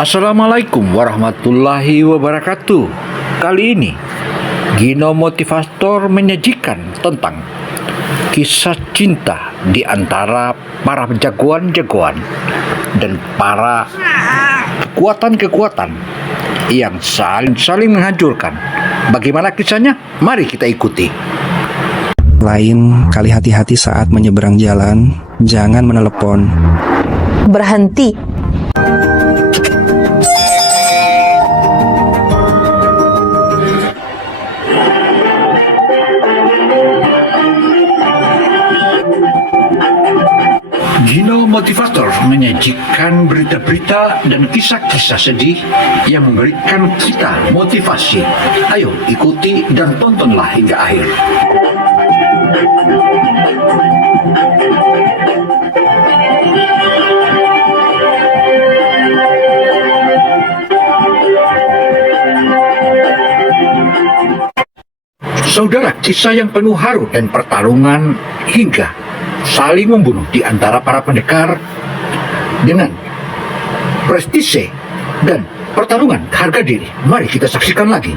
Assalamualaikum warahmatullahi wabarakatuh. Kali ini Gino Motivator menyajikan tentang kisah cinta di antara para jagoan-jagoan dan para kekuatan-kekuatan yang saling menghancurkan. Bagaimana kisahnya? Mari kita ikuti. Lain kali hati-hati saat menyeberang jalan, jangan menelepon. Berhenti. Gino Motivator menyajikan berita-berita dan kisah-kisah sedih yang memberikan kita motivasi. Ayo ikuti dan tontonlah hingga akhir. Saudara, kisah yang penuh haru dan pertarungan hingga saling membunuh di antara para pendekar dengan prestise dan pertarungan harga diri. Mari kita saksikan lagi.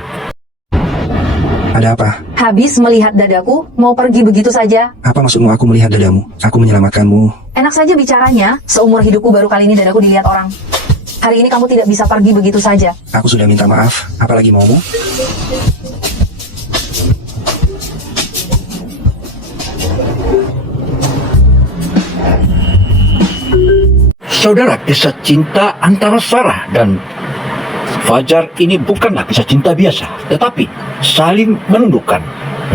Ada apa? Habis melihat dadaku, mau pergi begitu saja? Apa maksudmu aku melihat dadamu? Aku menyelamatkanmu. Enak saja bicaranya, seumur hidupku baru kali ini dadaku dilihat orang. Hari ini kamu tidak bisa pergi begitu saja. Aku sudah minta maaf, apalagi maumu? Saudara, kisah cinta antara Sarah dan Fajar ini bukanlah kisah cinta biasa, tetapi saling menundukkan.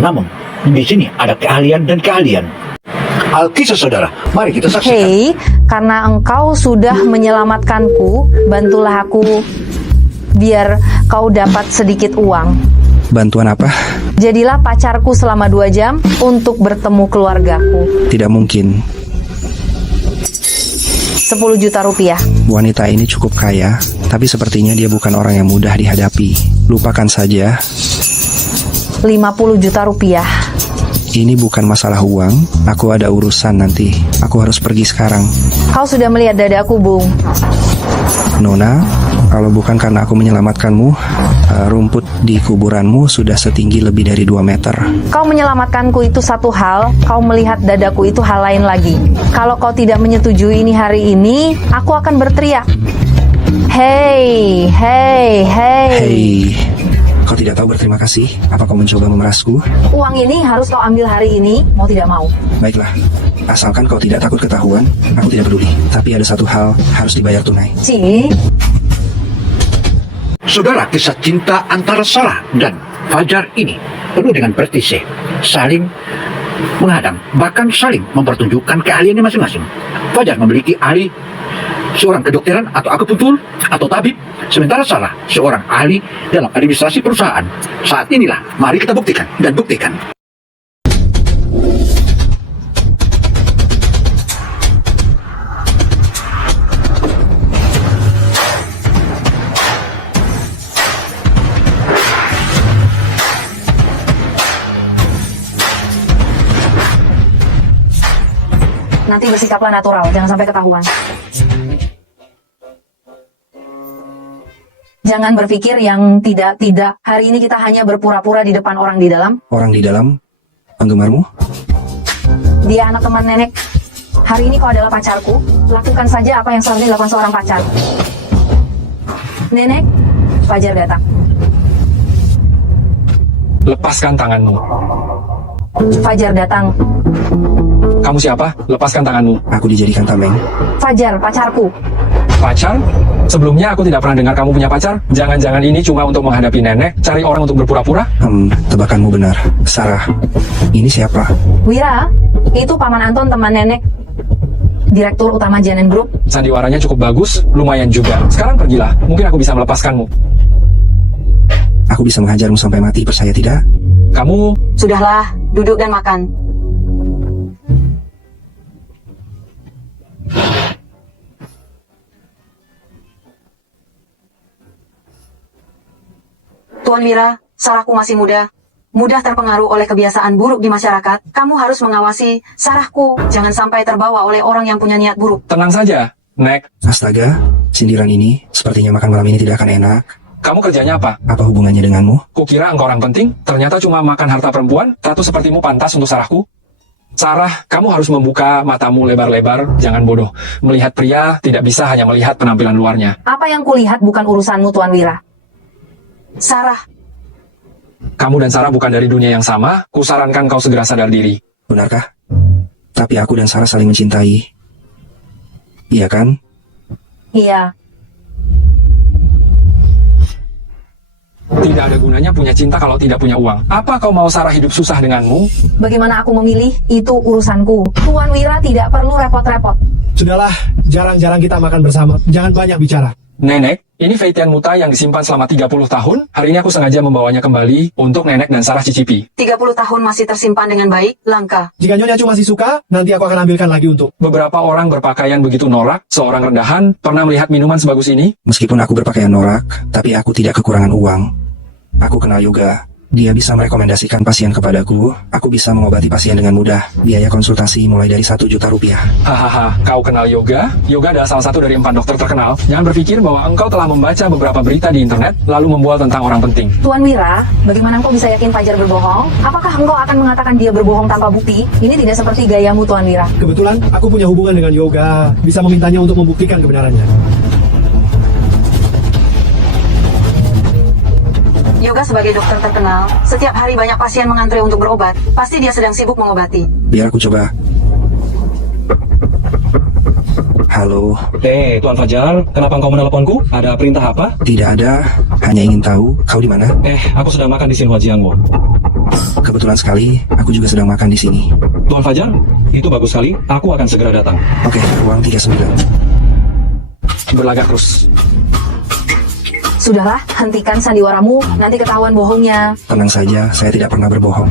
Namun, di sini ada keahlian dan keahlian. Alkisah saudara, mari kita saksikan. Hei, karena engkau sudah menyelamatkanku, bantulah aku biar kau dapat sedikit uang. Bantuan apa? Jadilah pacarku selama 2 jam untuk bertemu keluargaku. Tidak mungkin. 10 juta rupiah. Wanita ini cukup kaya, tapi sepertinya dia bukan orang yang mudah dihadapi. Lupakan saja. 50 juta rupiah. Ini bukan masalah uang. Aku ada urusan nanti. Aku harus pergi sekarang. Kau sudah melihat dadaku, Bung. Nona, kalau bukan karena aku menyelamatkanmu, rumput di kuburanmu sudah setinggi lebih dari 2 meter. Kau menyelamatkanku itu satu hal, kau melihat dadaku itu hal lain lagi. Kalau kau tidak menyetujui ini hari ini, aku akan berteriak. Hei, hei, hei. Hei, kau tidak tahu berterima kasih? Apa kau mencoba memerasku? Uang ini harus kau ambil hari ini, mau tidak mau. Baiklah, asalkan kau tidak takut ketahuan, aku tidak peduli. Tapi ada satu hal, harus dibayar tunai. Ci. Saudara, kisah cinta antara Sarah dan Fajar ini penuh dengan prestise, saling menghadang, bahkan saling mempertunjukkan keahliannya masing-masing. Fajar memiliki ahli seorang kedokteran atau akupuntur atau tabib, sementara Sarah seorang ahli dalam administrasi perusahaan. Saat inilah, mari kita buktikan dan buktikan. Nanti bersikaplah natural, jangan sampai ketahuan. Jangan berpikir yang tidak. Hari ini kita hanya berpura-pura di depan orang di dalam. Orang di dalam? Penggemarmu? Dia anak teman nenek. Hari ini kau adalah pacarku. Lakukan saja apa yang seharusnya dilakukan seorang pacar. Nenek, Fajar datang. Lepaskan tanganmu. Fajar datang. Kamu siapa? Lepaskan tanganmu. Aku dijadikan tameng. Fajar, pacarku. Pacar? Sebelumnya aku tidak pernah dengar kamu punya pacar. Jangan-jangan ini cuma untuk menghadapi nenek, cari orang untuk berpura-pura? Tebakanmu benar. Sarah, ini siapa? Wira, itu Paman Anton teman nenek. Direktur utama JNN Group. Sandiwaranya cukup bagus, lumayan juga. Sekarang pergilah, mungkin aku bisa melepaskanmu. Aku bisa menghajarmu sampai mati, percaya tidak? Kamu... Sudahlah, duduk dan makan. Tuan Wira, Sarahku masih mudah terpengaruh oleh kebiasaan buruk di masyarakat. Kamu harus mengawasi Sarahku, jangan sampai terbawa oleh orang yang punya niat buruk. Tenang saja, Nek. Astaga, Sindiran ini sepertinya makan malam ini tidak akan enak. Kamu kerjanya apa? Apa hubungannya denganmu? Kukira engkau orang penting, ternyata cuma makan harta perempuan. Ratu sepertimu pantas untuk Sarahku. Sarah, kamu harus membuka matamu lebar-lebar, jangan bodoh. Melihat pria tidak bisa hanya melihat penampilan luarnya. Apa yang kulihat bukan urusanmu, Tuan Wira. Sarah, Kamu dan Sarah bukan dari dunia yang sama, kusarankan kau segera sadar diri. Benarkah? Tapi aku dan Sarah saling mencintai. Iya kan? Iya. Tidak ada gunanya punya cinta kalau tidak punya uang. Apa kau mau Sarah hidup susah denganmu? Bagaimana aku memilih, itu urusanku. Tuan Wira tidak perlu repot-repot. Sudahlah, jarang-jarang kita makan bersama. Jangan banyak bicara. Nenek, ini Feitian Muta yang disimpan selama 30 tahun. Hari ini aku sengaja membawanya kembali untuk Nenek dan Sarah cicipi. 30 tahun masih tersimpan dengan baik, langka. Jika Nyonya masih suka, nanti aku akan ambilkan lagi untuk... Beberapa orang berpakaian begitu norak, seorang rendahan, pernah melihat minuman sebagus ini? Meskipun aku berpakaian norak, tapi aku tidak kekurangan uang. Aku kenal yoga. Dia bisa merekomendasikan pasien kepadaku. Aku bisa mengobati pasien dengan mudah. Biaya konsultasi mulai dari 1 juta rupiah. Hahaha, kau kenal yoga? Yoga adalah salah satu dari 4 dokter terkenal. Jangan berpikir bahwa engkau telah membaca beberapa berita di internet, lalu membual tentang orang penting. Tuan Wira, bagaimana engkau bisa yakin Fajar berbohong? Apakah engkau akan mengatakan dia berbohong tanpa bukti? Ini tidak seperti gayamu, Tuan Wira. Kebetulan, aku punya hubungan dengan yoga. Bisa memintanya untuk membuktikan kebenarannya. Yoga sebagai dokter terkenal, setiap hari banyak pasien mengantre untuk berobat. Pasti dia sedang sibuk mengobati. Biar aku coba. Halo, Tuan Fajar, kenapa engkau menelponku? Ada perintah apa? tidak ada. Hanya ingin tahu kau di mana. Aku sedang makan di Xinhuajiangmo. Kebetulan sekali, aku juga sedang makan di sini. Tuan Fajar, itu bagus sekali. Aku akan segera datang. Oke, ruang 39. Berlagak terus. Sudahlah, hentikan sandiwaramu, nanti ketahuan bohongnya. Tenang saja, saya tidak pernah berbohong.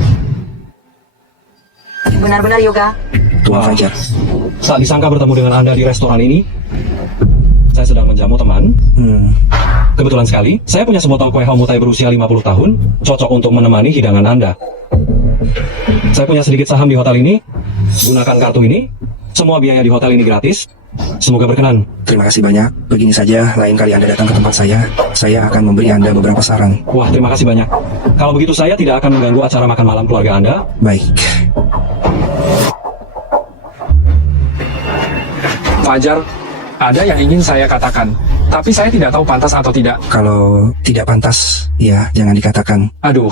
Benar-benar Yoga. Tuan Fajar, Saat disangka bertemu dengan Anda di restoran ini, saya sedang menjamu teman. Kebetulan sekali, saya punya sebotol kue homutai berusia 50 tahun, cocok untuk menemani hidangan Anda. Saya punya sedikit saham di hotel ini, gunakan kartu ini, semua biaya di hotel ini gratis. Semoga berkenan. terima kasih banyak. Begini saja, lain kali Anda datang ke tempat saya akan memberi Anda beberapa saran. Wah, terima kasih banyak. Kalau begitu saya tidak akan mengganggu acara makan malam keluarga Anda. Baik. Fajar, ada yang ingin saya katakan. Tapi saya tidak tahu pantas atau tidak. Kalau tidak pantas, ya jangan dikatakan. Aduh,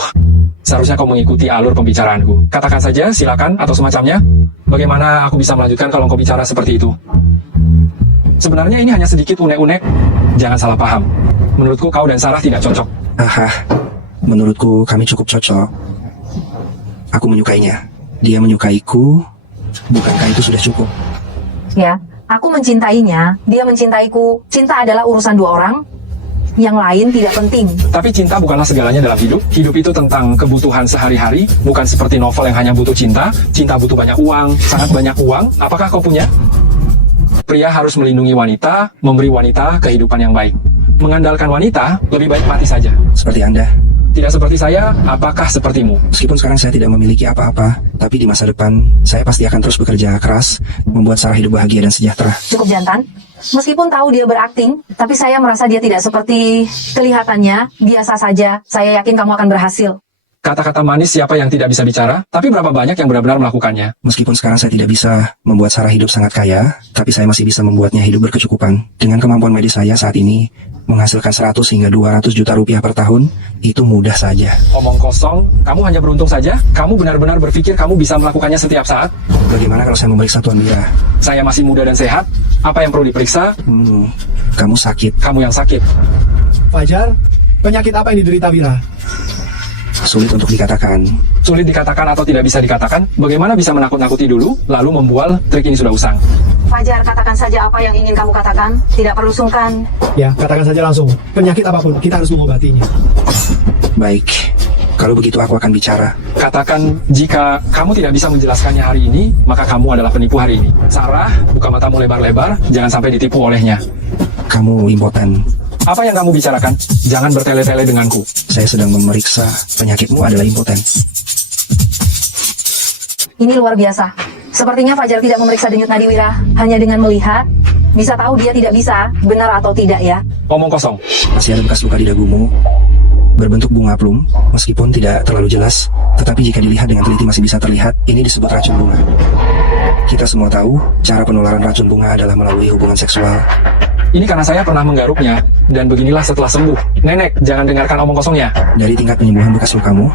seharusnya kau mengikuti alur pembicaraanku. Katakan saja, silakan, atau semacamnya. Bagaimana aku bisa melanjutkan kalau kau bicara seperti itu? Sebenarnya ini hanya sedikit unek-unek. Jangan salah paham. Menurutku kau dan Sarah tidak cocok. Menurutku kami cukup cocok. Aku menyukainya. Dia menyukaiku. Bukankah itu sudah cukup? Ya, aku mencintainya, dia mencintaiku. Cinta adalah urusan dua orang. Yang lain tidak penting. Tapi cinta bukanlah segalanya dalam hidup. Hidup itu tentang kebutuhan sehari-hari. Bukan seperti novel yang hanya butuh cinta. Cinta butuh banyak uang, sangat banyak uang. Apakah kau punya? Pria harus melindungi wanita, memberi wanita kehidupan yang baik. Mengandalkan wanita, lebih baik mati saja. Seperti Anda. Tidak seperti saya, apakah sepertimu? Meskipun sekarang saya tidak memiliki apa-apa, tapi di masa depan, saya pasti akan terus bekerja keras, membuat Sarah hidup bahagia dan sejahtera. Cukup jantan. Meskipun tahu dia berakting, tapi saya merasa dia tidak seperti kelihatannya. Biasa saja, saya yakin kamu akan berhasil. Kata-kata manis siapa yang tidak bisa bicara, tapi berapa banyak yang benar-benar melakukannya? Meskipun sekarang saya tidak bisa membuat Sarah hidup sangat kaya, tapi saya masih bisa membuatnya hidup berkecukupan. Dengan kemampuan medis saya saat ini, menghasilkan 100 hingga 200 juta rupiah per tahun, itu mudah saja. Omong kosong, kamu hanya beruntung saja? Kamu benar-benar berpikir kamu bisa melakukannya setiap saat? Bagaimana kalau saya memeriksa Tuan Wira? Saya masih muda dan sehat. Apa yang perlu diperiksa? Kamu sakit. Kamu yang sakit. Fajar, penyakit apa yang diderita Wira? Sulit untuk dikatakan. Sulit dikatakan atau tidak bisa dikatakan? Bagaimana bisa menakut-nakuti dulu, lalu membual trik ini sudah usang? Fajar, katakan saja apa yang ingin kamu katakan. Tidak perlu sungkan. Ya, katakan saja langsung. Penyakit apapun, kita harus mengobatinya. Baik, kalau begitu aku akan bicara. Katakan, jika kamu tidak bisa menjelaskannya hari ini, maka kamu adalah penipu hari ini. Sarah, buka matamu lebar-lebar, jangan sampai ditipu olehnya. Kamu impoten. Apa yang kamu bicarakan? Jangan bertele-tele denganku. Saya sedang memeriksa penyakitmu adalah impoten. Ini luar biasa. Sepertinya Fajar tidak memeriksa denyut nadi Wira. Hanya dengan melihat, bisa tahu dia tidak bisa, benar atau tidak ya? Omong kosong. Masih ada bekas luka di dagumu, berbentuk bunga plum, meskipun tidak terlalu jelas, tetapi jika dilihat dengan teliti masih bisa terlihat, ini disebut racun bunga. Kita semua tahu, cara penularan racun bunga adalah melalui hubungan seksual. Ini karena saya pernah menggaruknya, dan beginilah setelah sembuh. Nenek, jangan dengarkan omong kosongnya. Dari tingkat penyembuhan bekas lukamu,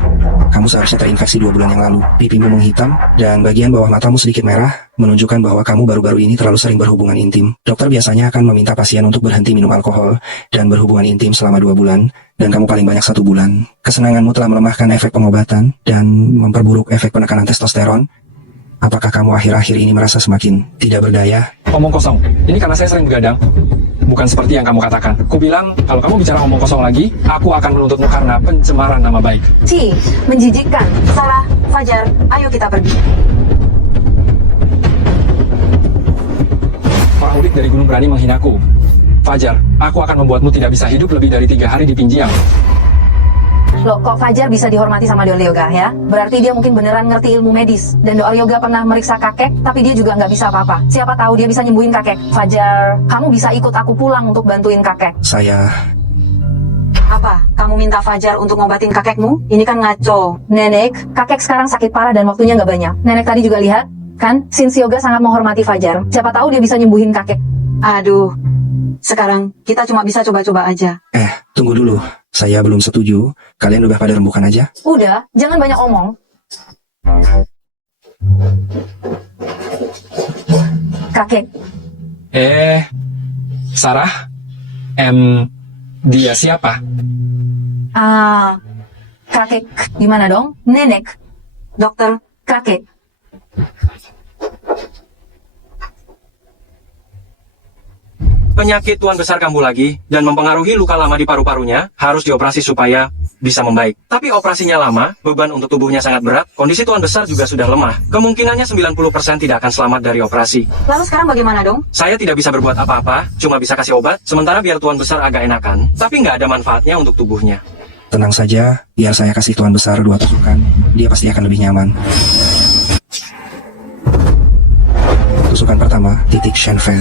kamu seharusnya terinfeksi 2 bulan yang lalu. Pipimu menghitam, dan bagian bawah matamu sedikit merah, menunjukkan bahwa kamu baru-baru ini terlalu sering berhubungan intim. Dokter biasanya akan meminta pasien untuk berhenti minum alkohol, dan berhubungan intim selama 2 bulan, dan kamu paling banyak 1 bulan. Kesenanganmu telah melemahkan efek pengobatan, dan memperburuk efek penekanan testosteron. Apakah kamu akhir-akhir ini merasa semakin tidak berdaya? Omong kosong. Ini karena saya sering begadang. Bukan seperti yang kamu katakan. Ku bilang, kalau kamu bicara omong kosong lagi, aku akan menuntutmu karena pencemaran nama baik. Menjijikkan. Sarah, Fajar, ayo kita pergi. Orang udik dari gunung berani menghinaku. Fajar, aku akan membuatmu tidak bisa hidup lebih dari 3 hari di Pinjiang. Loh, kok Fajar bisa dihormati sama Doel Yoga ya? Berarti dia mungkin beneran ngerti ilmu medis. Dan Doel Yoga pernah meriksa kakek, tapi dia juga nggak bisa apa-apa. Siapa tahu dia bisa nyembuhin kakek. Fajar, kamu bisa ikut aku pulang untuk bantuin kakek. Saya... Apa? Kamu minta Fajar untuk ngobatin kakekmu? Ini kan ngaco. Nenek, kakek sekarang sakit parah dan waktunya nggak banyak. Nenek tadi juga lihat, kan? Since Yoga sangat menghormati Fajar. Siapa tahu dia bisa nyembuhin kakek. Aduh, sekarang kita cuma bisa coba-coba aja. Tunggu dulu. Saya belum setuju. Kalian udah pada rembukan aja? Udah, jangan banyak omong. Kakek, Sarah? Dia siapa? kakek, gimana dong? Nenek, Dokter, kakek. Penyakit tuan besar kambuh lagi dan mempengaruhi luka lama di paru-parunya harus dioperasi supaya bisa membaik. Tapi operasinya lama, beban untuk tubuhnya sangat berat, kondisi tuan besar juga sudah lemah. Kemungkinannya 90% tidak akan selamat dari operasi. lalu sekarang bagaimana dong? Saya tidak bisa berbuat apa-apa, cuma bisa kasih obat, sementara biar tuan besar agak enakan, tapi nggak ada manfaatnya untuk tubuhnya. Tenang saja, biar saya kasih tuan besar 2 tusukan. Dia pasti akan lebih nyaman. Tusukan pertama, titik Shenfen.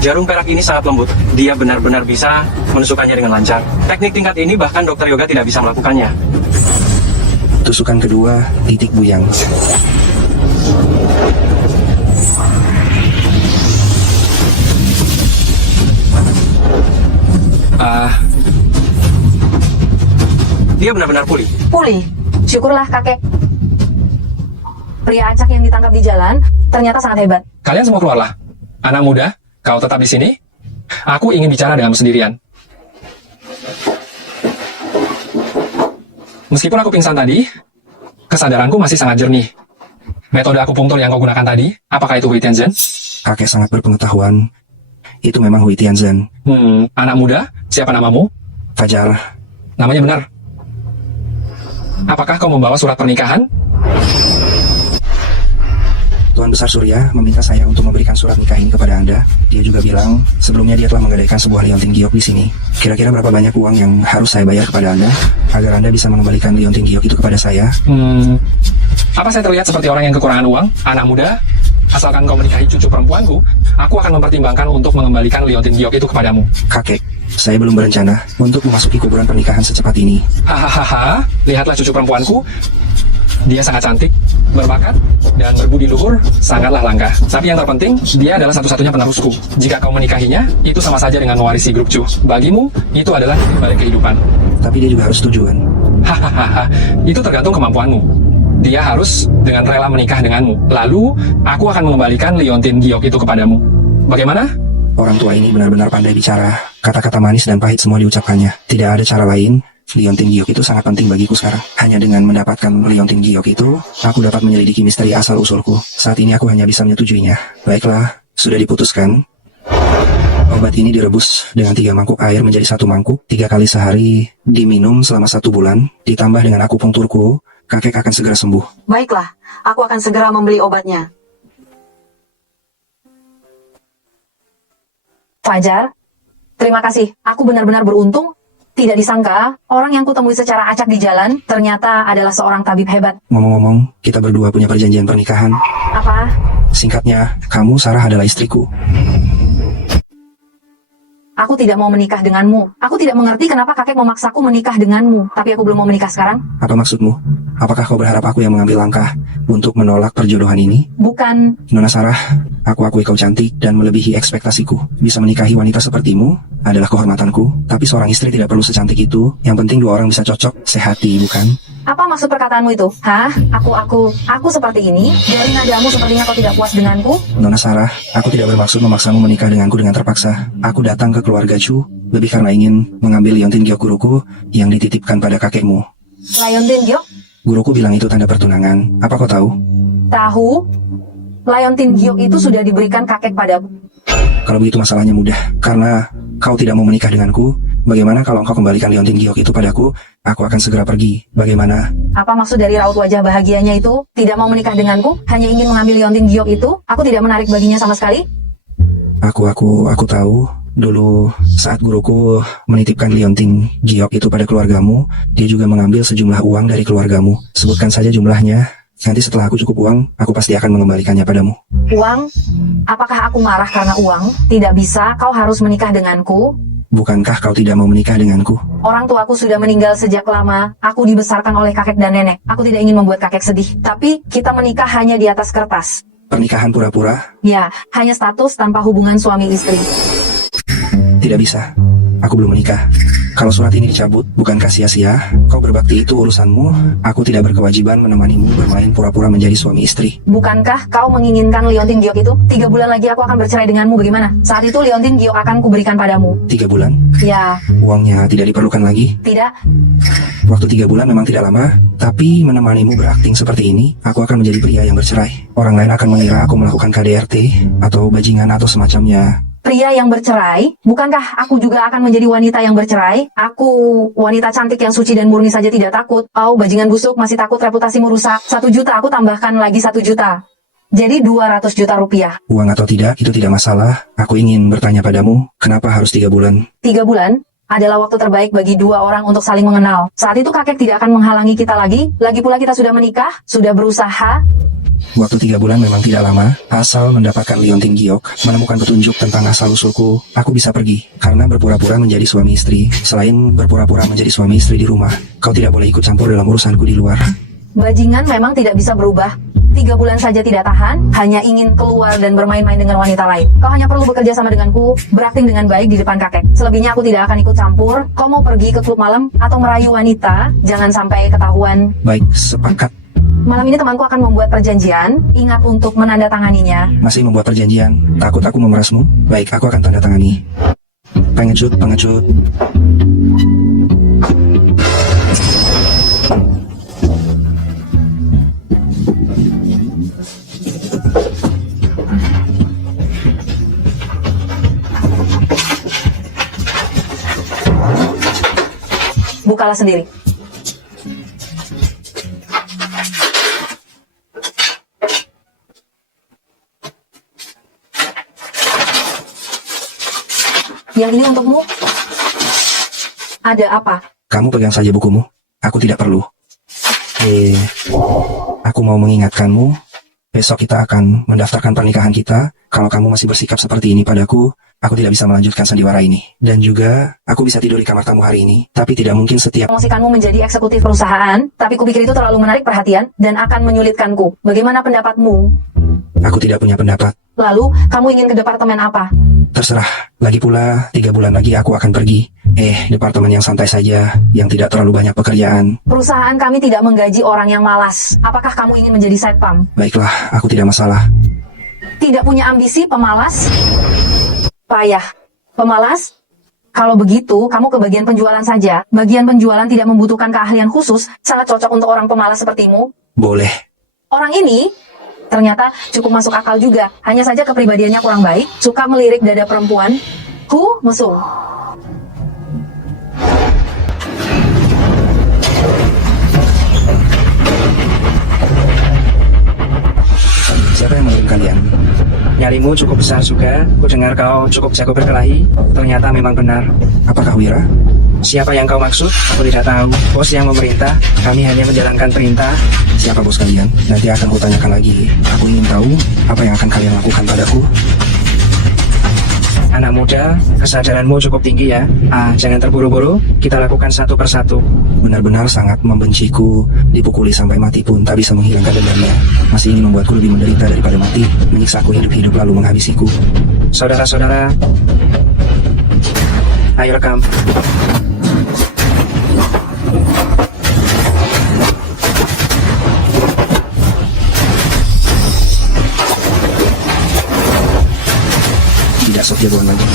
Jarum perak ini sangat lembut, dia benar-benar bisa menusukkannya dengan lancar. Teknik tingkat ini bahkan dokter yoga tidak bisa melakukannya. Tusukan kedua, titik Buyang. Dia benar-benar pulih. Pulih. Syukurlah kakek. Pria acak yang ditangkap di jalan ternyata sangat hebat. Kalian semua keluarlah. Anak muda, kau tetap di sini. Aku ingin bicara denganmu sendirian. Meskipun aku pingsan tadi, kesadaranku masih sangat jernih. Metode akupunktur yang kau gunakan tadi, apakah itu Hui Tianzhen? Kakek sangat berpengetahuan. Itu memang Hui Tianzhen. Anak muda, siapa namamu? Fajar, Namanya benar. Apakah kau membawa surat pernikahan? Tuan Besar Surya meminta saya untuk memberikan surat nikah ini kepada Anda. Dia juga bilang, sebelumnya dia telah menggadaikan sebuah liontin giok di sini. Kira-kira berapa banyak uang yang harus saya bayar kepada Anda, agar Anda bisa mengembalikan liontin giok itu kepada saya? Apa saya terlihat seperti orang yang kekurangan uang? Anak muda, asalkan kau menikahi cucu perempuanku, aku akan mempertimbangkan untuk mengembalikan liontin giok itu kepadamu. Kakek, saya belum berencana untuk memasuki kuburan pernikahan secepat ini. Hahaha, lihatlah cucu perempuanku. Dia sangat cantik, berbakat, dan berbudi luhur sangatlah langka. Tapi yang terpenting, dia adalah satu-satunya penerusku. Jika kau menikahinya, itu sama saja dengan mewarisi grup Chu. Bagimu, itu adalah titik balik kehidupan. Tapi dia juga harus setuju kan? Hahaha, itu tergantung kemampuanmu. Dia harus dengan rela menikah denganmu. Lalu, aku akan mengembalikan liontin giok itu kepadamu. Bagaimana? Orang tua ini benar-benar pandai bicara. Kata-kata manis dan pahit semua diucapkannya. Tidak ada cara lain. Liontin giok itu sangat penting bagiku sekarang. Hanya dengan mendapatkan liontin giok itu, aku dapat menyelidiki misteri asal-usulku. Saat ini aku hanya bisa menyetujuinya. Baiklah, sudah diputuskan. Obat ini direbus dengan 3 mangkuk air menjadi 1 mangkuk. 3 kali sehari, diminum selama 1 bulan. Ditambah dengan akupunkturku, kakek akan segera sembuh. Baiklah, aku akan segera membeli obatnya. Fajar, terima kasih. Aku benar-benar beruntung. Tidak disangka, orang yang kutemui secara acak di jalan ternyata adalah seorang tabib hebat. Ngomong-ngomong, kita berdua punya perjanjian pernikahan. Apa? Singkatnya, kamu Sarah adalah istriku. Aku tidak mau menikah denganmu. Aku tidak mengerti kenapa kakek memaksaku menikah denganmu. Tapi aku belum mau menikah sekarang. Apa maksudmu? Apakah kau berharap aku yang mengambil langkah untuk menolak perjodohan ini? Bukan. Nona Sarah, aku akui kau cantik dan melebihi ekspektasiku. Bisa menikahi wanita sepertimu adalah kehormatanku. Tapi seorang istri tidak perlu secantik itu. Yang penting dua orang bisa cocok, sehati, bukan? Apa maksud perkataanmu itu? Hah? Aku seperti ini? Dari nadamu sepertinya kau tidak puas denganku? Nona Sarah, aku tidak bermaksud memaksamu menikah denganku dengan terpaksa. Aku datang ke keluarga Chu lebih karena ingin mengambil liontin giok guruku yang dititipkan pada kakekmu. Liontin Giok? Guruku bilang itu tanda pertunangan. Apa kau tahu? Tahu? Liontin Giok itu sudah diberikan kakek padaku. Kalau begitu masalahnya mudah. Karena kau tidak mau menikah denganku, bagaimana kalau engkau kembalikan liontin giok itu padaku? Aku akan segera pergi. Bagaimana? Apa maksud dari raut wajah bahagianya itu? Tidak mau menikah denganku? Hanya ingin mengambil liontin giok itu? Aku tidak menarik baginya sama sekali? Aku tahu. Dulu saat guruku menitipkan liontin giok itu pada keluargamu, dia juga mengambil sejumlah uang dari keluargamu. Sebutkan saja jumlahnya. Nanti setelah aku cukup uang, aku pasti akan mengembalikannya padamu. Uang? Apakah aku marah karena uang? Tidak bisa, kau harus menikah denganku. Bukankah kau tidak mau menikah denganku? Orang tuaku sudah meninggal sejak lama. Aku dibesarkan oleh kakek dan nenek. Aku tidak ingin membuat kakek sedih. Tapi kita menikah hanya di atas kertas. Pernikahan pura-pura? Ya, hanya status tanpa hubungan suami istri. Tidak bisa. Aku belum menikah. Kalau surat ini dicabut, bukankah sia-sia? Kau berbakti itu urusanmu. Aku tidak berkewajiban menemanimu bermain pura-pura menjadi suami istri. Bukankah kau menginginkan liontin giok itu? 3 bulan lagi aku akan bercerai denganmu, bagaimana? Saat itu liontin giok akan kuberikan padamu. 3 bulan? Ya, Uangnya tidak diperlukan lagi? tidak. Waktu 3 bulan memang tidak lama, tapi menemanimu berakting seperti ini, aku akan menjadi pria yang bercerai. Orang lain akan mengira aku melakukan KDRT, atau bajingan atau semacamnya. Pria yang bercerai? Bukankah aku juga akan menjadi wanita yang bercerai? Aku wanita cantik yang suci dan murni saja tidak takut. Oh, bajingan busuk masih takut reputasimu rusak. 1 juta aku tambahkan lagi 1 juta. Jadi 200 juta rupiah. Uang atau tidak, itu tidak masalah. Aku ingin bertanya padamu, kenapa harus 3 bulan? 3 bulan adalah waktu terbaik bagi 2 orang untuk saling mengenal. Saat itu kakek tidak akan menghalangi kita lagi. Lagi pula kita sudah menikah, sudah berusaha. Waktu 3 bulan memang tidak lama, asal mendapatkan liontin giok, menemukan petunjuk tentang asal-usulku, aku bisa pergi. Karena berpura-pura menjadi suami istri, selain berpura-pura menjadi suami istri di rumah, kau tidak boleh ikut campur dalam urusanku di luar. Bajingan memang tidak bisa berubah. 3 bulan saja tidak tahan, hanya ingin keluar dan bermain-main dengan wanita lain. Kau hanya perlu bekerja sama denganku, berakting dengan baik di depan kakek. Selebihnya aku tidak akan ikut campur. Kau mau pergi ke klub malam atau merayu wanita, jangan sampai ketahuan. Baik, sepakat. Malam ini temanku akan membuat perjanjian. Ingat untuk menandatanganinya. Masih membuat perjanjian, takut aku memerasmu? Baik, aku akan tanda tangani. Pengecut. Bukalah sendiri. Yang ini untukmu. Ada apa? Kamu pegang saja bukumu. Aku tidak perlu. Aku mau mengingatkanmu. Besok kita akan mendaftarkan pernikahan kita. Kalau kamu masih bersikap seperti ini padaku, aku tidak bisa melanjutkan sandiwara ini. Dan juga, aku bisa tidur di kamar tamu hari ini. Tapi tidak mungkin setiap... Promosikanmu menjadi eksekutif perusahaan, tapi kupikir itu terlalu menarik perhatian dan akan menyulitkanku. Bagaimana pendapatmu? Aku tidak punya pendapat. Lalu, kamu ingin ke departemen apa? Terserah. Lagi pula, 3 bulan lagi aku akan pergi. Departemen yang santai saja, yang tidak terlalu banyak pekerjaan. Perusahaan kami tidak menggaji orang yang malas. Apakah kamu ingin menjadi satpam? Baiklah, aku tidak masalah. Tidak punya ambisi, pemalas? Payah. Pemalas? Kalau begitu, kamu ke bagian penjualan saja. Bagian penjualan tidak membutuhkan keahlian khusus, sangat cocok untuk orang pemalas sepertimu. Boleh. Orang ini ternyata cukup masuk akal juga. Hanya saja kepribadiannya kurang baik, suka melirik dada perempuan. Mesum. Siapa yang mengirim kalian? Nyarimu cukup besar juga. Ku dengar kau cukup jago berkelahi. Ternyata memang benar. Apakah Wira? Siapa yang kau maksud? Aku tidak tahu. Bos yang memerintah. Kami hanya menjalankan perintah. Siapa bos kalian? Nanti akan kutanyakan lagi. Aku ingin tahu apa yang akan kalian lakukan padaku. anak muda, kesadaranmu cukup tinggi ya. Jangan terburu-buru, kita lakukan satu persatu. Benar-benar sangat membenciku, dipukuli sampai mati pun tak bisa menghilangkan dendamnya. Masih ingin membuatku lebih menderita daripada mati, menyiksaku hidup-hidup lalu menghabisiku. Saudara-saudara, ayo rekam. Tidak sok jagoan lagi.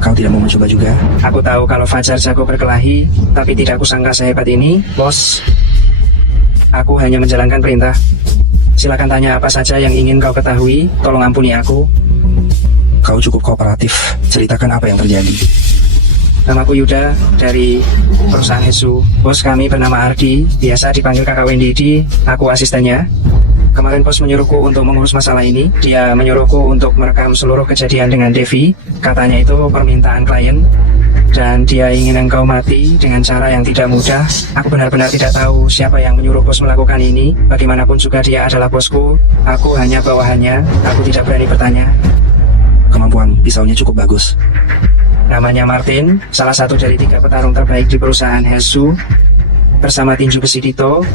Kau tidak mau mencoba juga? Aku tahu kalau Fajar jago berkelahi, tapi tidak kusangka sehebat ini, bos. Aku hanya menjalankan perintah. Silakan tanya apa saja yang ingin kau ketahui, tolong ampuni aku. Kau cukup kooperatif. Ceritakan apa yang terjadi. Namaku Yuda dari perusahaan Hesu. Bos kami bernama Ardi, biasa dipanggil kakak Wendy. Aku asistennya. Kemarin bos menyuruhku untuk mengurus masalah ini. Dia menyuruhku untuk merekam seluruh kejadian dengan Devi. Katanya itu permintaan klien. Dan dia ingin engkau mati dengan cara yang tidak mudah. Aku benar-benar tidak tahu siapa yang menyuruh bos melakukan ini. Bagaimanapun juga dia adalah bosku. Aku hanya bawahannya. Aku tidak berani bertanya. Kemampuan pisaunya cukup bagus. Namanya Martin, salah satu dari 3 petarung terbaik di perusahaan Hesu. Bersama tinju besi Dito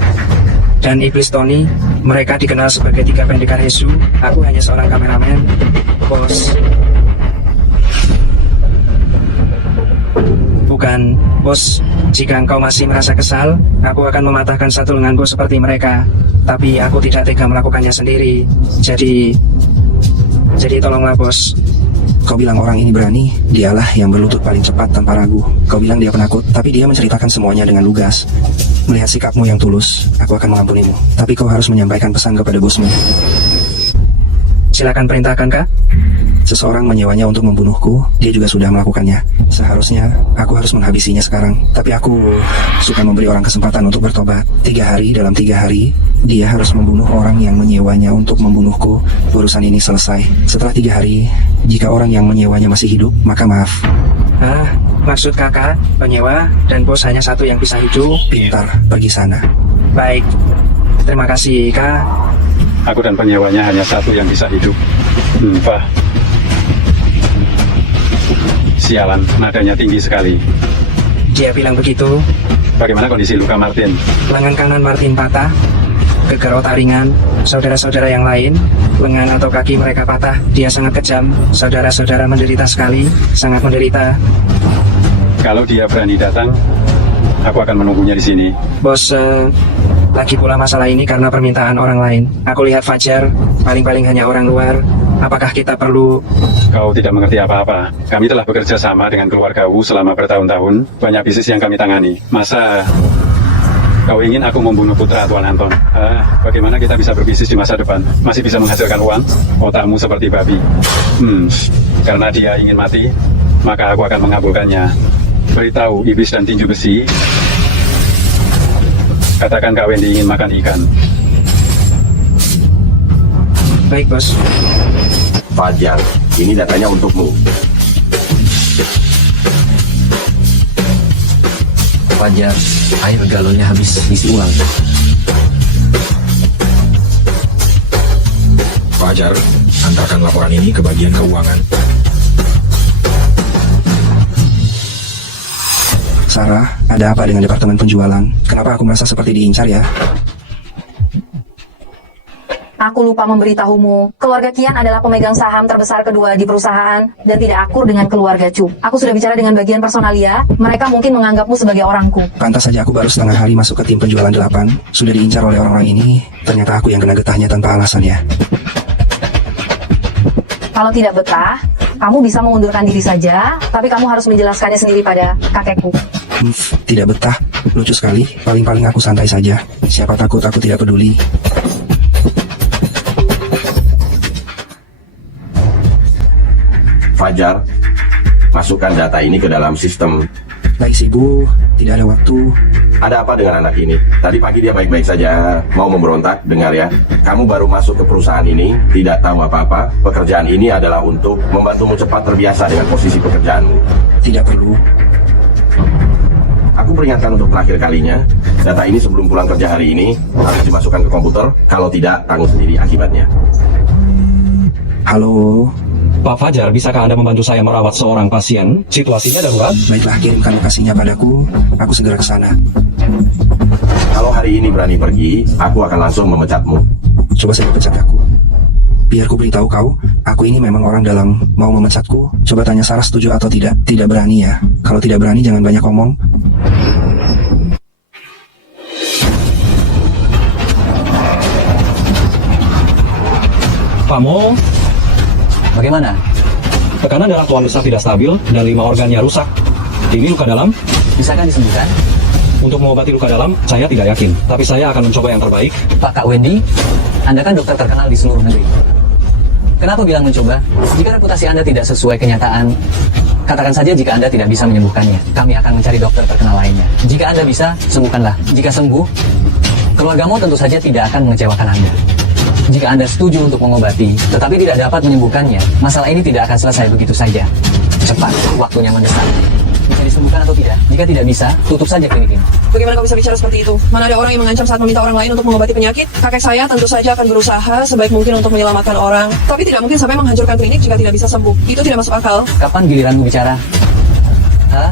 dan Iblis Tony. Mereka dikenal sebagai 3 pendekar Hesu. Aku hanya seorang kameramen. Bos. Bukan, bos. Jika engkau masih merasa kesal, aku akan mematahkan satu lenganku seperti mereka. Tapi aku tidak tega melakukannya sendiri. Jadi tolonglah bos. Kau bilang orang ini berani, dialah yang berlutut paling cepat tanpa ragu. Kau bilang dia penakut, tapi dia menceritakan semuanya dengan lugas. Melihat sikapmu yang tulus, aku akan mengampunimu. Tapi kau harus menyampaikan pesan kepada bosmu. Silakan perintahkan, Kak. Seseorang menyewanya untuk membunuhku, dia juga sudah melakukannya. Seharusnya aku harus menghabisinya sekarang. Tapi aku suka memberi orang kesempatan untuk bertobat. 3 hari, dalam 3 hari, dia harus membunuh orang yang menyewanya untuk membunuhku. Urusan ini selesai. Setelah 3 hari, jika orang yang menyewanya masih hidup, maka maaf. Maksud kakak, penyewa, dan bos hanya satu yang bisa hidup. Pintar, pergi sana. Baik. Terima kasih, Kak. Aku dan penyewanya hanya satu yang bisa hidup. Pak. Sialan, nadanya tinggi sekali. Dia bilang begitu. Bagaimana kondisi luka Martin? Lengan kanan Martin patah, gegar otak ringan. Saudara-saudara yang lain, lengan atau kaki mereka patah. Dia sangat kejam. Saudara-saudara menderita sekali, sangat menderita. Kalau dia berani datang, aku akan menunggunya di sini. Bos, lagi pula masalah ini karena permintaan orang lain. Aku lihat Fajar, paling-paling hanya orang luar. Apakah kita perlu... Kau tidak mengerti apa-apa. Kami telah bekerja sama dengan keluarga Wu selama bertahun-tahun. Banyak bisnis yang kami tangani. Masa kau ingin aku membunuh putra Tuan Anton? Bagaimana kita bisa berbisnis di masa depan? Masih bisa menghasilkan uang? Otakmu seperti babi. Karena dia ingin mati, maka aku akan mengabulkannya. Beritahu iblis dan tinju besi. Katakan Kak Wendy ingin makan ikan. Baik, bos. Fajar, ini datanya untukmu. Fajar, air galonnya habis isi ulang. Fajar, antarkan laporan ini ke bagian keuangan. Sarah, ada apa dengan departemen penjualan? Kenapa aku merasa seperti diincar ya? Aku lupa memberitahumu, keluarga Kian adalah pemegang saham terbesar kedua di perusahaan dan tidak akur dengan keluarga Chu. Aku sudah bicara dengan bagian personalia, mereka mungkin menganggapmu sebagai orangku. Pantas saja aku baru setengah hari masuk ke tim penjualan 8, sudah diincar oleh orang-orang ini. Ternyata aku yang kena getahnya tanpa alasan ya. Kalau tidak betah, kamu bisa mengundurkan diri saja, tapi kamu harus menjelaskannya sendiri pada kakekku. Tidak betah, lucu sekali. Paling-paling aku santai saja. Siapa takut aku tidak peduli. Fajar, masukkan data ini ke dalam sistem. Baik sibuk, tidak ada waktu. Ada apa dengan anak ini? Tadi pagi dia baik-baik saja, mau memberontak, dengar ya. Kamu baru masuk ke perusahaan ini, tidak tahu apa-apa. Pekerjaan ini adalah untuk membantumu cepat terbiasa dengan posisi pekerjaanmu. Tidak perlu. Aku peringatkan untuk terakhir kalinya, data ini sebelum pulang kerja hari ini harus dimasukkan ke komputer, kalau tidak, tanggung sendiri akibatnya. Halo, Pak Fajar, bisakah Anda membantu saya merawat seorang pasien? Situasinya darurat. baiklah kirimkan lokasinya padaku, aku segera ke sana. Kalau hari ini berani pergi, aku akan langsung memecatmu. Coba saja pecat aku. Biar ku beritahu kau, aku ini memang orang dalam, mau memecatku. Coba tanya Sarah setuju atau tidak. Tidak berani ya. Kalau tidak berani jangan banyak omong. Pak Mo, Bagaimana? tekanan darah tuan besar tidak stabil dan 5 organnya rusak. Ini luka dalam. Bisakah disembuhkan? Untuk mengobati luka dalam, saya tidak yakin. Tapi saya akan mencoba yang terbaik. Pak Kak Wendy, Anda kan dokter terkenal di seluruh negeri. Kenapa bilang mencoba? Jika reputasi Anda tidak sesuai kenyataan, katakan saja jika Anda tidak bisa menyembuhkannya. Kami akan mencari dokter terkenal lainnya. Jika Anda bisa, sembuhkanlah. Jika sembuh, keluargamu tentu saja tidak akan mengecewakan Anda. Jika Anda setuju untuk mengobati, tetapi tidak dapat menyembuhkannya, masalah ini tidak akan selesai begitu saja. Cepat, waktunya mendesak. Bisa disembuhkan atau tidak? Jika tidak bisa, tutup saja klinik ini. Bagaimana kau bisa bicara seperti itu? Mana ada orang yang mengancam saat meminta orang lain untuk mengobati penyakit? Kakek saya tentu saja akan berusaha sebaik mungkin untuk menyelamatkan orang, tapi tidak mungkin sampai menghancurkan klinik jika tidak bisa sembuh. Itu tidak masuk akal. Kapan giliranmu bicara? Hah?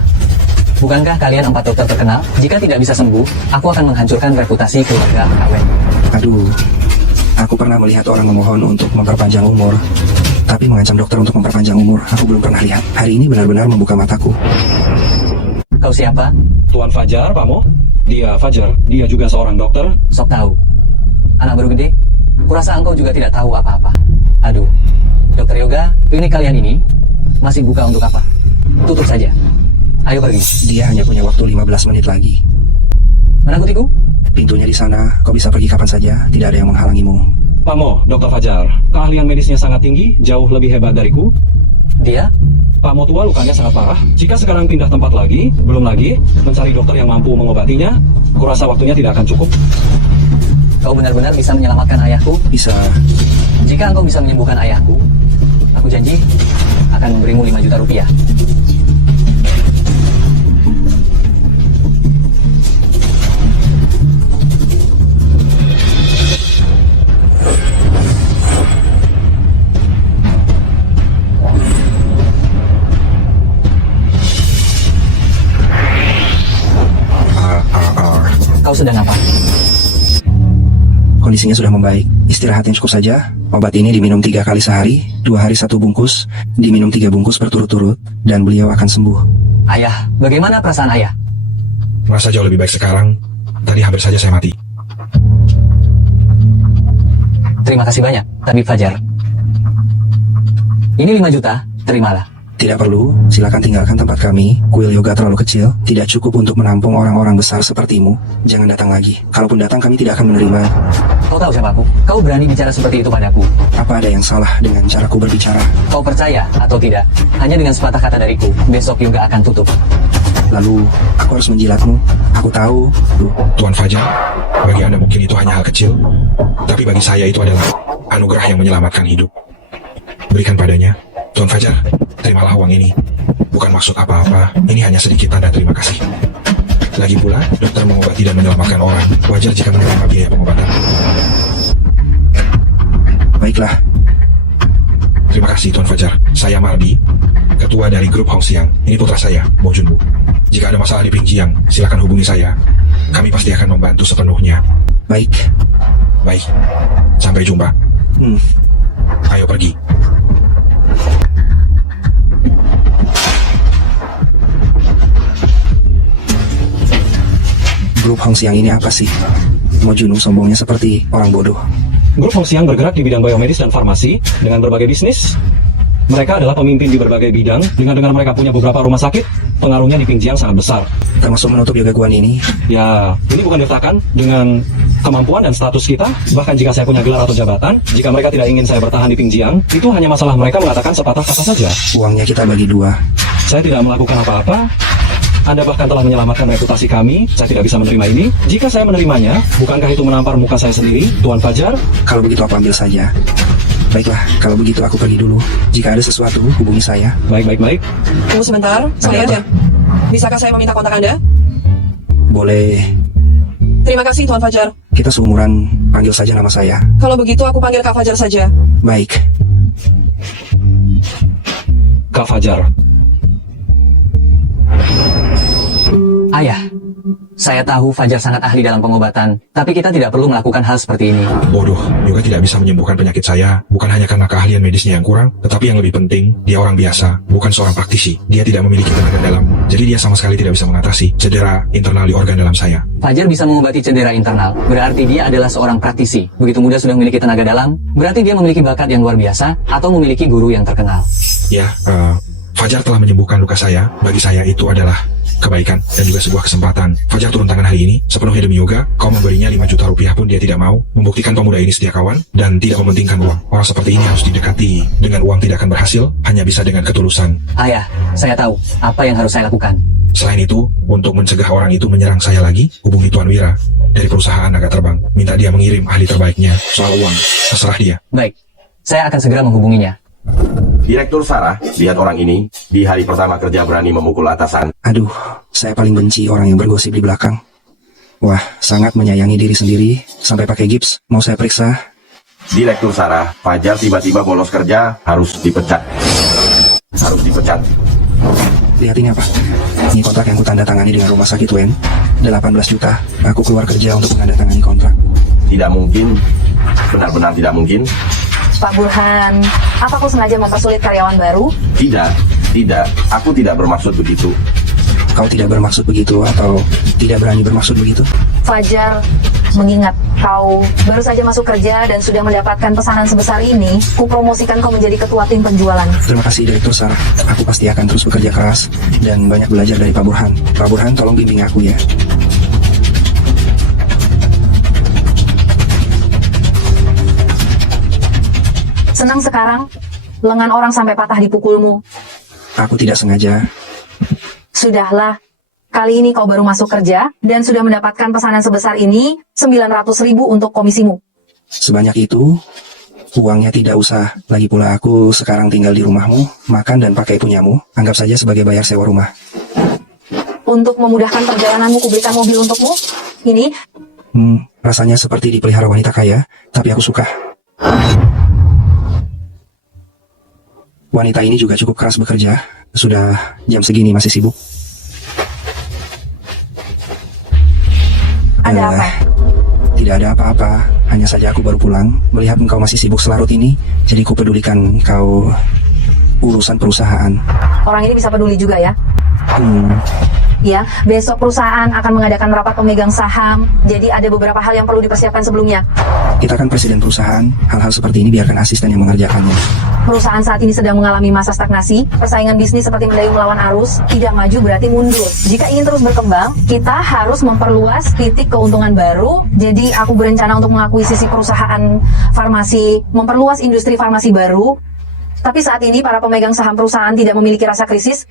Bukankah kalian 4 dokter terkenal? Jika tidak bisa sembuh, aku akan menghancurkan reputasi keluarga Kak Wendy. Aduh, aku pernah melihat orang memohon untuk memperpanjang umur. Tapi mengancam dokter untuk memperpanjang umur, aku belum pernah lihat. Hari ini benar-benar membuka mataku. Kau siapa? Tuan Fajar, Pak Mo. Dia Fajar, dia juga seorang dokter. Sok tahu. Anak baru gede? Kurasa engkau juga tidak tahu apa-apa. Aduh, Dokter Yoga, klinik kalian ini masih buka untuk apa? Tutup saja. Ayo pergi. Dia hanya punya waktu 15 menit lagi. Menakutiku? Pintunya di sana, kau bisa pergi kapan saja, tidak ada yang menghalangimu. Pak Mo, Dokter Fajar, keahlian medisnya sangat tinggi, jauh lebih hebat dariku. Dia? Pak Mo tua lukanya sangat parah. Jika sekarang pindah tempat lagi, belum lagi mencari dokter yang mampu mengobatinya, kurasa waktunya tidak akan cukup. Kau benar-benar bisa menyelamatkan ayahku? Bisa. Jika engkau bisa menyembuhkan ayahku, aku janji akan memberimu 5 juta rupiah. Kau sedang apa? Kondisinya sudah membaik. Istirahat yang cukup saja. Obat ini diminum 3 kali sehari, 2 hari 1 bungkus, diminum 3 bungkus berturut-turut, dan beliau akan sembuh. Ayah, bagaimana perasaan ayah? Merasa jauh lebih baik sekarang. Tadi hampir saja saya mati. Terima kasih banyak, Tabib Fajar. Ini 5 juta, terimalah. Tidak perlu, silakan tinggalkan tempat kami. Kuil yoga terlalu kecil, tidak cukup untuk menampung orang-orang besar sepertimu. Jangan datang lagi. Kalaupun datang, kami tidak akan menerima. Kau tahu siapa aku? Kau berani bicara seperti itu padaku. Apa ada yang salah dengan caraku berbicara? Kau percaya atau tidak? Hanya dengan sepatah kata dariku, besok yoga akan tutup. Lalu, aku harus menjilatmu. Aku tahu. Tuan Fajar, bagi Anda mungkin itu hanya hal kecil, tapi bagi saya itu adalah anugerah yang menyelamatkan hidup. Berikan padanya. Tuan Fajar, terimalah uang ini. Bukan maksud apa-apa, ini hanya sedikit tanda terima kasih. Lagi pula, dokter mengobati dan menyelamatkan orang. Wajar jika menerima biaya pengobatan. Baiklah. Terima kasih Tuan Fajar. Saya Mardi, ketua dari grup Hong Siang. Ini putra saya, Mo Junbu. Jika ada masalah di Pingjiang, silakan hubungi saya. Kami pasti akan membantu sepenuhnya. Baik. Baik. Sampai jumpa. Ayo pergi. Grup Hong Siang ini apa sih? Mo Junbu sombongnya seperti orang bodoh. Grup Hong Siang bergerak di bidang biomedis dan farmasi dengan berbagai bisnis. Mereka adalah pemimpin di berbagai bidang. Dengan mereka punya beberapa rumah sakit, pengaruhnya di Pingjiang sangat besar. Termasuk menutup yoga guan ini? Ya, ini bukan dikatakan dengan kemampuan dan status kita. Bahkan jika saya punya gelar atau jabatan, jika mereka tidak ingin saya bertahan di Pingjiang, itu hanya masalah mereka mengatakan sepatah kata saja. Uangnya kita bagi 2. Saya tidak melakukan apa-apa. Anda bahkan telah menyelamatkan reputasi kami. Saya tidak bisa menerima ini. Jika saya menerimanya, bukankah itu menampar muka saya sendiri, Tuan Fajar? Kalau begitu aku ambil saja. Baiklah, kalau begitu aku pergi dulu. Jika ada sesuatu, hubungi saya. Baik. Tunggu sebentar, saya aja. Bisakah saya meminta kontak Anda? Boleh Terima kasih Tuan Fajar. kita seumuran, panggil saja nama saya. Kalau begitu aku panggil Kak Fajar saja. Baik. Kak Fajar, Ayah, saya tahu Fajar sangat ahli dalam pengobatan, tapi kita tidak perlu melakukan hal seperti ini. Bodoh, Yoga tidak bisa menyembuhkan penyakit saya, bukan hanya karena keahlian medisnya yang kurang, tetapi yang lebih penting, dia orang biasa, bukan seorang praktisi. Dia tidak memiliki tenaga dalam, jadi dia sama sekali tidak bisa mengatasi cedera internal di organ dalam saya. Fajar bisa mengobati cedera internal, berarti dia adalah seorang praktisi. Begitu muda sudah memiliki tenaga dalam, berarti dia memiliki bakat yang luar biasa, atau memiliki guru yang terkenal. Ya, Fajar telah menyembuhkan luka saya, bagi saya itu adalah kebaikan dan juga sebuah kesempatan. Fajar turun tangan hari ini, sepenuhnya demi Yoga, kau memberinya 5 juta rupiah pun dia tidak mau, membuktikan pemuda ini setia kawan, dan tidak mementingkan uang. Orang seperti ini harus didekati, dengan uang tidak akan berhasil, hanya bisa dengan ketulusan. Ayah, saya tahu apa yang harus saya lakukan. Selain itu, untuk mencegah orang itu menyerang saya lagi, hubungi Tuan Wira dari perusahaan Naga Terbang. Minta dia mengirim ahli terbaiknya. Soal uang, terserah dia. Baik, saya akan segera menghubunginya. Direktur Sarah, lihat orang ini, di hari pertama kerja berani memukul atasan. Aduh, saya paling benci orang yang bergosip di belakang. Wah, sangat menyayangi diri sendiri, sampai pakai gips. Mau saya periksa? Direktur Sarah, Fajar tiba-tiba bolos kerja, harus dipecat. Harus dipecat. Lihat ini apa? Ini kontrak yang kutandatangani dengan rumah sakit Wen. 18 juta. Aku keluar kerja untuk menandatangani kontrak. Tidak mungkin, benar-benar tidak mungkin. Pak Burhan, apa aku sengaja mempersulit karyawan baru? Tidak, aku tidak bermaksud begitu. Kau tidak bermaksud begitu atau tidak berani bermaksud begitu? Fajar, mengingat kau baru saja masuk kerja dan sudah mendapatkan pesanan sebesar ini, kupromosikan kau menjadi ketua tim penjualan. Terima kasih Direktur Sarah. Aku pasti akan terus bekerja keras dan banyak belajar dari Pak Burhan. Pak Burhan, tolong bimbing aku ya. Senang sekarang, lengan orang sampai patah dipukulmu. Aku tidak sengaja. Sudahlah, kali ini kau baru masuk kerja dan sudah mendapatkan pesanan sebesar ini, 900.000 untuk komisimu. Sebanyak itu, uangnya tidak usah. Lagi pula aku sekarang tinggal di rumahmu, makan dan pakai punyamu. Anggap saja sebagai bayar sewa rumah. Untuk memudahkan perjalananmu, kuberikan mobil untukmu. Ini, Rasanya seperti dipelihara wanita kaya, tapi aku suka. Wanita ini juga cukup keras bekerja. Sudah jam segini masih sibuk. ada apa? Tidak ada apa-apa. Hanya saja aku baru pulang. Melihat engkau masih sibuk selarut ini, jadi ku pedulikan kau urusan perusahaan. Orang ini bisa peduli juga ya? Ya, besok perusahaan akan mengadakan rapat pemegang saham. Jadi ada beberapa hal yang perlu dipersiapkan sebelumnya. Kita kan presiden perusahaan. Hal-hal seperti ini biarkan asisten yang mengerjakannya. Perusahaan saat ini sedang mengalami masa stagnasi. Persaingan bisnis seperti mendayung melawan arus. Tidak maju berarti mundur. Jika ingin terus berkembang, kita harus memperluas titik keuntungan baru. Jadi aku berencana untuk mengakuisisi perusahaan farmasi, memperluas industri farmasi baru. Tapi saat ini para pemegang saham perusahaan tidak memiliki rasa krisis.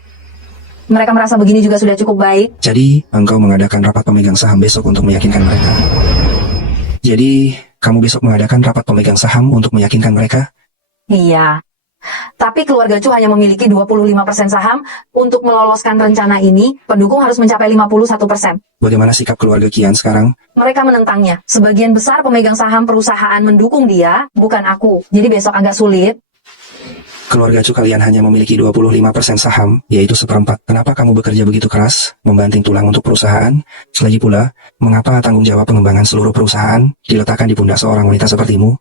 Mereka merasa begini juga sudah cukup baik. Jadi, engkau mengadakan rapat pemegang saham besok untuk meyakinkan mereka. Jadi, kamu besok mengadakan rapat pemegang saham untuk meyakinkan mereka? Iya. Tapi keluarga Chu hanya memiliki 25% saham. Untuk meloloskan rencana ini, pendukung harus mencapai 51%. Bagaimana sikap keluarga Kian sekarang? Mereka menentangnya. Sebagian besar pemegang saham perusahaan mendukung dia, bukan aku. Jadi besok agak sulit. Keluarga Chu kalian hanya memiliki 25% saham, yaitu seperempat. Kenapa kamu bekerja begitu keras, membanting tulang untuk perusahaan? Selagi pula, mengapa tanggung jawab pengembangan seluruh perusahaan diletakkan di pundak seorang wanita sepertimu?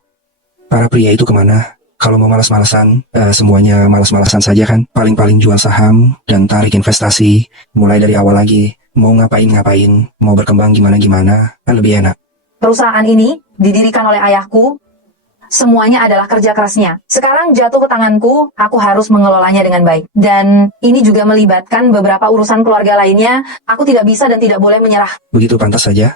Para pria itu kemana? Kalau mau malas-malasan, semuanya malas-malasan saja kan? Paling-paling jual saham dan tarik investasi, mulai dari awal lagi. Mau ngapain-ngapain, mau berkembang gimana-gimana, kan lebih enak. Perusahaan ini didirikan oleh ayahku. Semuanya adalah kerja kerasnya. Sekarang jatuh ke tanganku, aku harus mengelolanya dengan baik. Dan ini juga melibatkan beberapa urusan keluarga lainnya. Aku tidak bisa dan tidak boleh menyerah. Begitu pantas saja.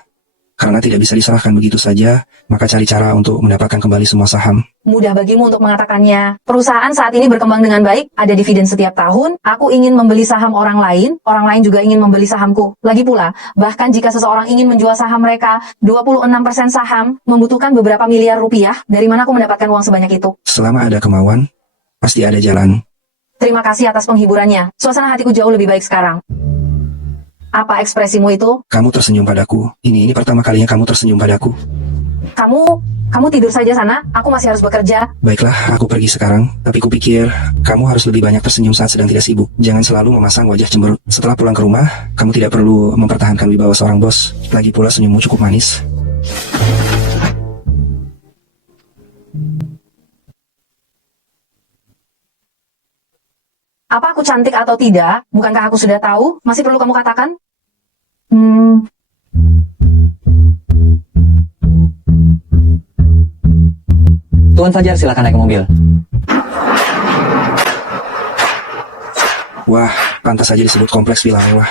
Karena tidak bisa diserahkan begitu saja, maka cari cara untuk mendapatkan kembali semua saham. Mudah bagimu untuk mengatakannya. Perusahaan saat ini berkembang dengan baik, ada dividen setiap tahun. Aku ingin membeli saham orang lain juga ingin membeli sahamku. Lagi pula, bahkan jika seseorang ingin menjual saham mereka, 26% saham membutuhkan beberapa miliar rupiah. Dari mana aku mendapatkan uang sebanyak itu? Selama ada kemauan, pasti ada jalan. Terima kasih atas penghiburannya. Suasana hatiku jauh lebih baik sekarang. Apa ekspresimu itu? Kamu tersenyum padaku. Ini pertama kalinya kamu tersenyum padaku. Kamu tidur saja sana, aku masih harus bekerja. Baiklah, aku pergi sekarang. Tapi kupikir, kamu harus lebih banyak tersenyum saat sedang tidak sibuk. Jangan selalu memasang wajah cemberut. Setelah pulang ke rumah, kamu tidak perlu mempertahankan wibawa seorang bos. Lagi pula senyummu cukup manis. Apa aku cantik atau tidak? Bukankah aku sudah tahu? Masih perlu kamu katakan? Tuan Fajar, silakan naik ke mobil. Wah, pantas saja disebut kompleks villa mewah.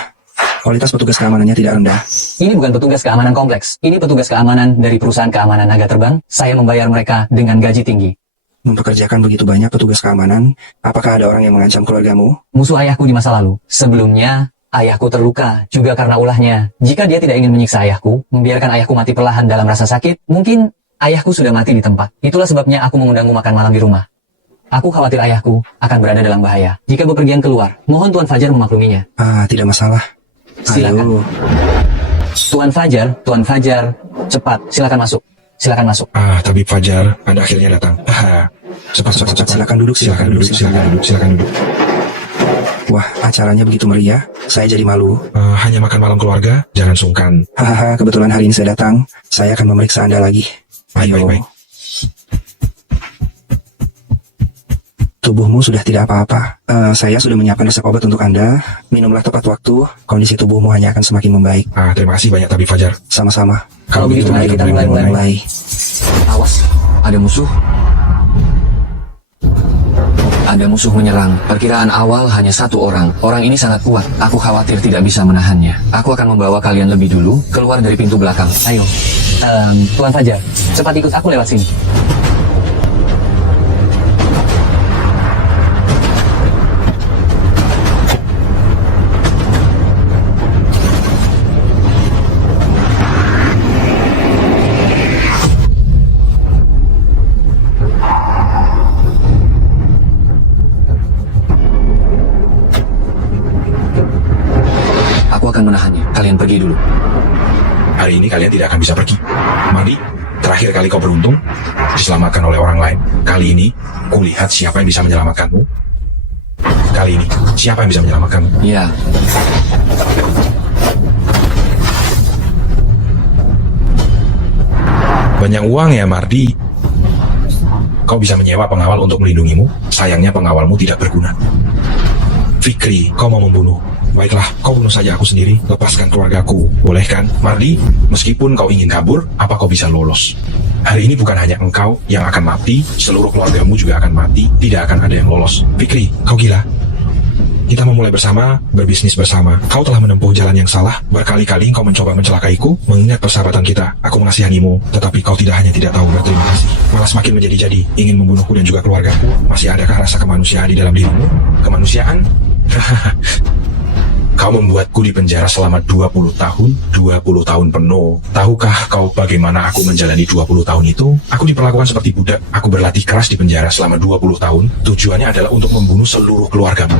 Kualitas petugas keamanannya tidak rendah. Ini bukan petugas keamanan kompleks. Ini petugas keamanan dari perusahaan keamanan naga terbang. Saya membayar mereka dengan gaji tinggi. Mempekerjakan begitu banyak petugas keamanan, apakah ada orang yang mengancam keluargamu? Musuh ayahku di masa lalu. Sebelumnya, ayahku terluka juga karena ulahnya. Jika dia tidak ingin menyiksa ayahku, membiarkan ayahku mati perlahan dalam rasa sakit, mungkin ayahku sudah mati di tempat. Itulah sebabnya aku mengundangmu makan malam di rumah. Aku khawatir ayahku akan berada dalam bahaya. Jika bepergian keluar, mohon Tuan Fajar memakluminya. Tidak masalah. Silakan. Tuan Fajar, cepat, silakan masuk. Silakan masuk. Tapi Fajar, Anda akhirnya datang. Cepat. Silakan duduk. Wah, acaranya begitu meriah. Saya jadi malu. Hanya makan malam keluarga, jangan sungkan. Hahaha, kebetulan hari ini saya datang. Saya akan memeriksa Anda lagi. Ayo. Baik. Tubuhmu sudah tidak apa-apa. Saya sudah menyiapkan resep obat untuk Anda. Minumlah tepat waktu. Kondisi tubuhmu hanya akan semakin membaik. Terima kasih banyak Tabib Fajar. Sama-sama. Kalau begitu, mari kita mulai. Awas, ada musuh. Ada musuh menyerang. Perkiraan awal hanya satu orang. Orang ini sangat kuat. Aku khawatir tidak bisa menahannya. Aku akan membawa kalian lebih dulu keluar dari pintu belakang. Ayo. Tuan Fajar, cepat ikut aku lewat sini. Akan menahannya. Kalian pergi dulu. Hari ini kalian tidak akan bisa pergi. Mardi, terakhir kali kau beruntung diselamatkan oleh orang lain. Kali ini, kulihat siapa yang bisa menyelamatkanmu. Kali ini, siapa yang bisa menyelamatkanmu? Iya. Banyak uang ya, Mardi. Kau bisa menyewa pengawal untuk melindungimu. Sayangnya pengawalmu tidak berguna. Fikri, kau mau membunuh. Baiklah, kau bunuh saja aku sendiri, lepaskan keluargaku. Boleh kan? Mardi, meskipun kau ingin kabur, apa kau bisa lolos? Hari ini bukan hanya engkau yang akan mati, seluruh keluargamu juga akan mati, tidak akan ada yang lolos. Fikri, kau gila. Kita memulai bersama, berbisnis bersama. Kau telah menempuh jalan yang salah. Berkali-kali kau mencoba mencelakaiku, mengingat persahabatan kita. Aku mengasihanimu, tetapi kau tidak hanya tidak tahu berterima kasih, malah semakin menjadi-jadi, ingin membunuhku dan juga keluargaku. Masih adakah rasa kemanusiaan di dalam dirimu? Kemanusiaan? Kau membuatku di penjara selama 20 tahun, 20 tahun penuh. Tahukah kau bagaimana aku menjalani 20 tahun itu? Aku diperlakukan seperti budak. Aku berlatih keras di penjara selama 20 tahun. Tujuannya adalah untuk membunuh seluruh keluargamu.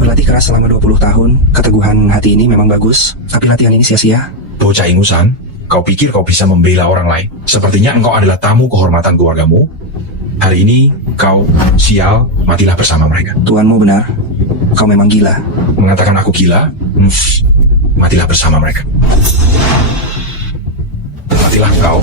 Berlatih keras selama 20 tahun. Keteguhan hati ini memang bagus, tapi latihan ini sia-sia. Bocah ingusan, kau pikir kau bisa membela orang lain? Sepertinya engkau adalah tamu kehormatan keluargamu. Hari ini, kau sial, matilah bersama mereka. Tuanmu benar. Kau memang gila. Mengatakan aku gila? Matilah bersama mereka. Matilah kau.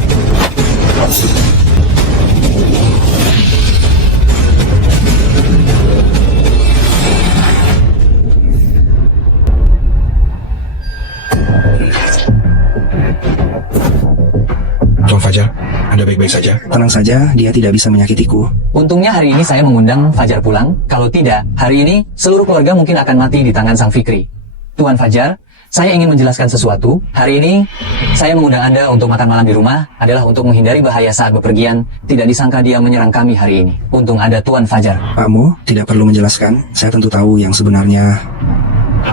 Tuan Fajar, Anda baik-baik saja? Tenang saja, dia tidak bisa menyakitiku. Untungnya hari ini saya mengundang Fajar pulang. Kalau tidak, hari ini seluruh keluarga mungkin akan mati di tangan Sang Fikri. Tuan Fajar, saya ingin menjelaskan sesuatu. Hari ini, saya mengundang Anda untuk makan malam di rumah adalah untuk menghindari bahaya saat bepergian. Tidak disangka dia menyerang kami hari ini. Untung ada Tuan Fajar. Pakmu tidak perlu menjelaskan. Saya tentu tahu yang sebenarnya.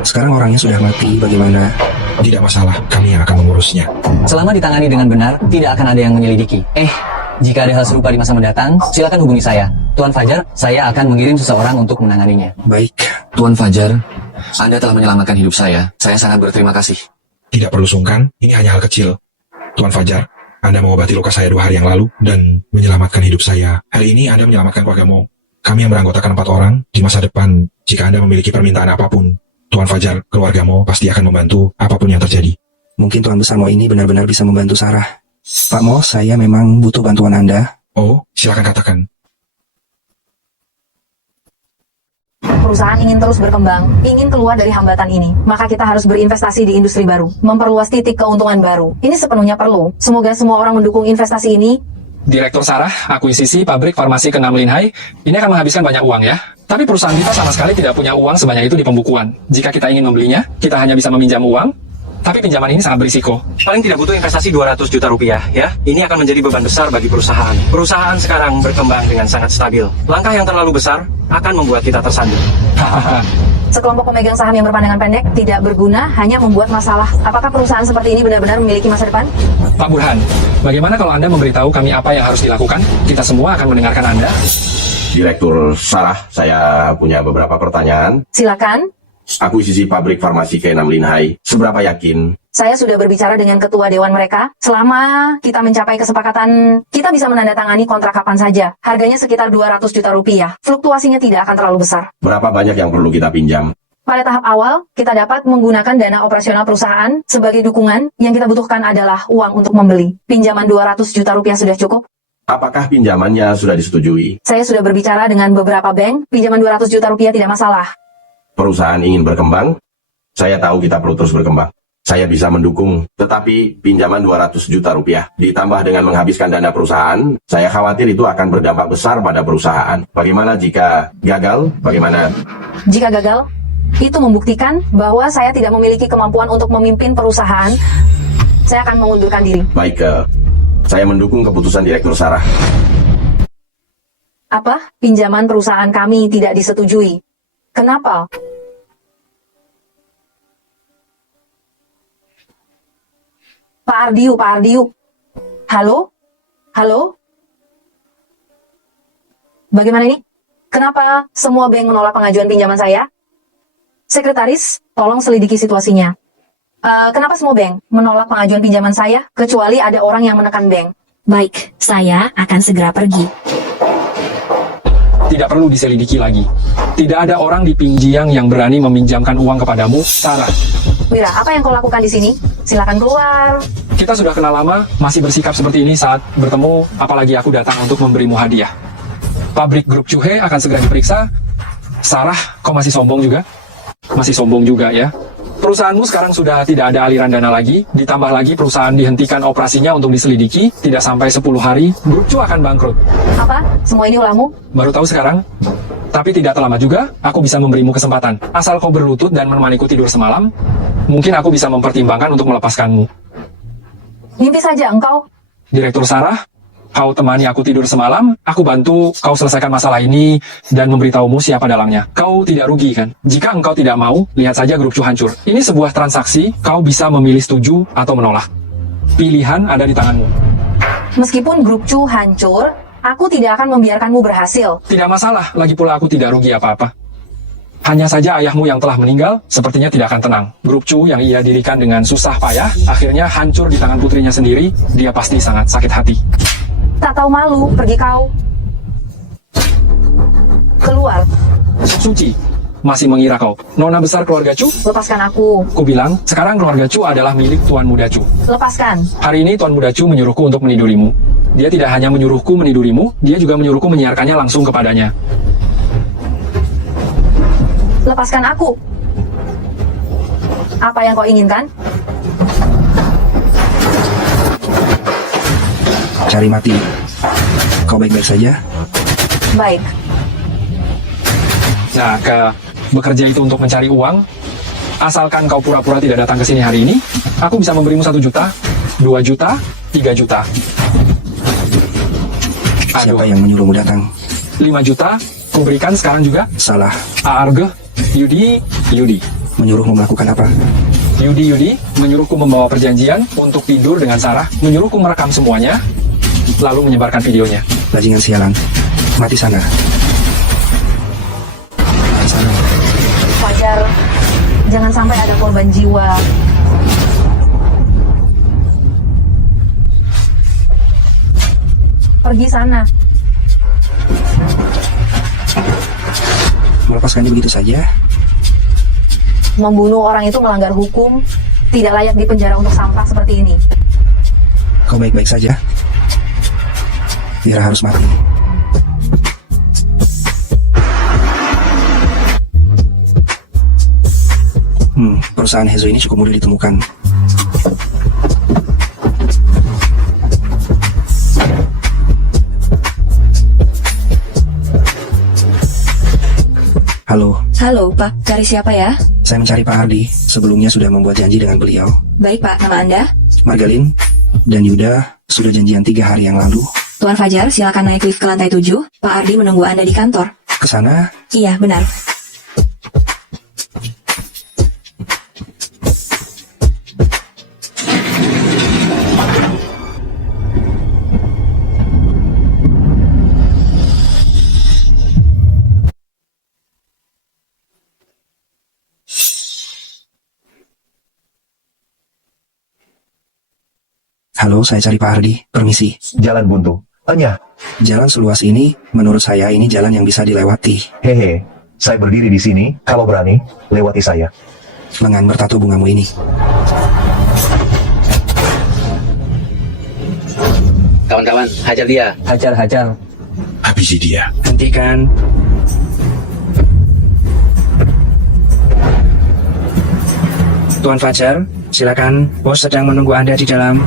Sekarang orangnya sudah mati, bagaimana? Tidak masalah, kami yang akan mengurusnya. Selama ditangani dengan benar, tidak akan ada yang menyelidiki. Jika ada hal serupa di masa mendatang, silakan hubungi saya. Tuan Fajar, saya akan mengirim seseorang untuk menanganinya. Baik. Tuan Fajar, Anda telah menyelamatkan hidup saya. Saya sangat berterima kasih. Tidak perlu sungkan, ini hanya hal kecil. Tuan Fajar, Anda mengobati luka saya 2 hari yang lalu dan menyelamatkan hidup saya. Hari ini Anda menyelamatkan keluarga Mo. Kami yang beranggotakan 4 orang, di masa depan, jika Anda memiliki permintaan apapun, Tuan Fajar, keluarga Mo pasti akan membantu apapun yang terjadi. Mungkin Tuan Besar Mo ini benar-benar bisa membantu Sarah. Pak Mo, saya memang butuh bantuan Anda. Oh, silakan katakan. Perusahaan ingin terus berkembang, ingin keluar dari hambatan ini. Maka kita harus berinvestasi di industri baru, memperluas titik keuntungan baru. Ini sepenuhnya perlu. Semoga semua orang mendukung investasi ini. Direktur Sarah, akuisisi pabrik farmasi ke-6 Linhai, ini akan menghabiskan banyak uang ya. Tapi perusahaan kita sama sekali tidak punya uang sebanyak itu di pembukuan. Jika kita ingin membelinya, kita hanya bisa meminjam uang, tapi pinjaman ini sangat berisiko. Paling tidak butuh investasi 200 juta rupiah, ya. Ini akan menjadi beban besar bagi perusahaan. Perusahaan sekarang berkembang dengan sangat stabil. Langkah yang terlalu besar akan membuat kita tersanjung. Sekelompok pemegang saham yang berpandangan pendek tidak berguna, hanya membuat masalah. Apakah perusahaan seperti ini benar-benar memiliki masa depan? Pak Burhan, bagaimana kalau Anda memberitahu kami apa yang harus dilakukan? Kita semua akan mendengarkan Anda. Direktur Sarah, saya punya beberapa pertanyaan. Silakan. Akuisisi pabrik farmasi K6 Linhai, seberapa yakin? Saya sudah berbicara dengan ketua dewan mereka. Selama kita mencapai kesepakatan, kita bisa menandatangani kontrak kapan saja. Harganya sekitar 200 juta rupiah. Fluktuasinya tidak akan terlalu besar. Berapa banyak yang perlu kita pinjam? Pada tahap awal, kita dapat menggunakan dana operasional perusahaan sebagai dukungan. Yang kita butuhkan adalah uang untuk membeli. Pinjaman 200 juta rupiah sudah cukup. Apakah pinjamannya sudah disetujui? Saya sudah berbicara dengan beberapa bank. Pinjaman 200 juta rupiah tidak masalah. Perusahaan ingin berkembang? Saya tahu kita perlu terus berkembang. Saya bisa mendukung, tetapi pinjaman 200 juta rupiah ditambah dengan menghabiskan dana perusahaan, saya khawatir itu akan berdampak besar pada perusahaan. Bagaimana jika gagal? Bagaimana? Jika gagal, itu membuktikan bahwa saya tidak memiliki kemampuan untuk memimpin perusahaan. Saya akan mengundurkan diri. Baik, saya mendukung keputusan Direktur Sarah. Apa? Pinjaman perusahaan kami tidak disetujui. Kenapa? Pak Ardiu. Halo? Halo? Bagaimana ini? Kenapa semua bank menolak pengajuan pinjaman saya? Sekretaris, tolong selidiki situasinya. Kenapa semua bank menolak pengajuan pinjaman saya, kecuali ada orang yang menekan bank? Baik, saya akan segera pergi. Tidak perlu diselidiki lagi. Tidak ada orang di Pinjiang yang berani meminjamkan uang kepadamu, Sarah. Wira, apa yang kau lakukan di sini? Silakan keluar. Kita sudah kenal lama, masih bersikap seperti ini saat bertemu, apalagi aku datang untuk memberimu hadiah. Pabrik Grup Chuhe akan segera diperiksa. Sarah, kau masih sombong juga? Masih sombong juga ya. Perusahaanmu sekarang sudah tidak ada aliran dana lagi, ditambah lagi perusahaan dihentikan operasinya untuk diselidiki, tidak sampai 10 hari, Grup Chu akan bangkrut. Apa? Semua ini ulahmu? Baru tahu sekarang? Tapi tidak terlama juga, aku bisa memberimu kesempatan. Asal kau berlutut dan menemaniku tidur semalam, mungkin aku bisa mempertimbangkan untuk melepaskanmu. Mimpi saja engkau. Direktur Sarah, kau temani aku tidur semalam, aku bantu kau selesaikan masalah ini dan memberitahumu siapa dalangnya. Kau tidak rugi kan? Jika engkau tidak mau, lihat saja Grup Chu hancur. Ini sebuah transaksi, kau bisa memilih setuju atau menolak. Pilihan ada di tanganmu. Meskipun Grup Chu hancur, aku tidak akan membiarkanmu berhasil. Tidak masalah, lagi pula aku tidak rugi apa-apa. Hanya saja ayahmu yang telah meninggal, sepertinya tidak akan tenang. Grup Chu yang ia dirikan dengan susah payah, akhirnya hancur di tangan putrinya sendiri, dia pasti sangat sakit hati. Tak tahu malu, pergi kau. Keluar. Suci, masih mengira kau nona besar keluarga Chu? Lepaskan aku. Ku bilang, sekarang keluarga Chu adalah milik Tuan Muda Chu. Lepaskan. Hari ini Tuan Muda Chu menyuruhku untuk menidurimu. Dia tidak hanya menyuruhku menidurimu, dia juga menyuruhku menyiarkannya langsung kepadanya. Lepaskan aku. Apa yang kau inginkan? Cari mati. Kau baik-baik saja? Baik. Nah, bekerja itu untuk mencari uang. Asalkan kau pura-pura tidak datang ke sini hari ini, aku bisa memberimu 1 juta, 2 juta, 3 juta. Siapa yang menyuruhmu datang? 5 juta, ku berikan sekarang juga. Salah. Arge, Yudi. Menyuruhmu melakukan apa? Yudi menyuruhku membawa perjanjian untuk tidur dengan Sarah, menyuruhku merekam semuanya, lalu menyebarkan videonya. Bajingan sialan. Mati sana. Mati sana. Fajar, Jangan sampai ada korban jiwa. Pergi sana. Melepaskannya begitu saja? Membunuh orang itu melanggar hukum, tidak layak dipenjara untuk sampah seperti ini. Kau baik-baik saja? Wira harus mati. Perusahaan Hezo ini cukup mudah ditemukan. Halo, Halo, Pak. Cari siapa ya? saya mencari Pak Ardi. Sebelumnya sudah membuat janji dengan beliau. Baik, Pak. Nama Anda? Margalin dan Yuda sudah janjian 3 hari yang lalu. Tuan Fajar, silakan naik lift ke lantai 7. Pak Ardi menunggu Anda di kantor. Ke sana? Iya, benar. Halo, saya cari Pak Ardi. Permisi. Jalan buntu. Tanya. Jalan seluas ini, menurut saya ini jalan yang bisa dilewati. Hehe. Saya berdiri di sini. Kalau berani, lewati saya. Lengan bertato bungamu ini. Kawan-kawan, hajar dia. Hajar. Habisi dia. Hentikan. Tuan Fajar, silakan. Bos sedang menunggu Anda di dalam.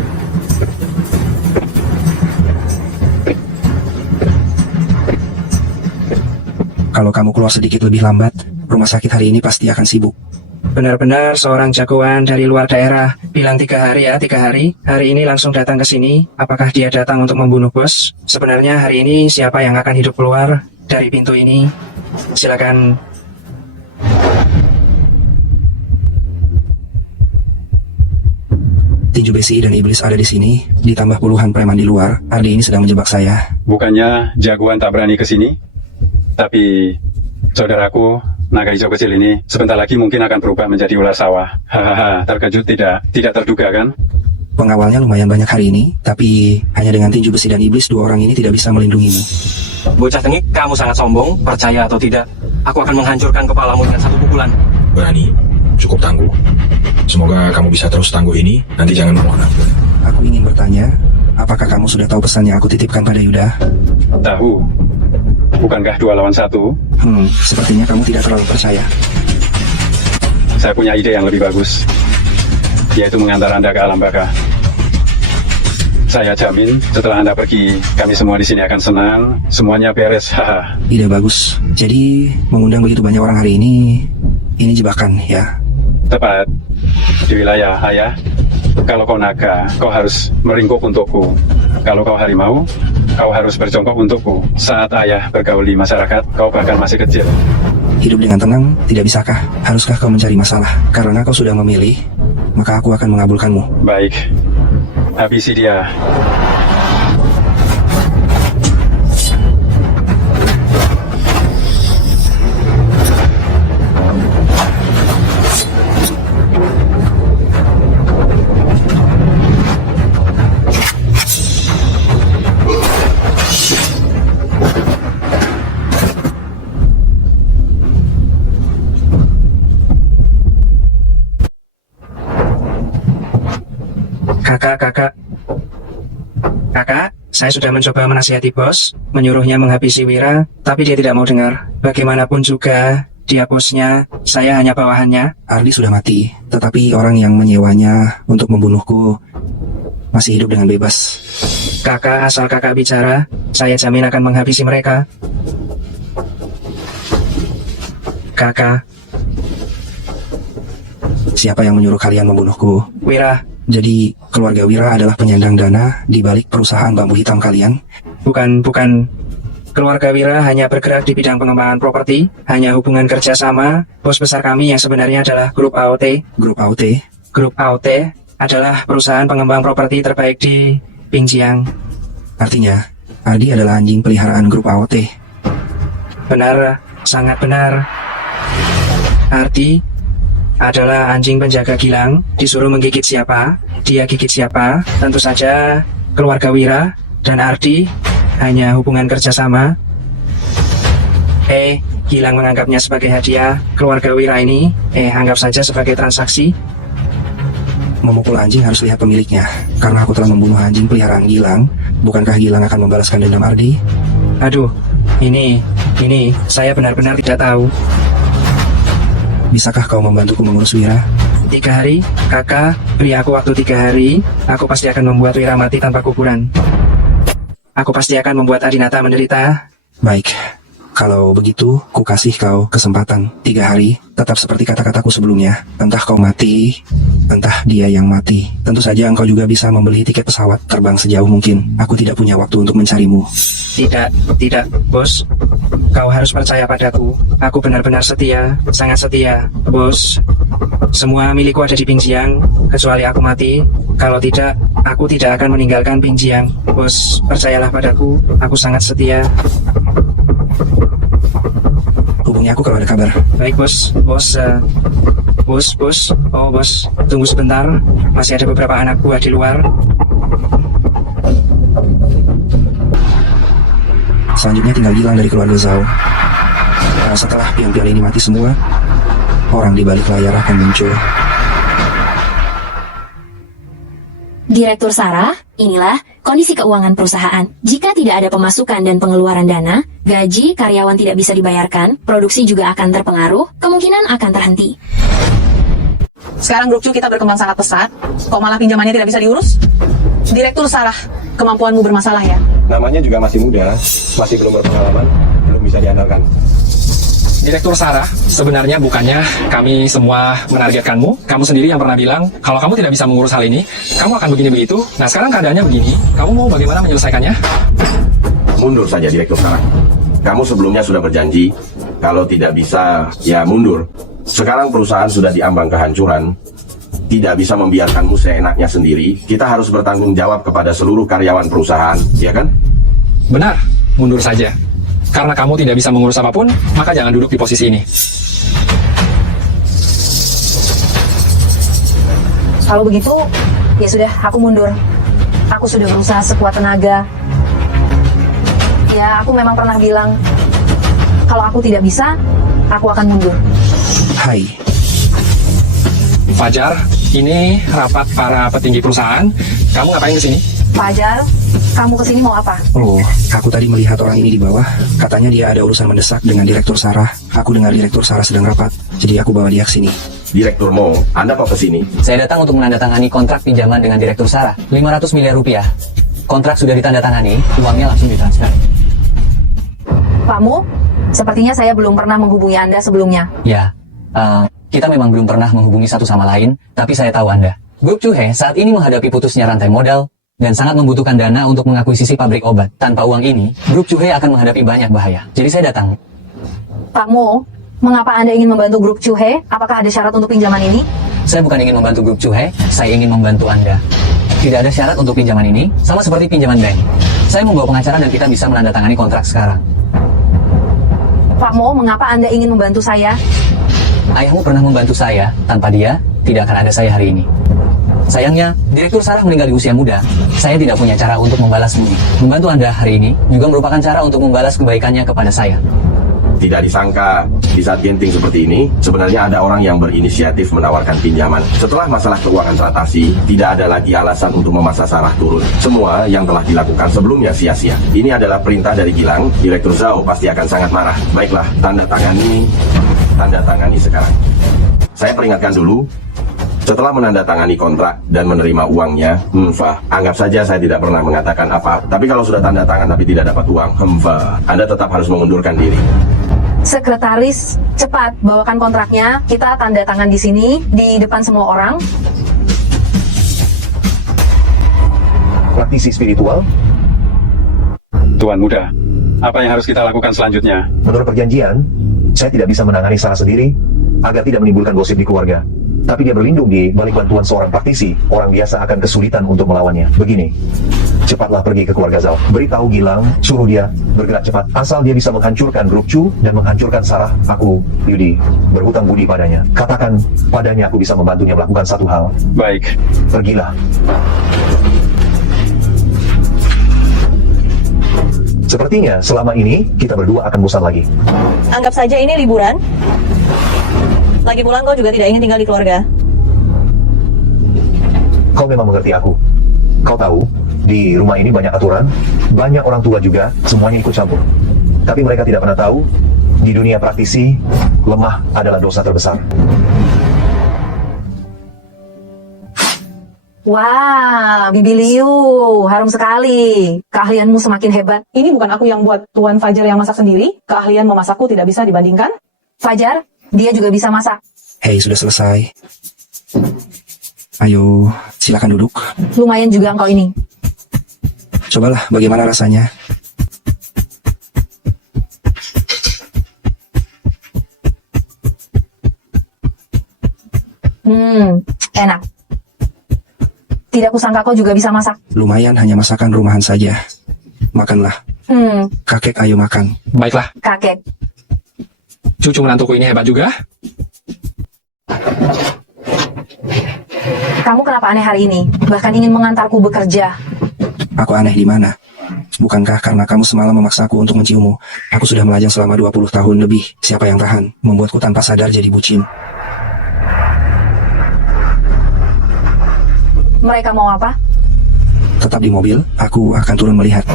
Kalau kamu keluar sedikit lebih lambat, rumah sakit hari ini pasti akan sibuk. Benar-benar seorang jagoan dari luar daerah. Bilang 3 hari ya, 3 hari. Hari ini langsung datang ke sini. Apakah dia datang untuk membunuh bos? Sebenarnya hari ini siapa yang akan hidup keluar dari pintu ini? Silakan. Tinju besi dan iblis ada di sini, ditambah puluhan preman di luar. Ardi ini sedang menjebak saya. Bukannya jagoan tak berani ke sini? Tapi saudaraku, naga hijau kecil ini sebentar lagi mungkin akan berubah menjadi ular sawah. Hahaha, terkejut tidak terduga kan? Pengawalnya lumayan banyak hari ini, tapi hanya dengan tinju besi dan iblis 2 orang ini tidak bisa melindungimu. Bocah tengik, kamu sangat sombong, percaya atau tidak, aku akan menghancurkan kepalamu dengan 1 pukulan. Berani, cukup tangguh. Semoga kamu bisa terus tangguh ini, nanti jangan menolak. Aku ingin bertanya, apakah kamu sudah tahu pesan yang aku titipkan pada Yuda? Tahu. Bukankah 2 lawan 1? Sepertinya kamu tidak terlalu percaya. Saya punya ide yang lebih bagus, yaitu mengantar Anda ke alam baka. Saya jamin setelah Anda pergi, kami semua di sini akan senang, semuanya beres. Haha. Ide bagus. Jadi, mengundang begitu banyak orang hari ini jebakan, ya? Tepat. Di wilayah ayah, kalau kau naga, kau harus meringkuk untukku. Kalau kau harimau, kau harus berjongkok untukku. Saat ayah bergaul di masyarakat, kau bahkan masih kecil. Hidup dengan tenang, tidak bisakah? Haruskah kau mencari masalah? Karena kau sudah memilih, maka aku akan mengabulkanmu. Baik, habisi dia. Kakak, saya sudah mencoba menasihati bos, menyuruhnya menghabisi Wira, tapi dia tidak mau dengar. Bagaimanapun juga, dia bosnya, saya hanya bawahannya. Ardi sudah mati, tetapi orang yang menyewanya untuk membunuhku masih hidup dengan bebas. Kakak, asal kakak bicara, saya jamin akan menghabisi mereka. Kakak. Siapa yang menyuruh kalian membunuhku? Wira. Jadi, keluarga Wira adalah penyandang dana di balik perusahaan bambu hitam kalian? Bukan. Keluarga Wira hanya bergerak di bidang pengembangan properti, hanya hubungan kerjasama. Bos besar kami yang sebenarnya adalah Grup AOT. Grup AOT? Grup AOT adalah perusahaan pengembang properti terbaik di Pingjiang. Artinya, Ardi adalah anjing peliharaan Grup AOT? Benar, sangat benar. Ardi adalah anjing penjaga Gilang. Disuruh menggigit siapa, dia gigit siapa. Tentu saja keluarga Wira dan Ardi hanya hubungan kerjasama. Gilang menganggapnya sebagai hadiah. Keluarga Wira ini, anggap saja sebagai transaksi. Memukul anjing harus lihat pemiliknya. Karena aku telah membunuh anjing peliharaan Gilang, bukankah Gilang akan membalaskan dendam Ardi? Aduh, ini, saya benar-benar tidak tahu. Bisakah kau membantuku mengurus Wira? 3 hari, kakak, beri aku waktu 3 hari, aku pasti akan membuat Wira mati tanpa kuburan. Aku pasti akan membuat Adinata menderita. Baik, kalau begitu, ku kasih kau kesempatan 3 hari, tetap seperti kata-kataku sebelumnya. Entah kau mati, entah dia yang mati. Tentu saja engkau juga bisa membeli tiket pesawat terbang sejauh mungkin. Aku tidak punya waktu untuk mencarimu. Tidak, bos. Kau harus percaya padaku. Aku benar-benar setia, sangat setia, bos. Semua milikku ada di Pingjiang, kecuali aku mati. Kalau tidak, aku tidak akan meninggalkan Pingjiang. Bos, percayalah padaku, aku sangat setia. Hubungi aku kalau ada kabar. Baik, bos. Bos. Oh, bos. Tunggu sebentar. Masih ada beberapa anak buah di luar. Selanjutnya tinggal Gilang dari keluarga Zhao. Setelah pion-pion ini mati semua, orang di balik layar akan muncul. Direktur Sarah, inilah kondisi keuangan perusahaan. Jika tidak ada pemasukan dan pengeluaran dana, gaji karyawan tidak bisa dibayarkan, produksi juga akan terpengaruh, kemungkinan akan terhenti. Sekarang grup Cu kita berkembang sangat pesat, kok malah pinjamannya tidak bisa diurus? Direktur Sarah, kemampuanmu bermasalah ya? Namanya juga masih muda, masih belum berpengalaman, belum bisa diandalkan. Direktur Sarah, sebenarnya bukannya kami semua menargetkanmu. Kamu sendiri yang pernah bilang, kalau kamu tidak bisa mengurus hal ini, kamu akan begini begitu. Nah sekarang keadaannya begini, kamu mau bagaimana menyelesaikannya? Mundur saja Direktur Sarah. Kamu sebelumnya sudah berjanji, kalau tidak bisa, ya mundur. Sekarang perusahaan sudah diambang kehancuran, tidak bisa membiarkanmu seenaknya sendiri. Kita harus bertanggung jawab kepada seluruh karyawan perusahaan, ya kan? Benar, mundur saja. Karena kamu tidak bisa mengurus apapun, maka jangan duduk di posisi ini. Kalau begitu, ya sudah, aku mundur. Aku sudah berusaha sekuat tenaga. Ya, aku memang pernah bilang, kalau aku tidak bisa, aku akan mundur. Hai. Fajar, ini rapat para petinggi perusahaan. Kamu ngapain kesini? Fajar, kamu kesini mau apa? Oh, aku tadi melihat orang ini di bawah. Katanya dia ada urusan mendesak dengan Direktur Sarah. Aku dengar Direktur Sarah sedang rapat, jadi aku bawa dia ke sini. Direktur Mo, Anda kok ke sini? Saya datang untuk menandatangani kontrak pinjaman dengan Direktur Sarah. 500 miliar rupiah. Kontrak sudah ditandatangani, uangnya langsung ditransfer. Pak Mo, sepertinya saya belum pernah menghubungi Anda sebelumnya. Ya, kita memang belum pernah menghubungi satu sama lain, tapi saya tahu Anda. Grup Cuhe saat ini menghadapi putusnya rantai modal, dan sangat membutuhkan dana untuk mengakuisisi pabrik obat. Tanpa uang ini, Grup Cuhe akan menghadapi banyak bahaya. Jadi saya datang. Pak Mo, mengapa Anda ingin membantu grup Cuhe? Apakah ada syarat untuk pinjaman ini? Saya bukan ingin membantu Grup Cuhe, saya ingin membantu Anda. Tidak ada syarat untuk pinjaman ini, sama seperti pinjaman bank. Saya membawa pengacara dan kita bisa menandatangani kontrak sekarang. Pak Mo, mengapa Anda ingin membantu saya? Ayahmu pernah membantu saya, tanpa dia, tidak akan ada saya hari ini. Sayangnya, Direktur Sarah meninggal di usia muda. Saya tidak punya cara untuk membalas budi. Membantu Anda hari ini juga merupakan cara untuk membalas kebaikannya kepada saya. Tidak disangka, di saat genting seperti ini, sebenarnya ada orang yang berinisiatif menawarkan pinjaman. Setelah masalah keuangan teratasi, tidak ada lagi alasan untuk memaksa Sarah turun. Semua yang telah dilakukan sebelumnya sia-sia. Ini adalah perintah dari Gilang, Direktur Zhao pasti akan sangat marah. Baiklah, tanda tangani sekarang. Saya peringatkan dulu, setelah menandatangani kontrak dan menerima uangnya, anggap saja saya tidak pernah mengatakan apa. Tapi kalau sudah tanda tangan tapi tidak dapat uang, Anda tetap harus mengundurkan diri. Sekretaris, cepat bawakan kontraknya. Kita tanda tangan di sini, di depan semua orang. Praktisi spiritual, Tuan Muda, apa yang harus kita lakukan selanjutnya? menurut perjanjian, saya tidak bisa menangani Sarah sendiri agar tidak menimbulkan gosip di keluarga. Tapi dia berlindung di balik bantuan seorang praktisi. Orang biasa akan kesulitan untuk melawannya. Begini, cepatlah pergi ke keluarga Zal. Beritahu Gilang, suruh dia bergerak cepat. Asal dia bisa menghancurkan grup Chu dan menghancurkan Sarah, aku, Yudi, berhutang budi padanya. Katakan padanya aku bisa membantunya melakukan satu hal. Baik. Pergilah. Sepertinya selama ini kita berdua akan bosan lagi. Anggap saja ini liburan. Lagi pulang kau juga tidak ingin tinggal di keluarga. Kau memang mengerti aku. Kau tahu, di rumah ini banyak aturan, banyak orang tua juga, semuanya ikut campur. Tapi mereka tidak pernah tahu, di dunia praktisi, lemah adalah dosa terbesar. Wah, Bibi Liu, harum sekali. Keahlianmu semakin hebat. Ini bukan aku yang buat Tuan Fajar yang masak sendiri. Keahlian memasakku tidak bisa dibandingkan. Fajar, dia juga bisa masak. Hei, sudah selesai. Ayo, silakan duduk. Lumayan juga engkau ini. Cobalah, bagaimana rasanya? Enak. Tidak kusangka kau juga bisa masak. Lumayan, hanya masakan rumahan saja. Makanlah. Kakek, ayo makan. Baiklah, Kakek. cucu menantuku ini hebat juga. Kamu kenapa aneh hari ini? Bahkan ingin mengantarku bekerja. Aku aneh di mana? Bukankah karena kamu semalam memaksaku untuk menciummu? Aku sudah melajang selama 20 tahun lebih. Siapa yang tahan? Membuatku tanpa sadar jadi bucin. Mereka mau apa? Tetap di mobil, aku akan turun melihat.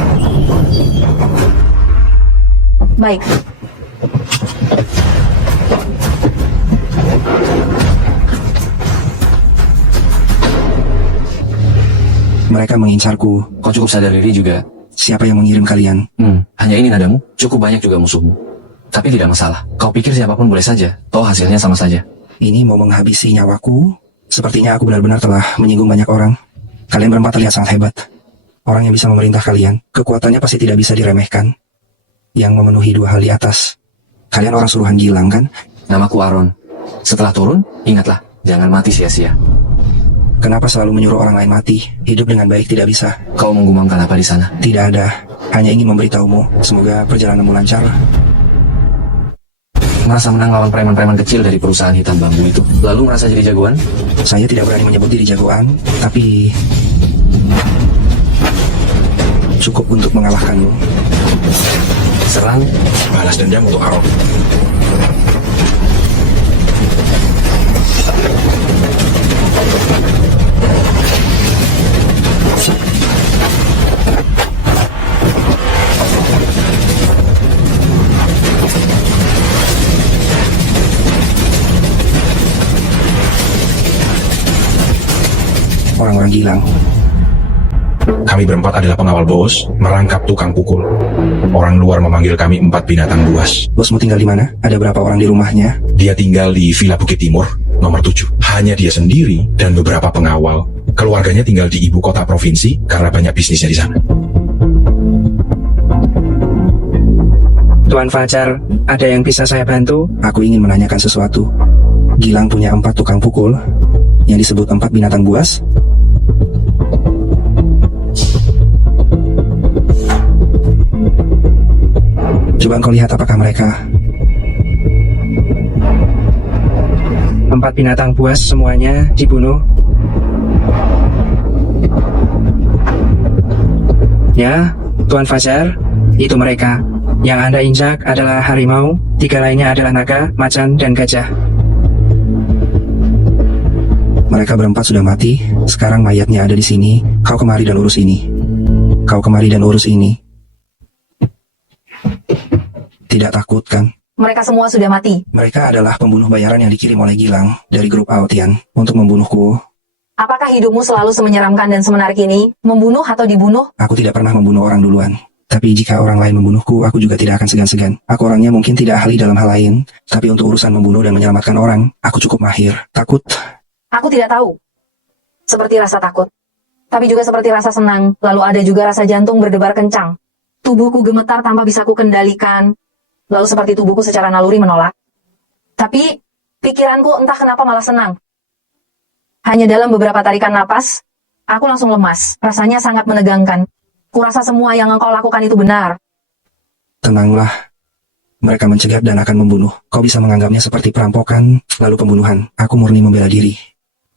Baik. Mereka mengincarku. Kau cukup sadar diri juga. Siapa yang mengirim kalian? Hanya ini nadamu, cukup banyak juga musuhmu. Tapi tidak masalah. Kau pikir siapapun boleh saja, toh hasilnya sama saja. Ini mau menghabisi nyawaku. Sepertinya aku benar-benar telah menyinggung banyak orang. Kalian berempat terlihat sangat hebat. Orang yang bisa memerintah kalian, kekuatannya pasti tidak bisa diremehkan. Yang memenuhi dua hal di atas. Kalian orang suruhan Gilang, kan? Namaku Aaron. Setelah turun, ingatlah, jangan mati sia-sia. Kenapa selalu menyuruh orang lain mati? Hidup dengan baik tidak bisa. Kau menggumamkan apa di sana? Tidak ada. Hanya ingin memberitahumu. Semoga perjalananmu lancar. Merasa menang lawan preman-preman kecil dari perusahaan hitam bambu itu. Lalu merasa jadi jagoan? Saya tidak berani menyebut diri jagoan, tapi cukup untuk mengalahkanmu. Serang. Balas dendam untuk Aaron. Orang-orang Gilang. Kami berempat adalah pengawal bos, merangkap tukang pukul. Orang luar memanggil kami 4 binatang buas. Bosmu tinggal di mana? Ada berapa orang di rumahnya? Dia tinggal di Villa Bukit Timur, nomor 7. Hanya dia sendiri dan beberapa pengawal. Keluarganya tinggal di ibu kota provinsi karena banyak bisnisnya di sana. Tuan Fajar, ada yang bisa saya bantu? Aku ingin menanyakan sesuatu. Gilang punya 4 tukang pukul yang disebut 4 binatang buas. Coba engkau lihat apakah mereka 4 binatang buas semuanya dibunuh. Ya, Tuan Fajar, itu mereka. Yang Anda injak adalah harimau, 3 lainnya adalah naga, macan, dan gajah. Mereka berempat sudah mati. Sekarang mayatnya ada di sini. Kau kemari dan urus ini. Kau kemari dan urus ini. Tidak takut, kan? Mereka semua sudah mati. Mereka adalah pembunuh bayaran yang dikirim oleh Gilang dari grup Aotian untuk membunuhku. Apakah hidupmu selalu semenyeramkan dan semenarik ini? Membunuh atau dibunuh? Aku tidak pernah membunuh orang duluan. Tapi jika orang lain membunuhku, aku juga tidak akan segan-segan. Aku orangnya mungkin tidak ahli dalam hal lain, tapi untuk urusan membunuh dan menyelamatkan orang, aku cukup mahir. Takut? Aku tidak tahu. Seperti rasa takut. Tapi juga seperti rasa senang. Lalu ada juga rasa jantung berdebar kencang. Tubuhku gemetar tanpa bisa ku kendalikan. Lalu seperti tubuhku secara naluri menolak. Tapi pikiranku entah kenapa malah senang. Hanya dalam beberapa tarikan napas, aku langsung lemas. Rasanya sangat menegangkan. Kurasa semua yang engkau lakukan itu benar. Tenanglah. Mereka mencegat dan akan membunuh. Kau bisa menganggapnya seperti perampokan, lalu pembunuhan. Aku murni membela diri.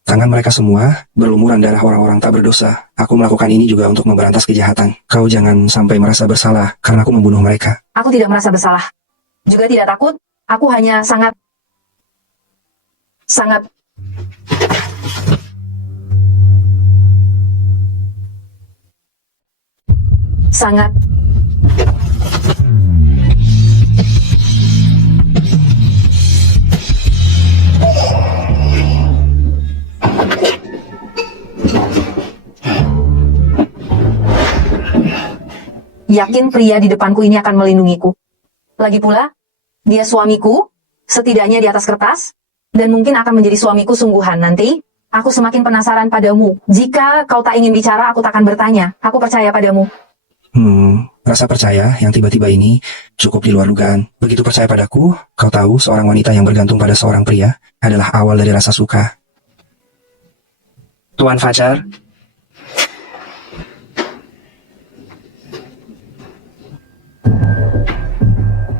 Tangan mereka semua berlumuran darah orang-orang tak berdosa. Aku melakukan ini juga untuk memberantas kejahatan. Kau jangan sampai merasa bersalah karena aku membunuh mereka. Aku tidak merasa bersalah. Juga tidak takut. Aku hanya sangat yakin pria di depanku ini akan melindungiku. Lagi pula, dia suamiku, setidaknya di atas kertas, dan mungkin akan menjadi suamiku sungguhan nanti. Aku semakin penasaran padamu. Jika kau tak ingin bicara, aku tak akan bertanya. Aku percaya padamu. Rasa percaya yang tiba-tiba ini cukup di luar dugaan. Begitu percaya padaku, kau tahu seorang wanita yang bergantung pada seorang pria adalah awal dari rasa suka. Tuan Fajar,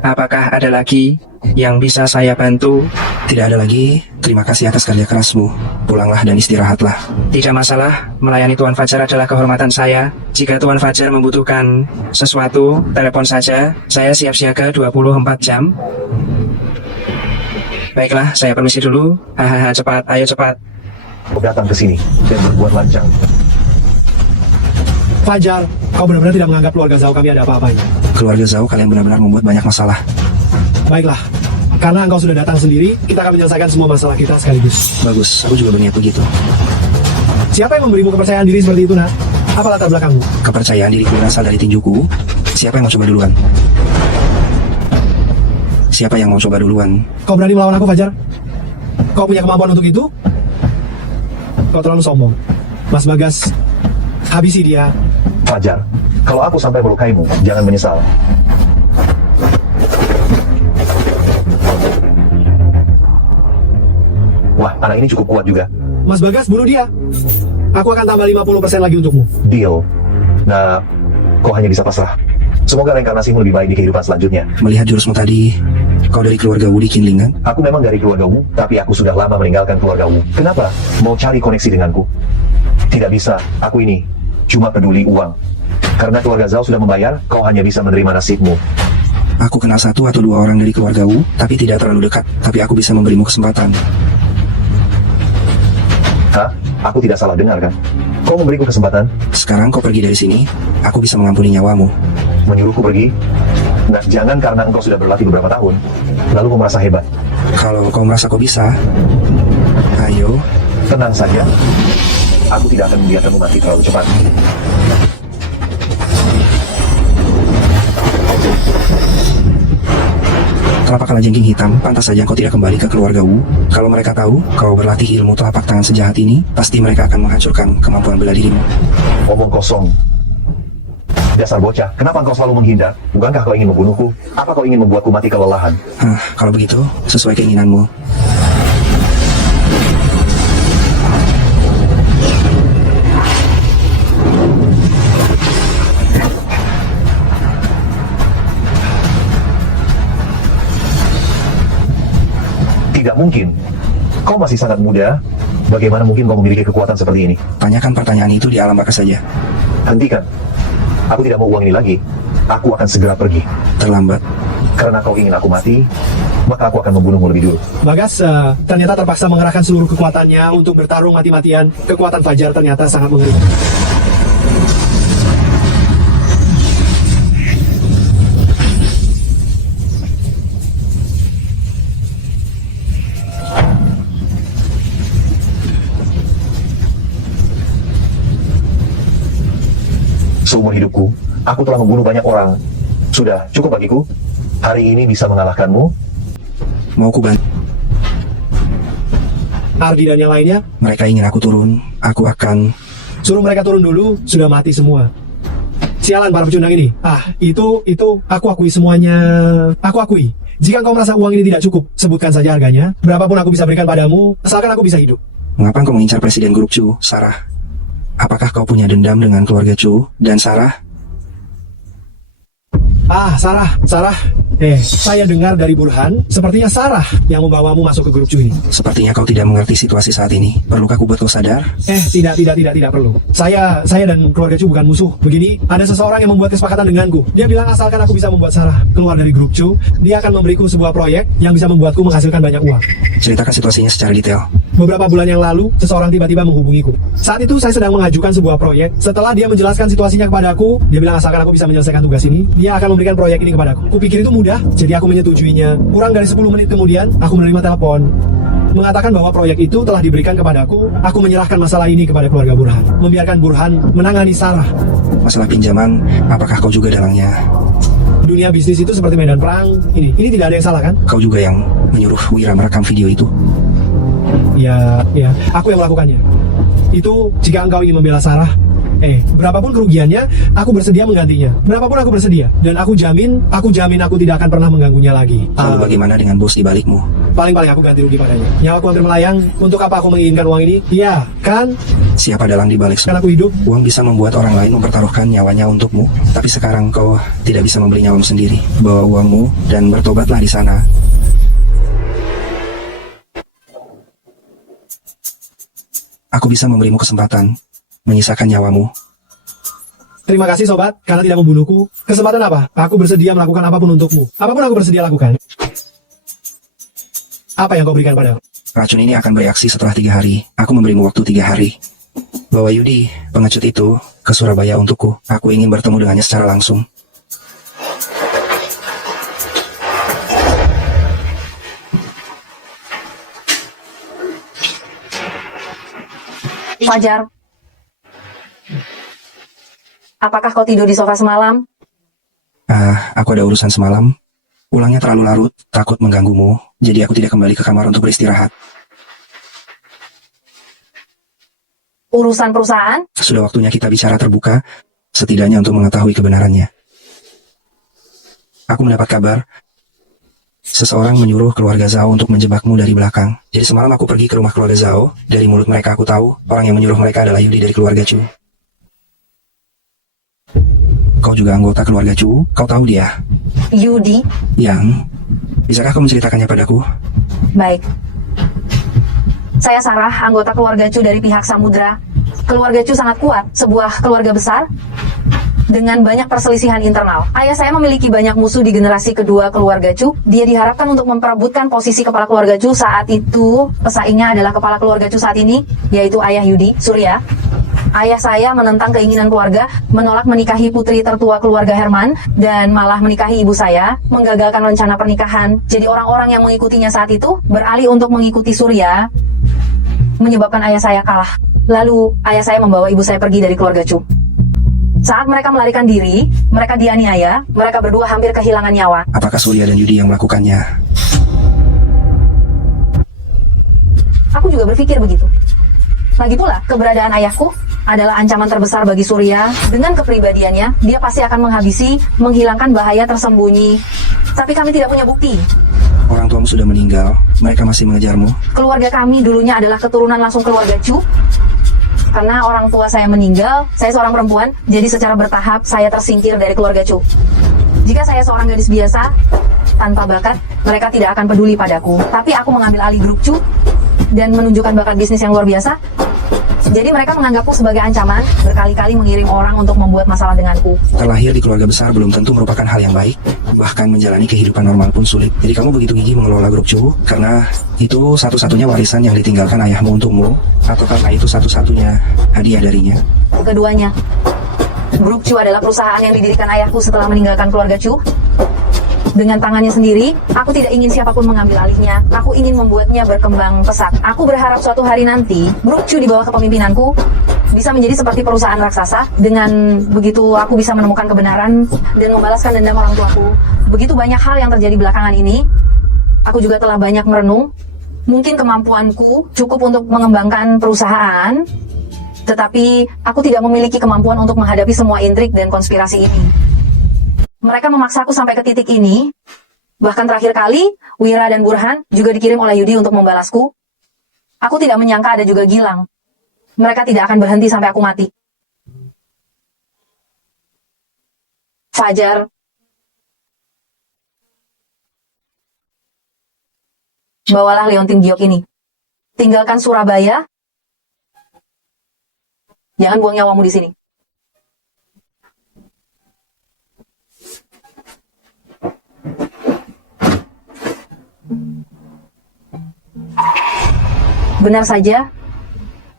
apakah ada lagi yang bisa saya bantu? Tidak ada lagi. Terima kasih atas kerja kerasmu. Pulanglah dan istirahatlah. Tidak masalah, melayani Tuan Fajar adalah kehormatan saya. Jika Tuan Fajar membutuhkan sesuatu, telepon saja. Saya siap siaga 24 jam. Baiklah, saya permisi dulu. Hahaha, cepat, ayo cepat. Datang ke sini dan berbuat lancang. Fajar, kau benar-benar tidak menganggap keluarga Zhao kami ada apa-apanya. Keluarga Zhao kalian benar-benar membuat banyak masalah. Baiklah, karena engkau sudah datang sendiri, kita akan menyelesaikan semua masalah kita sekaligus. Bagus, aku juga berniat begitu. Siapa yang memberimu kepercayaan diri seperti itu, nak? Apa latar belakangmu? Kepercayaan diriku berasal dari tinjuku. Siapa yang mau coba duluan? Siapa yang mau coba duluan? Kau berani melawan aku, Fajar? Kau punya kemampuan untuk itu? Kau terlalu sombong. Mas Bagas, habisi dia. Fajar, kalau aku sampai melukaimu, jangan menyesal. Wah, anak ini cukup kuat juga. Mas Bagas, bunuh dia. Aku akan tambah 50% lagi untukmu. Deal. Nah, kau hanya bisa pasrah. Semoga reinkarnasimu lebih baik di kehidupan selanjutnya. Melihat jurusmu tadi, kau dari keluarga Wu di Qinling kan? Aku memang dari keluarga Wu, tapi aku sudah lama meninggalkan keluarga Wu. Kenapa? Mau cari koneksi denganku? Tidak bisa, aku ini cuma peduli uang. Karena keluarga Zhao sudah membayar, kau hanya bisa menerima nasibmu. Aku kenal 1 atau 2 orang dari keluarga Wu, tapi tidak terlalu dekat. Tapi aku bisa memberimu kesempatan. Hah? Aku tidak salah dengar kan? Kau memberiku kesempatan? Sekarang kau pergi dari sini, aku bisa mengampuni nyawamu. Menyuruhku pergi? Nah, jangan karena engkau sudah berlatih beberapa tahun, lalu kau merasa hebat. Kalau kau merasa kau bisa, ayo. Tenang saja. Aku tidak akan membiarkanmu mati terlalu cepat. Telapak kalajengking hitam, pantas saja kau tidak kembali ke keluarga Wu. Kalau mereka tahu kau berlatih ilmu telapak tangan sejahat ini, pasti mereka akan menghancurkan kemampuan bela dirimu. Omong kosong. Dasar bocah, kenapa engkau selalu menghindar? Bukankah kau ingin membunuhku? Apa kau ingin membuatku mati kelelahan? Kalau begitu, sesuai keinginanmu. Tidak mungkin. Kau masih sangat muda. Bagaimana mungkin kau memiliki kekuatan seperti ini? Tanyakan pertanyaan itu di alam baka saja. Hentikan. Aku tidak mau uang ini lagi. Aku akan segera pergi. Terlambat. Karena kau ingin aku mati, maka aku akan membunuhmu lebih dulu. Bagas ternyata terpaksa mengerahkan seluruh kekuatannya untuk bertarung mati-matian. Kekuatan Fajar ternyata sangat mengerikan. Seumur hidupku, aku telah membunuh banyak orang. Sudah, cukup bagiku. Hari ini bisa mengalahkanmu. Mau ku bantu? Ardi dan yang lainnya? Mereka ingin aku turun. Aku akan... Suruh mereka turun dulu, sudah mati semua. Sialan para pecundang ini. Itu, aku akui semuanya. Aku akui. Jika engkau merasa uang ini tidak cukup, sebutkan saja harganya. Berapapun aku bisa berikan padamu, asalkan aku bisa hidup. Mengapa kau mengincar Presiden Grup Chu, Sarah? Apakah kau punya dendam dengan keluarga Chu dan Sarah? Sarah. Saya dengar dari Burhan, sepertinya Sarah yang membawamu masuk ke grup Chu ini. Sepertinya kau tidak mengerti situasi saat ini. Perlukah ku buat kau sadar? Tidak perlu. Saya dan keluarga Chu bukan musuh. Begini, ada seseorang yang membuat kesepakatan denganku. Dia bilang asalkan aku bisa membuat Sarah keluar dari grup Chu, dia akan memberiku sebuah proyek yang bisa membuatku menghasilkan banyak uang. Ceritakan situasinya secara detail. Beberapa bulan yang lalu, seseorang tiba-tiba menghubungiku. Saat itu saya sedang mengajukan sebuah proyek. Setelah dia menjelaskan situasinya kepadaku, dia bilang asalkan aku bisa menyelesaikan tugas ini, dia akan memberikan proyek ini kepadaku. Kupikir itu mudah, jadi aku menyetujuinya. Kurang dari 10 menit kemudian, aku menerima telepon mengatakan bahwa proyek itu telah diberikan kepadaku. Aku menyerahkan masalah ini kepada keluarga Burhan, membiarkan Burhan menangani Sarah. Masalah pinjaman, apakah kau juga dalangnya? Dunia bisnis itu seperti medan perang. Ini tidak ada yang salah kan? Kau juga yang menyuruh Wira merekam video itu? Ya, aku yang melakukannya. Itu jika engkau ingin membela Sarah, berapapun kerugiannya, aku bersedia menggantinya. Berapapun aku bersedia. Dan aku jamin aku tidak akan pernah mengganggunya lagi. Lalu bagaimana dengan bos di balikmu? Paling-paling aku ganti rugi padanya. Nyawaku hampir melayang. Untuk apa aku menginginkan uang ini? Iya, kan? Siapa dalang di balik? Kan aku hidup. Uang bisa membuat orang lain mempertaruhkan nyawanya untukmu. Tapi sekarang kau tidak bisa membeli nyawamu sendiri. Bawa uangmu dan bertobatlah di sana. Aku bisa memberimu kesempatan menyisakan nyawamu. Terima kasih sobat, karena tidak membunuhku. Kesempatan apa? Aku bersedia melakukan apapun untukmu. Apapun aku bersedia lakukan. Apa yang kau berikan padaku? Racun ini akan bereaksi setelah 3 hari. Aku memberimu waktu 3 hari. Bawa Yudi, pengecut itu, ke Surabaya untukku. Aku ingin bertemu dengannya secara langsung. Fajar, apakah kau tidur di sofa semalam? Aku ada urusan semalam. Pulangnya terlalu larut, takut mengganggumu. Jadi aku tidak kembali ke kamar untuk beristirahat. Urusan perusahaan? Sudah waktunya kita bicara terbuka, setidaknya untuk mengetahui kebenarannya. Aku mendapat kabar, seseorang menyuruh keluarga Zhao untuk menjebakmu dari belakang. Jadi semalam aku pergi ke rumah keluarga Zhao. Dari mulut mereka aku tahu, orang yang menyuruh mereka adalah Yudi dari keluarga Chu. Kau juga anggota keluarga Chu? Kau tahu dia? Yudi? Bisakah kau menceritakannya padaku? Baik. Saya Sarah, anggota keluarga Chu dari pihak Samudra. Keluarga Chu sangat kuat, sebuah keluarga besar dengan banyak perselisihan internal. Ayah saya memiliki banyak musuh di generasi kedua keluarga Chu. Dia diharapkan untuk memperebutkan posisi kepala keluarga Chu. Saat itu, pesaingnya adalah kepala keluarga Chu saat ini, yaitu ayah Yudi, Surya. Ayah saya menentang keinginan keluarga, menolak menikahi putri tertua keluarga Herman, dan malah menikahi ibu saya, menggagalkan rencana pernikahan. Jadi orang-orang yang mengikutinya saat itu beralih untuk mengikuti Surya, menyebabkan ayah saya kalah. Lalu, ayah saya membawa ibu saya pergi dari keluarga Chu. Saat mereka melarikan diri, mereka dianiaya, mereka berdua hampir kehilangan nyawa. Apakah Surya dan Yudi yang melakukannya? Aku juga berpikir begitu. Lagi pula, keberadaan ayahku adalah ancaman terbesar bagi Surya. Dengan kepribadiannya, dia pasti akan menghabisi, menghilangkan bahaya tersembunyi. Tapi kami tidak punya bukti. Orang tuamu sudah meninggal, mereka masih mengejarmu. Keluarga kami dulunya adalah keturunan langsung keluarga Chu. Karena orang tua saya meninggal, saya seorang perempuan, jadi secara bertahap saya tersingkir dari keluarga Chu. Jika saya seorang gadis biasa, tanpa bakat, mereka tidak akan peduli padaku. Tapi aku mengambil alih grup Chu, dan menunjukkan bakat bisnis yang luar biasa. Jadi mereka menganggapku sebagai ancaman, berkali-kali mengirim orang untuk membuat masalah denganku. Terlahir di keluarga besar belum tentu merupakan hal yang baik. Bahkan menjalani kehidupan normal pun sulit. Jadi kamu begitu gigih mengelola grup Chu, karena itu satu-satunya warisan yang ditinggalkan ayahmu untukmu, atau karena itu satu-satunya hadiah darinya? Keduanya. Grup Chu adalah perusahaan yang didirikan ayahku setelah meninggalkan keluarga Chu. Dengan tangannya sendiri, aku tidak ingin siapapun mengambil alihnya. Aku ingin membuatnya berkembang pesat. Aku berharap suatu hari nanti, grup Chu di bawah kepemimpinanku bisa menjadi seperti perusahaan raksasa. Dengan begitu, aku bisa menemukan kebenaran dan membalaskan dendam orang tuaku. Begitu banyak hal yang terjadi belakangan ini. Aku juga telah banyak merenung. Mungkin kemampuanku cukup untuk mengembangkan perusahaan, tetapi aku tidak memiliki kemampuan untuk menghadapi semua intrik dan konspirasi ini. Mereka memaksaku sampai ke titik ini. Bahkan terakhir kali, Wira dan Burhan juga dikirim oleh Yudi untuk membalasku. Aku tidak menyangka ada juga Gilang. Mereka tidak akan berhenti sampai aku mati. Fajar. Bawalah Leontin Giok ini. Tinggalkan Surabaya. Jangan buang nyawamu di sini. Benar saja,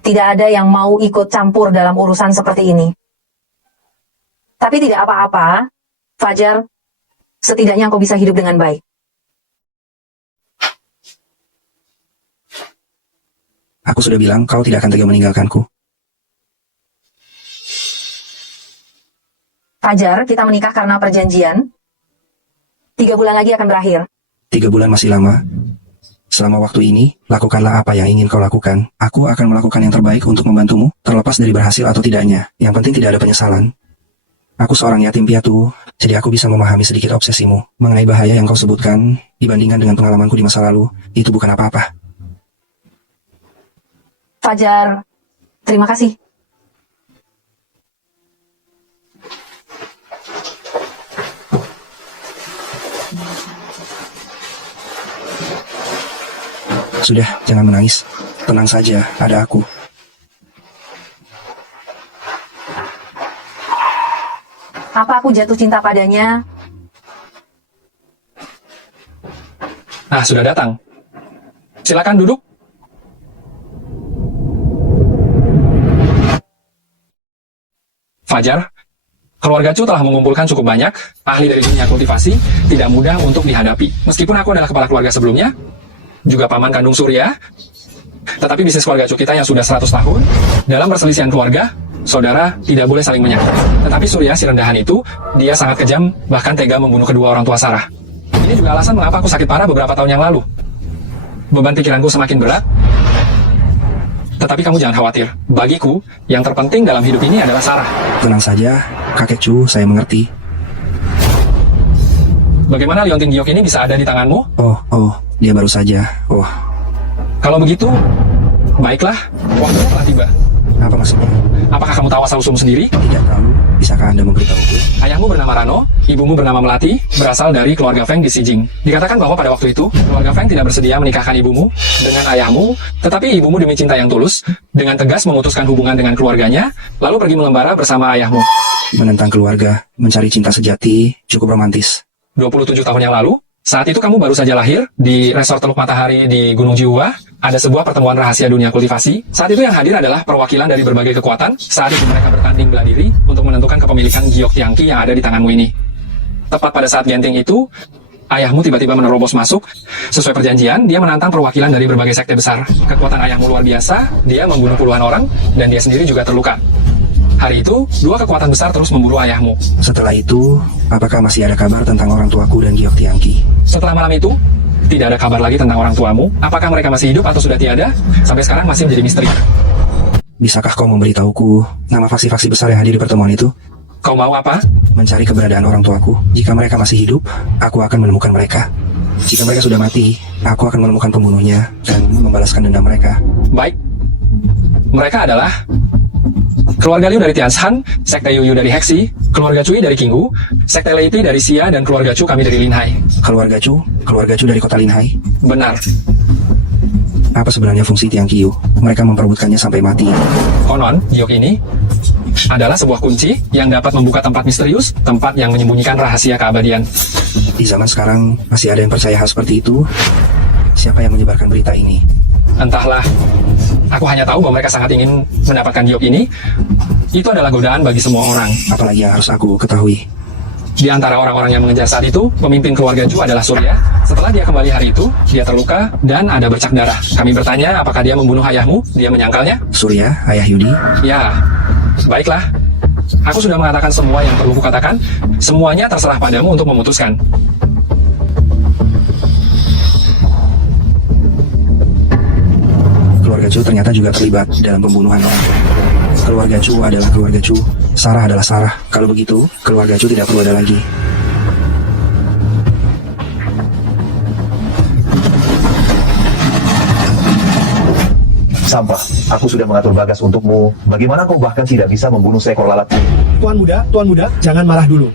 tidak ada yang mau ikut campur dalam urusan seperti ini. Tapi tidak apa-apa, Fajar, setidaknya kau bisa hidup dengan baik. Aku sudah bilang kau tidak akan tega meninggalkanku. Fajar, kita menikah karena perjanjian. 3 bulan lagi akan berakhir. 3 bulan masih lama. Selama waktu ini, lakukanlah apa yang ingin kau lakukan. Aku akan melakukan yang terbaik untuk membantumu, terlepas dari berhasil atau tidaknya. Yang penting tidak ada penyesalan. Aku seorang yatim piatu, jadi aku bisa memahami sedikit obsesimu. Mengenai bahaya yang kau sebutkan, dibandingkan dengan pengalamanku di masa lalu, itu bukan apa-apa. Fajar, terima kasih. Sudah, jangan menangis. Tenang saja, ada aku. Apa aku jatuh cinta padanya? Nah, sudah datang. Silakan duduk. Fajar, keluarga Chu telah mengumpulkan cukup banyak ahli dari dunia kultivasi, tidak mudah untuk dihadapi. Meskipun aku adalah kepala keluarga sebelumnya, juga paman kandung Surya, tetapi bisnis keluarga Chu kita yang sudah 100 tahun, dalam perselisihan keluarga, saudara tidak boleh saling menyakiti. Tetapi Surya, si rendahan itu, dia sangat kejam, bahkan tega membunuh kedua orang tua Sarah. Ini juga alasan mengapa aku sakit parah beberapa tahun yang lalu. Beban pikiranku semakin berat, tetapi kamu jangan khawatir. Bagiku, yang terpenting dalam hidup ini adalah Sarah. Tenang saja, kakek Chu, saya mengerti. Bagaimana Leontin Giok ini bisa ada di tanganmu? Oh, dia baru saja. Kalau begitu, baiklah, waktunya telah tiba. Apa maksudnya? Apakah kamu tahu asal-usulmu sendiri? Tidak tahu. Bisakah Anda memberitahuku? Ayahmu bernama Rano, ibumu bernama Melati, berasal dari keluarga Feng di Xijing. Dikatakan bahwa pada waktu itu, keluarga Feng tidak bersedia menikahkan ibumu dengan ayahmu, tetapi ibumu demi cinta yang tulus, dengan tegas memutuskan hubungan dengan keluarganya, lalu pergi mengembara bersama ayahmu. Menentang keluarga, mencari cinta sejati, cukup romantis. 27 tahun yang lalu, saat itu kamu baru saja lahir di resort Teluk Matahari di Gunung Jiwa. Ada sebuah pertemuan rahasia dunia kultivasi. Saat itu yang hadir adalah perwakilan dari berbagai kekuatan. Saat itu mereka bertanding bela diri untuk menentukan kepemilikan Giok Tiangki yang ada di tanganmu ini. Tepat pada saat genting itu, ayahmu tiba-tiba menerobos masuk. Sesuai perjanjian, dia menantang perwakilan dari berbagai sekte besar. Kekuatan ayahmu luar biasa, dia membunuh puluhan orang, dan dia sendiri juga terluka. Hari itu, 2 kekuatan besar terus memburu ayahmu. Setelah itu, apakah masih ada kabar tentang orang tuaku dan Giok Tiangki? Setelah malam itu, tidak ada kabar lagi tentang orang tuamu. Apakah mereka masih hidup atau sudah tiada? Sampai sekarang masih menjadi misteri. Bisakah kau memberitahuku nama faksi-faksi besar yang hadir di pertemuan itu? Kau mau apa? Mencari keberadaan orang tuaku. Jika mereka masih hidup, aku akan menemukan mereka. Jika mereka sudah mati, aku akan menemukan pembunuhnya dan membalaskan dendam mereka. Baik. Mereka adalah keluarga Liu dari Tianshan, sekte Yuyu dari Hexi, keluarga Cui dari Kinggu, sekte Leiti dari Xia, dan keluarga Chu kami dari Linhai. Keluarga Chu dari kota Linhai? Benar. Apa sebenarnya fungsi Tiang Qiu? Mereka memperebutkannya sampai mati. Konon, Giok ini adalah sebuah kunci yang dapat membuka tempat misterius, tempat yang menyembunyikan rahasia keabadian. Di zaman sekarang, masih ada yang percaya hal seperti itu? Siapa yang menyebarkan berita ini? Entahlah. Aku hanya tahu bahwa mereka sangat ingin mendapatkan Giok ini. Itu adalah godaan bagi semua orang. Apalagi yang harus aku ketahui? Di antara orang-orang yang mengejar saat itu, pemimpin keluarga Chu adalah Surya. Setelah dia kembali hari itu, dia terluka dan ada bercak darah. Kami bertanya apakah dia membunuh ayahmu. Dia menyangkalnya. Surya, ayah Yudi? Ya, baiklah. Aku sudah mengatakan semua yang perlu kukatakan. Semuanya terserah padamu untuk memutuskan. Keluarga Chu ternyata juga terlibat dalam pembunuhan orang tua. Keluarga Chu adalah keluarga Chu. Sarah adalah Sarah. Kalau begitu, keluarga Chu tidak perlu ada lagi. Sampah, aku sudah mengatur Bagas untukmu. Bagaimana kau bahkan tidak bisa membunuh seekor lalat ini? Tuan muda, jangan marah dulu.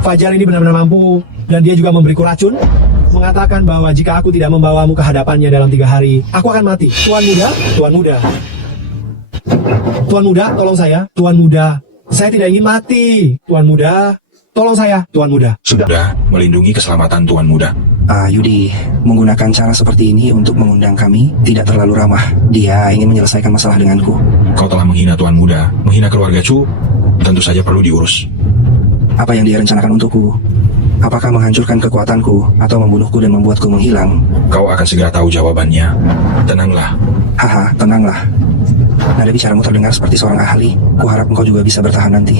Fajar ini benar-benar mampu, dan dia juga memberiku racun, mengatakan bahwa jika aku tidak membawamu ke hadapannya dalam 3 hari, aku akan mati. Tuan muda, tolong saya. Tuan muda, saya tidak ingin mati. Tuan muda, tolong saya. Tuan muda. Sudah melindungi keselamatan Tuan Muda. Yudi, menggunakan cara seperti ini untuk mengundang kami tidak terlalu ramah. Dia ingin menyelesaikan masalah denganku. Kau telah menghina Tuan Muda, menghina keluarga Chu, tentu saja perlu diurus. Apa yang dia rencanakan untukku? Apakah menghancurkan kekuatanku atau membunuhku dan membuatku menghilang? Kau akan segera tahu jawabannya. Tenanglah. Haha, tenanglah. Nada bicaramu terdengar seperti seorang ahli. Kuharap engkau juga bisa bertahan nanti.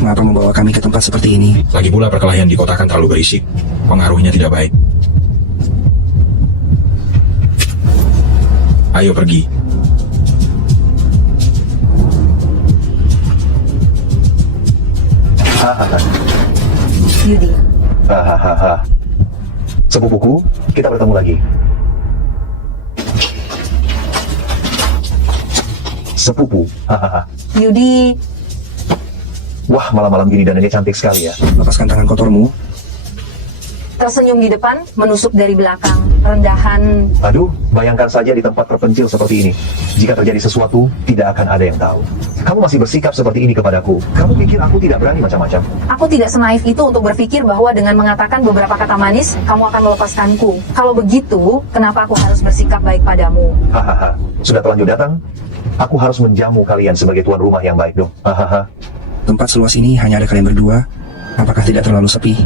Mengapa membawa kami ke tempat seperti ini? Lagi pula perkelahian di kota kan terlalu berisik. Pengaruhnya tidak baik. Ayo pergi. Yudi. Hahaha. Sepupuku, kita bertemu lagi. Sepupu, hahaha. Yudi. Wah, malam-malam gini dananya cantik sekali ya. Lepaskan tangan kotormu. Tersenyum di depan, menusuk dari belakang, rendahan. Aduh, bayangkan saja di tempat terpencil seperti ini. Jika terjadi sesuatu, tidak akan ada yang tahu. Kamu masih bersikap seperti ini kepadaku. Kamu pikir aku tidak berani macam-macam? Aku tidak senaif itu untuk berpikir bahwa dengan mengatakan beberapa kata manis, kamu akan melepaskanku. Kalau begitu, kenapa aku harus bersikap baik padamu? Hahaha, sudah terlanjur datang? Aku harus menjamu kalian sebagai tuan rumah yang baik dong. Hahaha. Tempat seluas ini hanya ada kalian berdua. Apakah tidak terlalu sepi?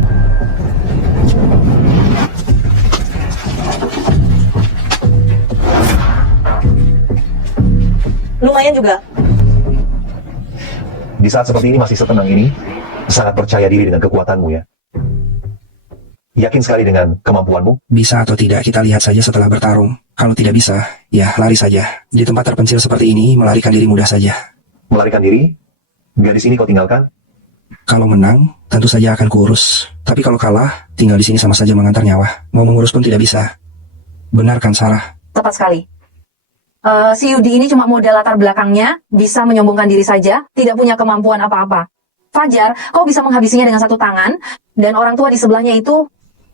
Lumayan juga. Di saat seperti ini masih setenang ini, sangat percaya diri dengan kekuatanmu ya. Yakin sekali dengan kemampuanmu? Bisa atau tidak kita lihat saja setelah bertarung. Kalau tidak bisa, ya lari saja. Di tempat terpencil seperti ini, melarikan diri mudah saja. Melarikan diri? Gadis ini kau tinggalkan? Kalau menang, tentu saja akan kuurus. Tapi kalau kalah, tinggal di sini sama saja mengantar nyawa. Mau mengurus pun tidak bisa. Benar kan, Sarah? Tepat sekali. Si Yudi ini cuma modal latar belakangnya, bisa menyombongkan diri saja, tidak punya kemampuan apa-apa. Fajar, kau bisa menghabisinya dengan 1 tangan, dan orang tua di sebelahnya itu,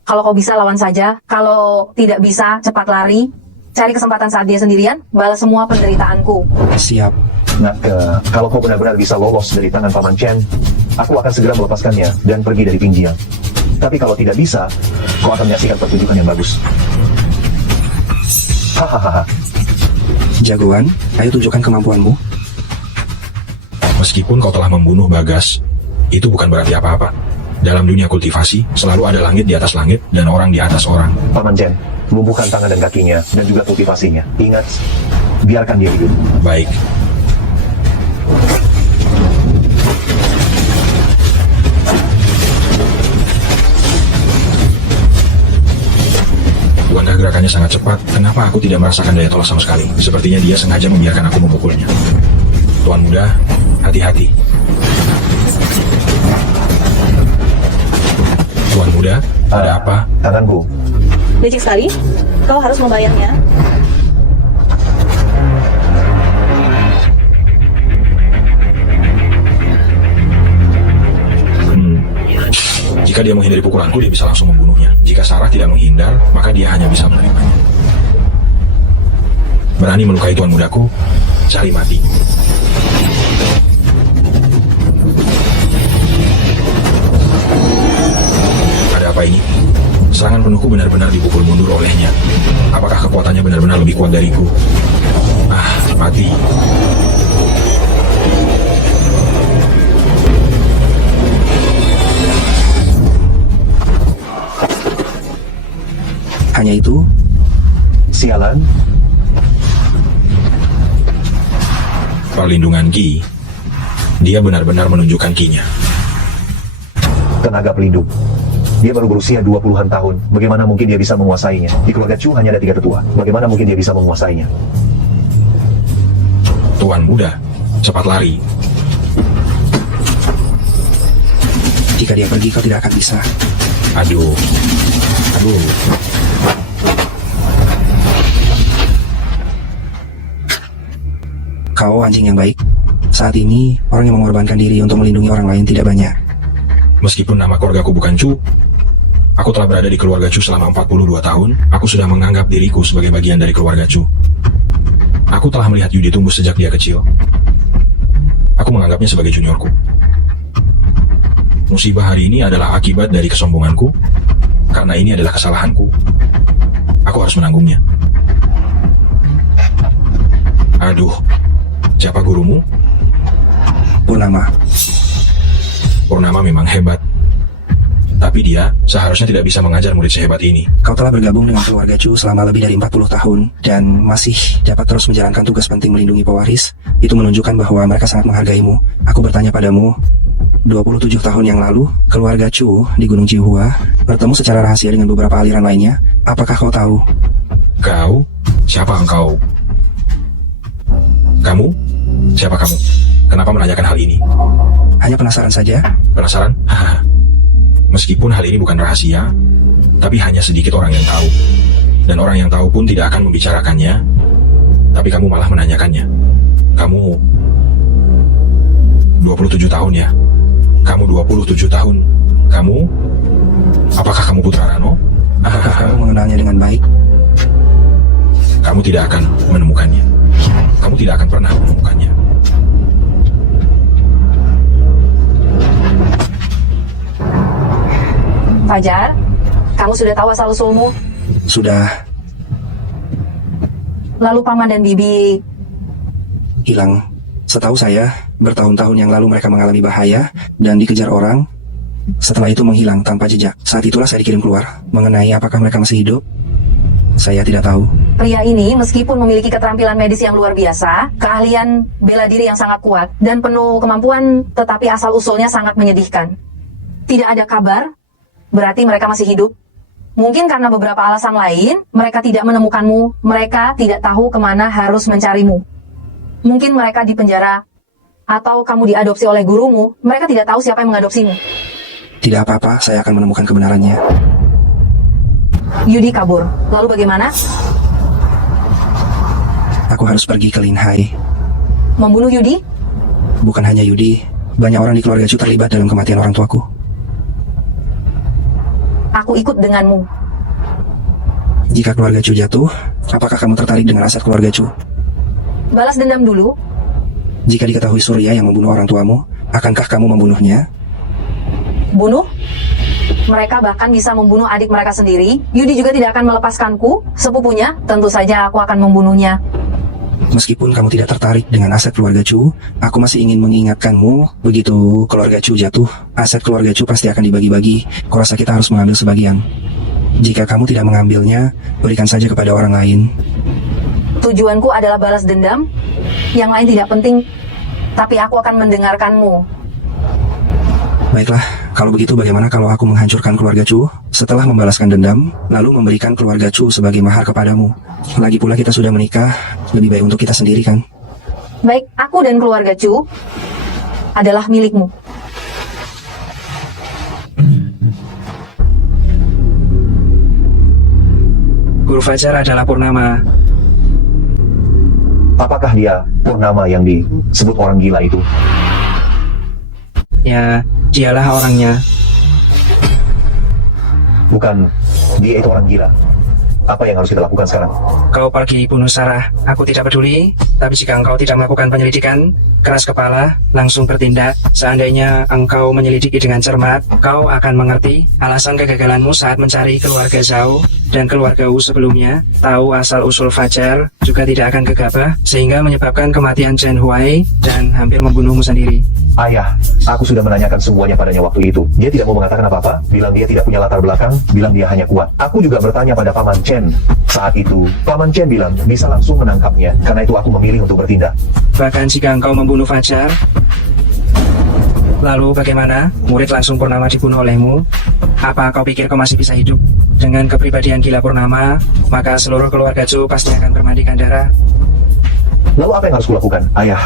kalau kau bisa lawan saja, kalau tidak bisa, cepat lari, cari kesempatan saat dia sendirian, balas semua penderitaanku. Siap. Nah, kalau kau benar-benar bisa lolos dari tangan Paman Chen, aku akan segera melepaskannya dan pergi dari Pingjiang. Tapi kalau tidak bisa, kau akan menyaksikan pertunjukan yang bagus. Hahaha. Jagoan, ayo tunjukkan kemampuanmu. Meskipun kau telah membunuh Bagas, itu bukan berarti apa-apa. Dalam dunia kultivasi, selalu ada langit di atas langit dan orang di atas orang. Paman Chen, lumpuhkan tangan dan kakinya dan juga kultivasinya. Ingat, biarkan dia hidup. Baik. Bukankah gerakannya sangat cepat? Kenapa aku tidak merasakan daya tolak sama sekali? Sepertinya dia sengaja membiarkan aku memukulnya. Tuan Muda, hati-hati. Tuan Muda, ada apa? Tanganku. Licik sekali. Kau harus membayarnya. Jika dia menghindari pukulanku, dia bisa langsung membunuhnya. Jika Sarah tidak menghindar, maka dia hanya bisa menerimanya. Berani melukai tuan mudaku, cari mati. Ada apa ini? Serangan penuhku benar-benar dipukul mundur olehnya. Apakah kekuatannya benar-benar lebih kuat dariku? Mati. Hanya itu? Sialan. Perlindungan Ki. Dia benar-benar menunjukkan Ki-nya. Tenaga pelindung. Dia baru berusia 20-an tahun. Bagaimana mungkin dia bisa menguasainya? Di keluarga Chu hanya ada 3 tetua. Bagaimana mungkin dia bisa menguasainya? Tuan Muda, cepat lari. Jika dia pergi, kau tidak akan bisa. Aduh. Kau anjing yang baik. Saat ini, orang yang mengorbankan diri untuk melindungi orang lain tidak banyak. Meskipun nama keluargaku bukan Chu, aku telah berada di keluarga Chu selama 42 tahun. Aku sudah menganggap diriku sebagai bagian dari keluarga Chu. Aku telah melihat Yudi tumbuh sejak dia kecil. Aku menganggapnya sebagai juniorku. Musibah hari ini adalah akibat dari kesombonganku, karena ini adalah kesalahanku. Aku harus menanggungnya. Aduh, siapa gurumu? Purnama. Purnama memang hebat. Tapi dia seharusnya tidak bisa mengajar murid sehebat ini. Kau telah bergabung dengan keluarga Chu selama lebih dari 40 tahun dan masih dapat terus menjalankan tugas penting melindungi pewaris. Itu menunjukkan bahwa mereka sangat menghargaimu. Aku bertanya padamu, 27 tahun yang lalu, keluarga Chu di Gunung Jihua bertemu secara rahasia dengan beberapa aliran lainnya. Apakah kau tahu? Kau? Siapa engkau? Kamu? Siapa kamu? Kenapa menanyakan hal ini? Hanya penasaran saja. Penasaran? Haha. Meskipun hal ini bukan rahasia, tapi hanya sedikit orang yang tahu. Dan orang yang tahu pun tidak akan membicarakannya, tapi kamu malah menanyakannya. Kamu 27 tahun ya? Kamu 27 tahun. Kamu? Apakah kamu Putra Rano? Apakah kamu mengenalnya dengan baik? Kamu tidak akan menemukannya. Kamu tidak akan pernah menemukannya. Fajar, kamu sudah tahu asal-usulmu? Sudah. Lalu Paman dan Bibi Hilang. Setahu saya, bertahun-tahun yang lalu mereka mengalami bahaya dan dikejar orang. Setelah itu menghilang tanpa jejak. Saat itulah saya dikirim keluar. Mengenai apakah mereka masih hidup, saya tidak tahu. Pria ini meskipun memiliki keterampilan medis yang luar biasa, keahlian bela diri yang sangat kuat, dan penuh kemampuan, tetapi asal-usulnya sangat menyedihkan. Tidak ada kabar, berarti mereka masih hidup. Mungkin karena beberapa alasan lain, mereka tidak menemukanmu, mereka tidak tahu kemana harus mencarimu. Mungkin mereka di penjara, atau kamu diadopsi oleh gurumu, mereka tidak tahu siapa yang mengadopsimu. Tidak apa-apa, saya akan menemukan kebenarannya. Yudi kabur, lalu bagaimana? Aku harus pergi ke Linhai. Membunuh Yudi? Bukan hanya Yudi, banyak orang di keluarga Chu terlibat dalam kematian orang tuaku. Aku ikut denganmu. Jika keluarga Chu jatuh, apakah kamu tertarik dengan aset keluarga Chu? Balas dendam dulu. Jika diketahui Surya yang membunuh orang tuamu, akankah kamu membunuhnya? Bunuh? Mereka bahkan bisa membunuh adik mereka sendiri. Yudi juga tidak akan melepaskanku. Sepupunya, tentu saja aku akan membunuhnya. Meskipun kamu tidak tertarik dengan aset keluarga Chu, aku masih ingin mengingatkanmu, begitu keluarga Chu jatuh, aset keluarga Chu pasti akan dibagi-bagi. Kurasa kita harus mengambil sebagian. Jika kamu tidak mengambilnya, berikan saja kepada orang lain. Tujuanku adalah balas dendam. Yang lain tidak penting, tapi aku akan mendengarkanmu. Baiklah, kalau begitu bagaimana kalau aku menghancurkan keluarga Chu setelah membalaskan dendam, lalu memberikan keluarga Chu sebagai mahar kepadamu. Lagi pula kita sudah menikah, lebih baik untuk kita sendiri kan? Baik, aku dan keluarga Chu adalah milikmu. Guru Fajar adalah Purnama. Apakah dia Purnama yang disebut orang gila itu? Ya, dialah orangnya. Bukan, dia itu orang gila. Apa yang harus kita lakukan sekarang? Kau pergi bunuh Sarah. Aku tidak peduli. Tapi jika engkau tidak melakukan penyelidikan, keras kepala, langsung bertindak. Seandainya engkau menyelidiki dengan cermat, kau akan mengerti alasan kegagalanmu saat mencari keluarga Zhao dan keluarga Wu sebelumnya. Tahu asal-usul Fajar juga tidak akan gegabah, sehingga menyebabkan kematian Chen Huai dan hampir membunuhmu sendiri. Ayah, aku sudah menanyakan semuanya padanya waktu itu. Dia tidak mau mengatakan apa-apa, bilang dia tidak punya latar belakang, bilang dia hanya kuat. Aku juga bertanya pada Paman Chen. Saat itu, Paman Chen bilang bisa langsung menangkapnya, karena itu aku memilih untuk bertindak. Bahkan jika engkau membunuh Fajar, lalu bagaimana? Murid langsung Purnama dibunuh olehmu? Apa kau pikir kau masih bisa hidup? Dengan kepribadian gila Purnama, maka seluruh keluarga Chu pasti akan bermandikan darah. Lalu apa yang harus kulakukan, Ayah?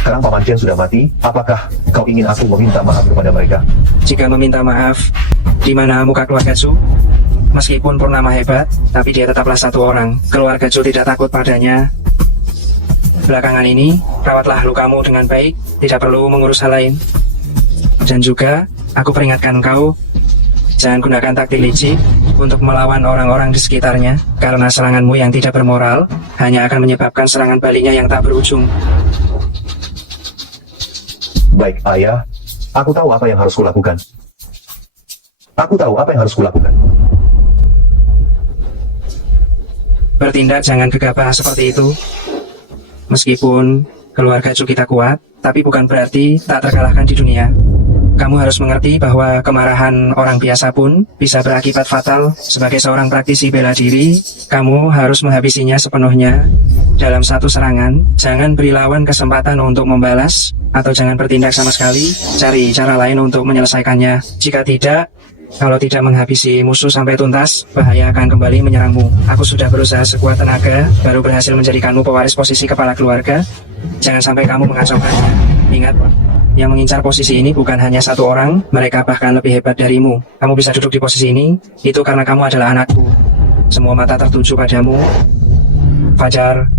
Sekarang Paman Chen sudah mati, apakah kau ingin aku meminta maaf kepada mereka? Jika meminta maaf, di mana muka keluarga Chu? Meskipun Purnama hebat, tapi dia tetaplah satu orang. Keluarga Chu tidak takut padanya. Belakangan ini, rawatlah lukamu dengan baik, tidak perlu mengurus hal lain. Dan juga, aku peringatkan kau, jangan gunakan taktik licik untuk melawan orang-orang di sekitarnya, karena seranganmu yang tidak bermoral hanya akan menyebabkan serangan baliknya yang tak berujung. Baik, Ayah. Aku tahu apa yang harus kulakukan. Aku tahu apa yang harus kulakukan. Bertindak jangan gegabah seperti itu. Meskipun keluarga Chu kita kuat, tapi bukan berarti tak terkalahkan di dunia. Kamu harus mengerti bahwa kemarahan orang biasa pun bisa berakibat fatal. Sebagai seorang praktisi bela diri, kamu harus menghabisinya sepenuhnya dalam satu serangan. Jangan beri lawan kesempatan untuk membalas, atau jangan bertindak sama sekali. Cari cara lain untuk menyelesaikannya. Jika tidak, kalau tidak menghabisi musuh sampai tuntas, bahaya akan kembali menyerangmu. Aku sudah berusaha sekuat tenaga, baru berhasil menjadikanmu pewaris posisi kepala keluarga. Jangan sampai kamu mengacaukannya. Ingat, yang mengincar posisi ini bukan hanya satu orang, mereka bahkan lebih hebat darimu. Kamu bisa duduk di posisi ini, itu karena kamu adalah anakku. Semua mata tertuju padamu. Fajar,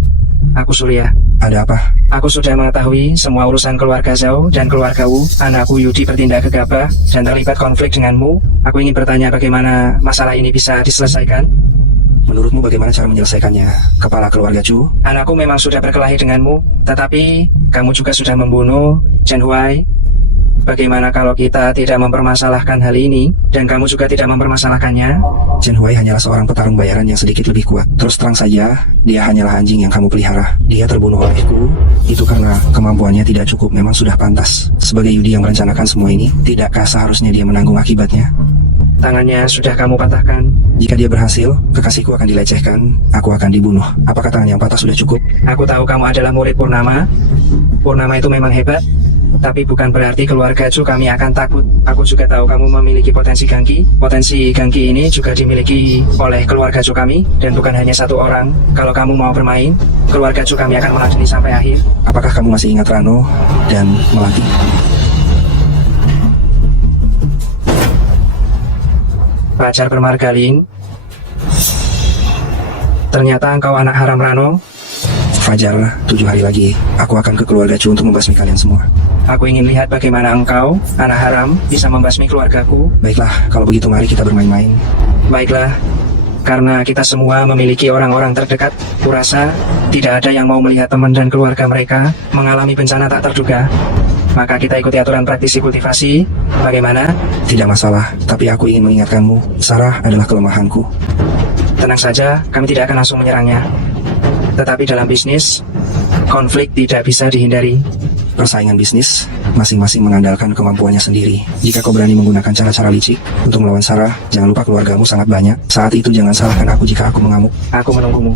aku Surya. Ada apa? Aku sudah mengetahui semua urusan keluarga Zhao dan keluarga Wu. Anakku Yudi bertindak gegabah dan terlibat konflik denganmu. Aku ingin bertanya bagaimana masalah ini bisa diselesaikan. Menurutmu bagaimana cara menyelesaikannya, kepala keluarga Chu? Anakku memang sudah berkelahi denganmu, tetapi kamu juga sudah membunuh Chen Huai. Bagaimana kalau kita tidak mempermasalahkan hal ini, dan kamu juga tidak mempermasalahkannya? Chen Huai hanyalah seorang petarung bayaran yang sedikit lebih kuat. Terus terang saja, dia hanyalah anjing yang kamu pelihara. Dia terbunuh olehku, itu karena kemampuannya tidak cukup, memang sudah pantas. Sebagai Yudi yang merencanakan semua ini, tidakkah seharusnya dia menanggung akibatnya? Tangannya sudah kamu patahkan. Jika dia berhasil, kekasihku akan dilecehkan, aku akan dibunuh. Apakah tangan yang patah sudah cukup? Aku tahu kamu adalah murid Purnama. Purnama itu memang hebat, tapi bukan berarti keluarga Chu kami akan takut. Aku juga tahu kamu memiliki potensi Gangki. Potensi Gangki ini juga dimiliki oleh keluarga Chu kami, dan bukan hanya satu orang. Kalau kamu mau bermain, keluarga Chu kami akan meladeni sampai akhir. Apakah kamu masih ingat Rano dan Melati? Fajar bermargaling. Ternyata engkau anak haram Rano. Fajar, 7 hari lagi, aku akan ke keluarga Chu untuk membasmi kalian semua. Aku ingin lihat bagaimana engkau, anak haram, bisa membasmi keluargaku. Baiklah, kalau begitu mari kita bermain-main. Baiklah, karena kita semua memiliki orang-orang terdekat, kurasa tidak ada yang mau melihat teman dan keluarga mereka mengalami bencana tak terduga. Maka kita ikuti aturan praktisi kultivasi. Bagaimana? Tidak masalah, tapi aku ingin mengingatkanmu, Sarah adalah kelemahanku. Tenang saja, kami tidak akan langsung menyerangnya. Tetapi dalam bisnis, konflik tidak bisa dihindari. Persaingan bisnis, masing-masing mengandalkan kemampuannya sendiri. Jika kau berani menggunakan cara-cara licik untuk melawan Sarah, jangan lupa keluargamu sangat banyak. Saat itu jangan salahkan aku jika aku mengamuk. Aku menunggumu.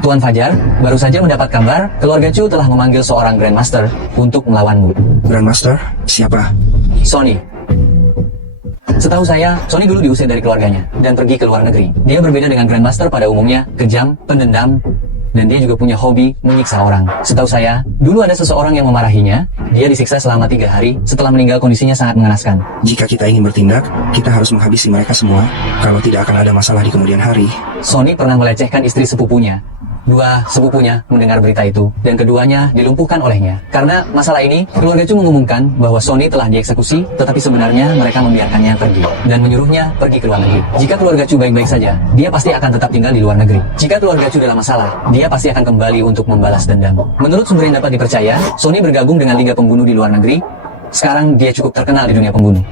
Tuan Fajar, baru saja mendapat kabar keluarga Chu telah memanggil seorang Grandmaster untuk melawanmu. Grandmaster? Siapa? Sony. Setahu saya, Sony dulu diusir dari keluarganya dan pergi ke luar negeri. Dia berbeda dengan Grandmaster pada umumnya, kejam, pendendam, dan dia juga punya hobi menyiksa orang. Setahu saya, dulu ada seseorang yang memarahinya. Dia disiksa selama 3 hari, setelah meninggal kondisinya sangat mengenaskan. Jika kita ingin bertindak, kita harus menghabisi mereka semua. Kalau tidak akan ada masalah di kemudian hari. Sony pernah melecehkan istri sepupunya. 2 sepupunya mendengar berita itu, dan keduanya dilumpuhkan olehnya. Karena masalah ini, keluarga Chu mengumumkan bahwa Sony telah dieksekusi, tetapi sebenarnya mereka membiarkannya pergi, dan menyuruhnya pergi ke luar negeri. Jika keluarga Chu baik-baik saja, dia pasti akan tetap tinggal di luar negeri. Jika keluarga Chu dalam masalah, dia pasti akan kembali untuk membalas dendam. Menurut sumber yang dapat dipercaya, Sony bergabung dengan Liga Pembunuh di luar negeri. Sekarang dia cukup terkenal di dunia pembunuh.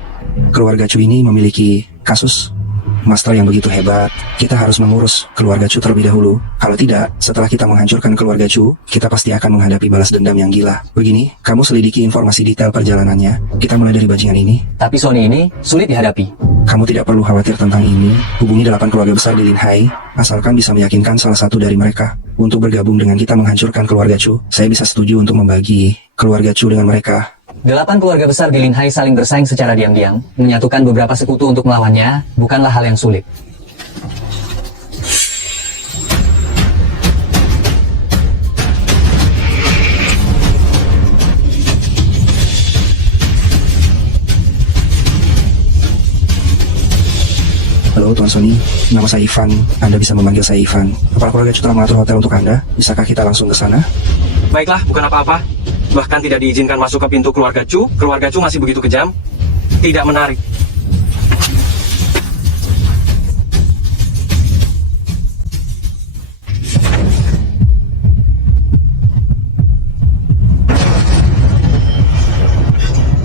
Keluarga Chu ini memiliki kasus master yang begitu hebat. Kita harus mengurus keluarga Chu terlebih dahulu. Kalau tidak, setelah kita menghancurkan keluarga Chu, kita pasti akan menghadapi balas dendam yang gila. Begini, kamu selidiki informasi detail perjalanannya. Kita mulai dari bajingan ini. Tapi Sony ini sulit dihadapi. Kamu tidak perlu khawatir tentang ini. Hubungi 8 keluarga besar di Linhai, asalkan bisa meyakinkan salah satu dari mereka. untuk bergabung dengan kita menghancurkan keluarga Chu, saya bisa setuju untuk membagi keluarga Chu dengan mereka. 8 keluarga besar di Lin Hai saling bersaing secara diam-diam. Menyatukan beberapa sekutu untuk melawannya bukanlah hal yang sulit. Halo Tuan Sony, nama saya Ivan. Anda bisa memanggil saya Ivan. Kepala keluarga Chu telah mengatur hotel untuk Anda. Bisakah kita langsung ke sana? Baiklah, bukan apa-apa. Bahkan tidak diizinkan masuk ke pintu keluarga Chu. Keluarga Chu masih begitu kejam. Tidak menarik.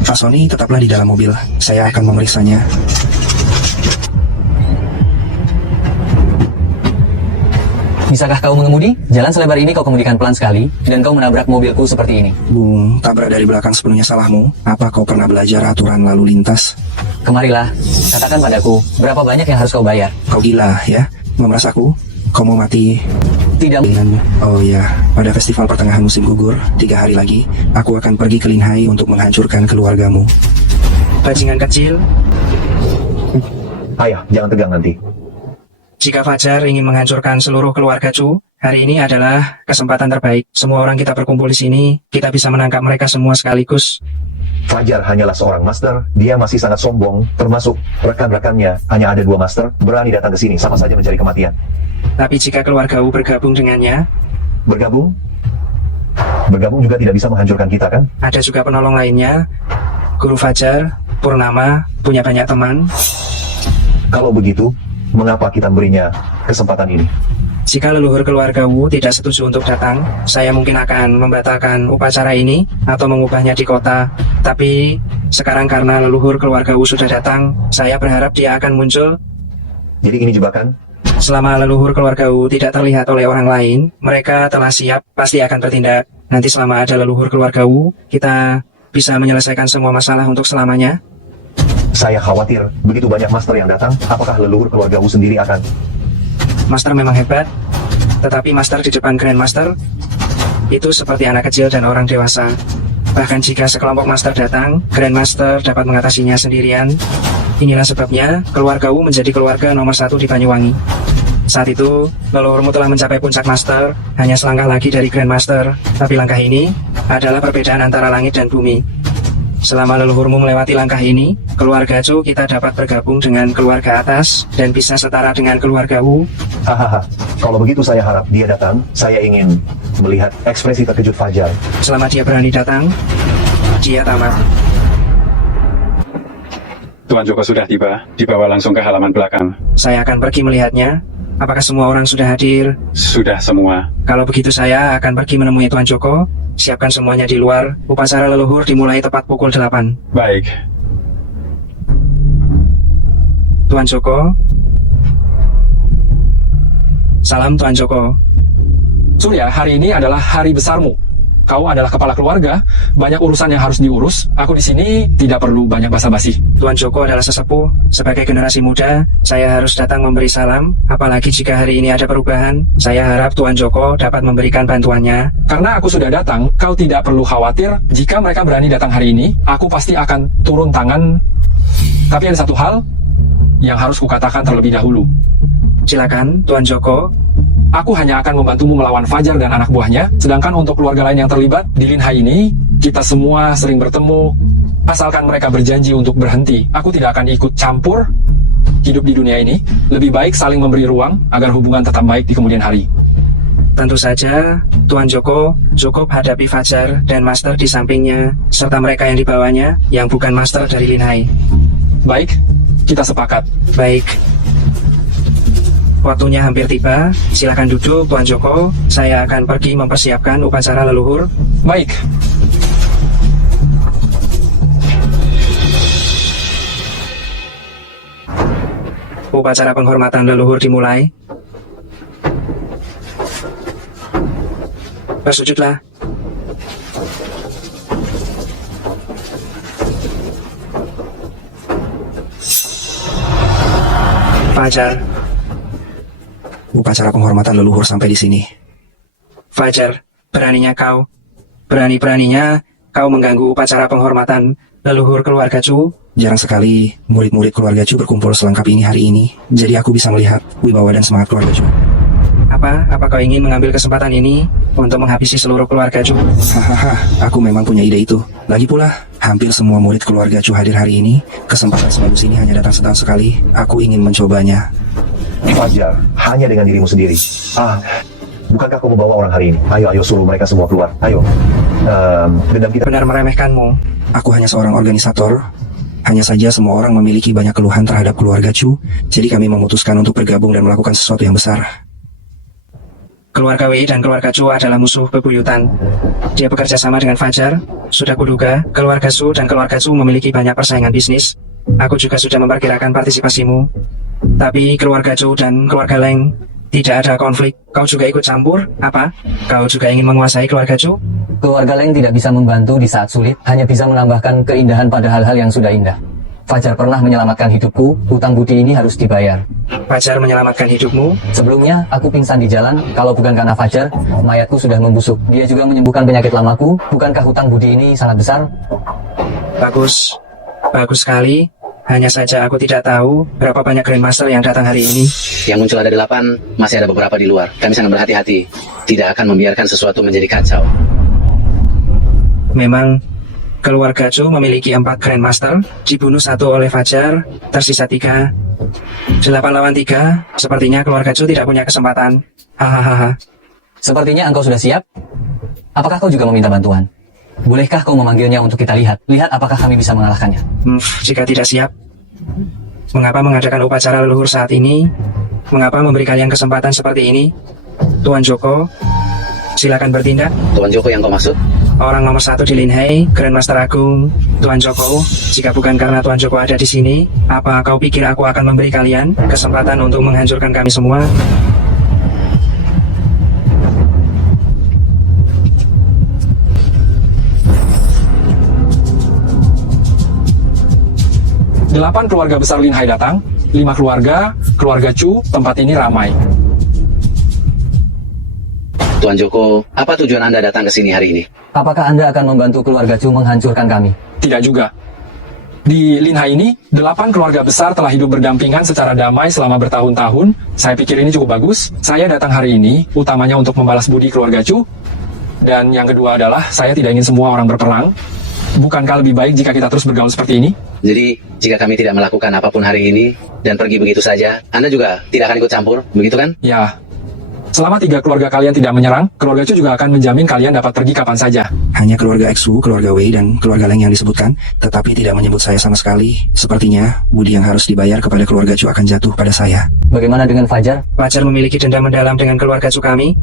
Pak Sony, tetaplah di dalam mobil. Saya akan memeriksanya. Bisakah kau mengemudi? Jalan selebar ini kau kemudikan pelan sekali, dan kau menabrak mobilku seperti ini. Bung, tabrak dari belakang sepenuhnya salahmu. Apa kau pernah belajar aturan lalu lintas? Kemarilah, katakan padaku, berapa banyak yang harus kau bayar? Kau gila, ya? Memeras aku? Kau mau mati? Tidak. Oh ya, pada festival pertengahan musim gugur, 3 hari lagi, aku akan pergi ke Lin Hai untuk menghancurkan keluargamu. Bajingan kecil, Ayah, jangan tegang nanti. jika Fajar ingin menghancurkan seluruh keluarga Chu, hari ini adalah kesempatan terbaik. Semua orang kita berkumpul di sini, kita bisa menangkap mereka semua sekaligus. Fajar hanyalah seorang master, dia masih sangat sombong, termasuk rekan-rekannya, hanya ada 2 master, berani datang ke sini, sama saja mencari kematian. Tapi jika keluarga Wu bergabung dengannya, Bergabung? Bergabung juga tidak bisa menghancurkan kita, kan? ada juga penolong lainnya. Guru Fajar, Purnama, punya banyak teman. Kalau begitu, mengapa kita memberinya kesempatan ini? Jika leluhur keluarga Wu tidak setuju untuk datang, saya mungkin akan membatalkan upacara ini atau mengubahnya di kota. Tapi sekarang karena leluhur keluarga Wu sudah datang, saya berharap dia akan muncul. Jadi ini jebakan? Selama leluhur keluarga Wu tidak terlihat oleh orang lain, mereka telah siap, pasti akan bertindak. Nanti selama ada leluhur keluarga Wu, kita bisa menyelesaikan semua masalah untuk selamanya. Saya khawatir, begitu banyak master yang datang, apakah leluhur keluarga Wu sendiri akan... Master memang hebat, tetapi master di depan Grandmaster itu seperti anak kecil dan orang dewasa. Bahkan jika sekelompok master datang, Grandmaster dapat mengatasinya sendirian. Inilah sebabnya keluarga Wu menjadi keluarga nomor 1 di Banyuwangi. Saat itu, leluhurmu telah mencapai puncak master, hanya selangkah lagi dari Grandmaster. Tapi langkah ini adalah perbedaan antara langit dan bumi. Selama leluhurmu melewati langkah ini, keluarga Chu kita dapat bergabung dengan keluarga atas dan bisa setara dengan keluarga Wu. Hahaha, kalau begitu saya harap dia datang, saya ingin melihat ekspresi terkejut Fajar. Selama dia berani datang, dia tamat. Tuan Joko sudah tiba, dibawa langsung ke halaman belakang. Saya akan pergi melihatnya. Apakah semua orang sudah hadir? Sudah semua. Kalau begitu saya akan pergi menemui Tuan Joko. Siapkan semuanya di luar. Upacara leluhur dimulai tepat pukul 8. Baik. Tuan Joko. Salam Tuan Joko. Surya, hari ini adalah hari besarmu. Kau adalah kepala keluarga, banyak urusan yang harus diurus. Aku di sini tidak perlu banyak basa-basi. Tuan Joko adalah sesepuh. Sebagai generasi muda, saya harus datang memberi salam. Apalagi jika hari ini ada perubahan, saya harap Tuan Joko dapat memberikan bantuannya. Karena aku sudah datang, kau tidak perlu khawatir. Jika mereka berani datang hari ini, aku pasti akan turun tangan. Tapi ada satu hal yang harus kukatakan terlebih dahulu. Silakan, Tuan Joko. Aku hanya akan membantumu melawan Fajar dan anak buahnya, sedangkan untuk keluarga lain yang terlibat di Lin Hai ini, kita semua sering bertemu, asalkan mereka berjanji untuk berhenti. Aku tidak akan ikut campur hidup di dunia ini. Lebih baik saling memberi ruang agar hubungan tetap baik di kemudian hari. Tentu saja, Tuan Joko cukup hadapi Fajar dan Master di sampingnya, serta mereka yang dibawanya, yang bukan Master dari Lin Hai. Baik, kita sepakat. Baik. Waktunya hampir tiba, silakan duduk Tuan Joko. Saya akan pergi mempersiapkan upacara leluhur. Baik. Upacara penghormatan leluhur dimulai. Bersujudlah. Fajar. Upacara penghormatan leluhur sampai di sini. Fajar, berani-beraninya kau mengganggu upacara penghormatan leluhur keluarga Chu. Jarang sekali murid-murid keluarga Chu berkumpul selengkap ini hari ini, jadi aku bisa melihat wibawa dan semangat keluarga Chu. Apa kau ingin mengambil kesempatan ini untuk menghabisi seluruh keluarga Chu? Hahaha, aku memang punya ide itu. Lagi pula, hampir semua murid keluarga Chu hadir hari ini. Kesempatan sebagus ini hanya datang setahun sekali. Aku ingin mencobanya. Fajar, hanya dengan dirimu sendiri. Bukankah kau membawa orang hari ini? Ayo suruh mereka semua keluar. Ayo. Dendam kita benar meremehkanmu. Aku hanya seorang organisator. Hanya saja semua orang memiliki banyak keluhan terhadap keluarga Chu. Jadi kami memutuskan untuk bergabung dan melakukan sesuatu yang besar. Keluarga Wei dan keluarga Chu adalah musuh bebuyutan. Dia bekerja sama dengan Fajar. Sudah kuduga, keluarga Su dan keluarga Chu memiliki banyak persaingan bisnis. Aku juga sudah memperkirakan partisipasimu. Tapi keluarga Chu dan keluarga Leng tidak ada konflik. Kau juga ikut campur? Apa? Kau juga ingin menguasai keluarga Chu? Keluarga Leng tidak bisa membantu di saat sulit, hanya bisa menambahkan keindahan pada hal-hal yang sudah indah. Fajar pernah menyelamatkan hidupku, hutang budi ini harus dibayar. Fajar menyelamatkan hidupmu? Sebelumnya, aku pingsan di jalan, kalau bukan karena Fajar, mayatku sudah membusuk. Dia juga menyembuhkan penyakit lamaku, bukankah hutang budi ini sangat besar? Bagus sekali. Hanya saja aku tidak tahu berapa banyak Grandmaster yang datang hari ini. Yang muncul ada 8, masih ada beberapa di luar. Kami sangat berhati-hati, tidak akan membiarkan sesuatu menjadi kacau. Memang keluarga Chu memiliki 4 Grandmaster, dibunuh 1 oleh Fajar, tersisa 3. 8 lawan 3, sepertinya keluarga Chu tidak punya kesempatan. Hahaha. Sepertinya engkau sudah siap. Apakah kau juga meminta bantuan? Bolehkah kau memanggilnya untuk kita lihat? Lihat apakah kami bisa mengalahkannya. Jika tidak siap, mengapa mengadakan upacara leluhur saat ini? Mengapa memberi kalian kesempatan seperti ini? Tuan Joko, silakan bertindak. Tuan Joko yang kau maksud? Orang nomor 1 di Linhai, Grandmaster Agung, Tuan Joko. Jika bukan karena Tuan Joko ada di sini, apa kau pikir aku akan memberi kalian kesempatan untuk menghancurkan kami semua? Delapan keluarga besar Linhai datang, 5 keluarga Chu, tempat ini ramai. Tuan Joko, apa tujuan Anda datang ke sini hari ini? Apakah Anda akan membantu keluarga Chu menghancurkan kami? Tidak juga. Di Linhai ini, 8 keluarga besar telah hidup berdampingan secara damai selama bertahun-tahun. Saya pikir ini cukup bagus. Saya datang hari ini, utamanya untuk membalas budi keluarga Chu. Dan yang kedua adalah, saya tidak ingin semua orang berperang. Bukankah lebih baik jika kita terus bergaul seperti ini? Jadi, jika kami tidak melakukan apapun hari ini, dan pergi begitu saja, Anda juga tidak akan ikut campur, begitu kan? Ya. Selama 3 keluarga kalian tidak menyerang, keluarga Chu juga akan menjamin kalian dapat pergi kapan saja. Hanya keluarga Xu, keluarga Wei, dan keluarga Leng yang disebutkan, tetapi tidak menyebut saya sama sekali. Sepertinya, budi yang harus dibayar kepada keluarga Chu akan jatuh pada saya. Bagaimana dengan Fajar? Fajar memiliki dendam mendalam dengan keluarga Chu kami.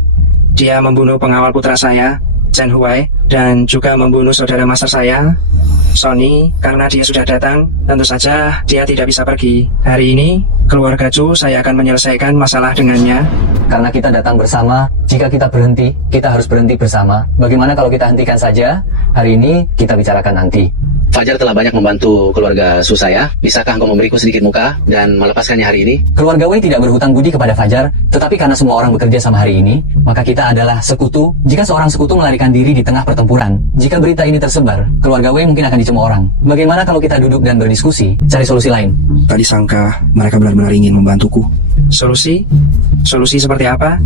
Dia membunuh pengawal putra saya, Chen Huai, dan juga membunuh saudara master saya, Sony. Karena dia sudah datang, tentu saja dia tidak bisa pergi. Hari ini, keluarga Chu saya akan menyelesaikan masalah dengannya. Karena kita datang bersama, jika kita berhenti, kita harus berhenti bersama. Bagaimana kalau kita hentikan saja? Hari ini, kita bicarakan nanti. Fajar telah banyak membantu keluarga Su saya. Bisakah engkau memberiku sedikit muka dan melepaskannya hari ini? Keluarga Wei tidak berhutang budi kepada Fajar, tetapi karena semua orang bekerja sama hari ini, maka kita adalah sekutu. Jika seorang sekutu melarikan diri di tengah pertempuran, jika berita ini tersebar, keluarga Wei mungkin akan dicemooh orang. Bagaimana kalau kita duduk dan berdiskusi, cari solusi lain? Tadi sangka mereka benar-benar ingin membantuku. Solusi? Solusi seperti apa?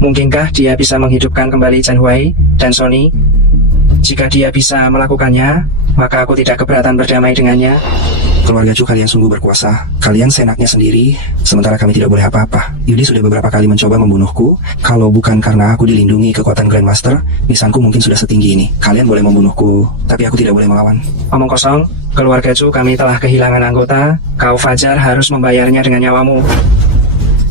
Mungkinkah dia bisa menghidupkan kembali Chen Huai dan Sony? Jika dia bisa melakukannya, maka aku tidak keberatan berdamai dengannya. Keluarga Chu kalian sungguh berkuasa. Kalian seenaknya sendiri, sementara kami tidak boleh apa-apa. Yudi sudah beberapa kali mencoba membunuhku. Kalau bukan karena aku dilindungi kekuatan Grandmaster, nisanku mungkin sudah setinggi ini. Kalian boleh membunuhku, tapi aku tidak boleh melawan. Omong kosong, keluarga Chu kami telah kehilangan anggota. Kau Fajar harus membayarnya dengan nyawamu.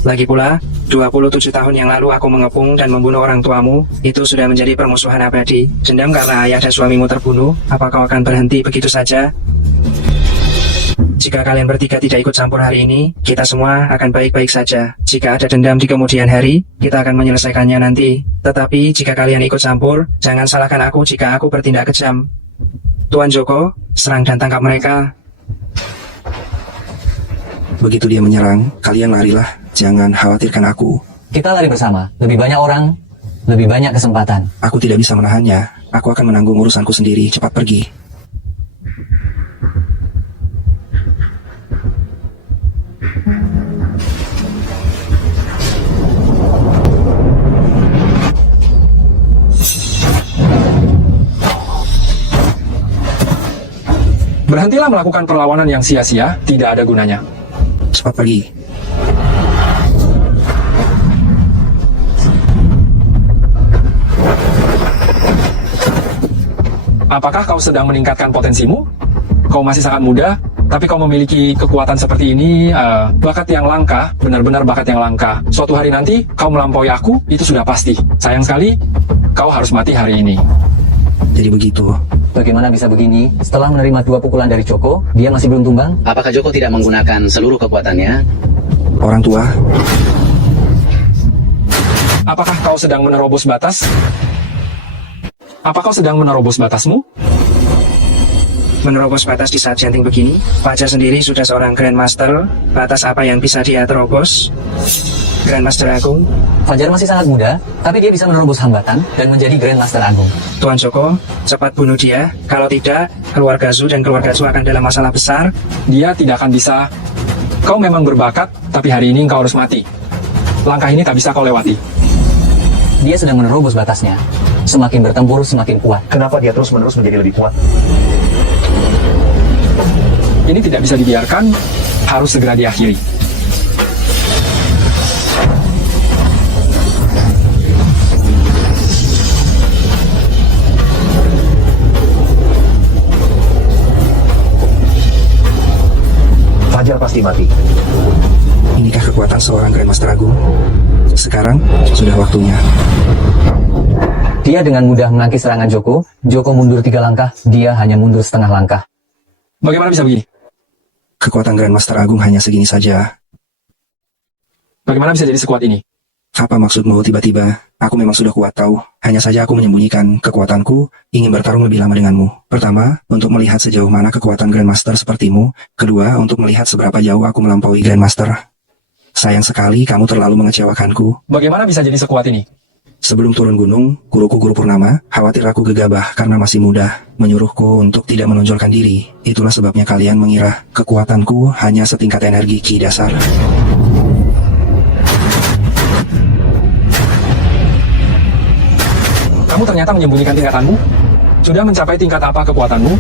Lagi pula, 27 tahun yang lalu aku mengepung dan membunuh orang tuamu. Itu sudah menjadi permusuhan abadi. Dendam karena ayah dan suamimu terbunuh. Apa kau akan berhenti begitu saja? Jika kalian bertiga tidak ikut campur hari ini, kita semua akan baik-baik saja. Jika ada dendam di kemudian hari, kita akan menyelesaikannya nanti. Tetapi jika kalian ikut campur, jangan salahkan aku jika aku bertindak kejam. Tuan Joko, serang dan tangkap mereka. Begitu dia menyerang, kalian larilah. Jangan khawatirkan aku. Kita lari bersama. Lebih banyak orang, lebih banyak kesempatan. Aku tidak bisa menahannya. Aku akan menanggung urusanku sendiri. Cepat pergi. Berhentilah melakukan perlawanan yang sia-sia, tidak ada gunanya. Cepat pergi. Apakah kau sedang meningkatkan potensimu? Kau masih sangat muda, tapi kau memiliki kekuatan seperti ini, bakat yang langka, benar-benar bakat yang langka. Suatu hari nanti, kau melampaui aku, itu sudah pasti. Sayang sekali, kau harus mati hari ini. Jadi begitu. Bagaimana bisa begini? Setelah menerima 2 pukulan dari Joko, dia masih belum tumbang? Apakah Joko tidak menggunakan seluruh kekuatannya? Orang tua. Apakah kau sedang menerobos batas? Apa kau sedang menerobos batasmu? Menerobos batas di saat janting begini? Fajar sendiri sudah seorang Grandmaster. Batas apa yang bisa dia terobos? Grandmaster Agung. Fajar masih sangat muda, tapi dia bisa menerobos hambatan dan menjadi Grandmaster Agung. Tuan Joko, cepat bunuh dia. Kalau tidak, keluarga Zu dan keluarga Zu akan dalam masalah besar. Dia tidak akan bisa. Kau memang berbakat, tapi hari ini kau harus mati. Langkah ini tak bisa kau lewati. Dia sedang menerobos batasnya. Semakin bertempur, semakin kuat. Kenapa dia terus-menerus menjadi lebih kuat? Ini tidak bisa dibiarkan, harus segera diakhiri. Fajar pasti mati. Inikah kekuatan seorang Grandmaster Agung? Sekarang sudah waktunya. Dia dengan mudah menangkis serangan Joko. Joko mundur 3 langkah, dia hanya mundur setengah langkah. Bagaimana bisa begini? Kekuatan Grandmaster Agung hanya segini saja. Bagaimana bisa jadi sekuat ini? Apa maksudmu tiba-tiba? Aku memang sudah kuat tahu. Hanya saja aku menyembunyikan kekuatanku, ingin bertarung lebih lama denganmu. Pertama, untuk melihat sejauh mana kekuatan Grandmaster sepertimu. Kedua, untuk melihat seberapa jauh aku melampaui Grandmaster. Sayang sekali kamu terlalu mengecewakanku. Bagaimana bisa jadi sekuat ini? Sebelum turun gunung, guruku Guru Purnama, khawatir aku gegabah karena masih muda, menyuruhku untuk tidak menonjolkan diri. Itulah sebabnya kalian mengira kekuatanku hanya setingkat energi ki dasar. Kamu ternyata menyembunyikan tingkatanmu? Sudah mencapai tingkat apa kekuatanmu?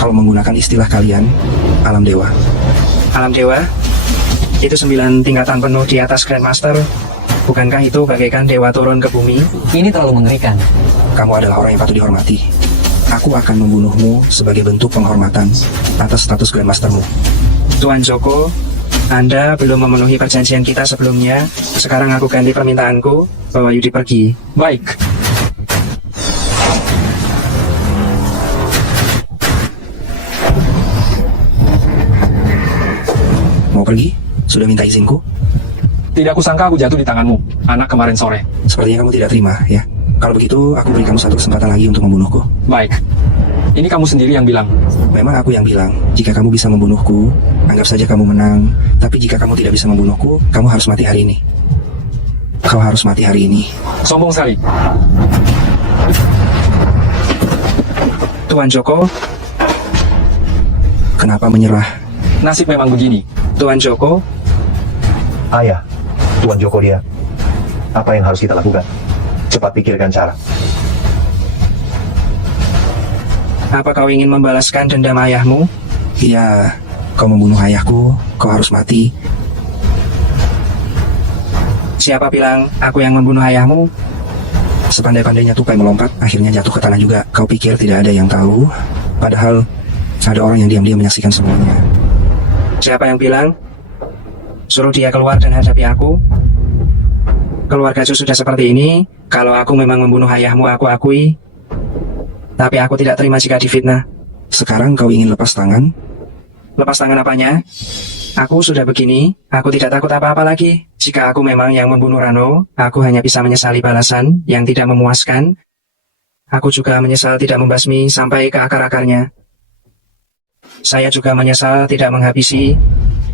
Kalau menggunakan istilah kalian, alam dewa. Alam dewa? Itu 9 tingkatan penuh di atas Grandmaster. Bukankah itu bagaikan dewa turun ke bumi? Ini terlalu mengerikan. Kamu adalah orang yang patut dihormati. Aku akan membunuhmu sebagai bentuk penghormatan atas status Grandmastermu. Tuan Joko, Anda belum memenuhi perjanjian kita sebelumnya. Sekarang aku ganti permintaanku, bawa Yudi pergi. Baik. Mau pergi? Sudah minta izinku? Tidak kusangka aku jatuh di tanganmu, anak kemarin sore. Sepertinya kamu tidak terima, ya? Kalau begitu, aku beri kamu satu kesempatan lagi untuk membunuhku. Baik. Ini kamu sendiri yang bilang. Memang aku yang bilang, jika kamu bisa membunuhku, anggap saja kamu menang. Tapi jika kamu tidak bisa membunuhku, kamu harus mati hari ini. Kau harus mati hari ini. Sombong sekali. Tuan Joko, kenapa menyerah? Nasib memang begini. Tuan Joko, Ayah, Tuan Joko dia. Apa yang harus kita lakukan? Cepat pikirkan cara. apa kau ingin membalaskan dendam ayahmu? Iya, kau membunuh ayahku, kau harus mati. Siapa bilang aku yang membunuh ayahmu? Sepandai-pandainya tupai melompat, akhirnya jatuh ke tanah juga. Kau pikir tidak ada yang tahu? Padahal ada orang yang diam-diam menyaksikan semuanya. Siapa yang bilang? Suruh dia keluar dan hadapi aku. Keluarga sudah seperti ini. Kalau aku memang membunuh ayahmu, aku akui. Tapi aku tidak terima jika difitnah. Sekarang kau ingin lepas tangan? Lepas tangan apanya? Aku sudah begini, aku tidak takut apa-apa lagi. Jika aku memang yang membunuh Rano, aku hanya bisa menyesali balasan yang tidak memuaskan. Aku juga menyesal tidak membasmi sampai ke akar-akarnya. Saya juga menyesal tidak menghabisi,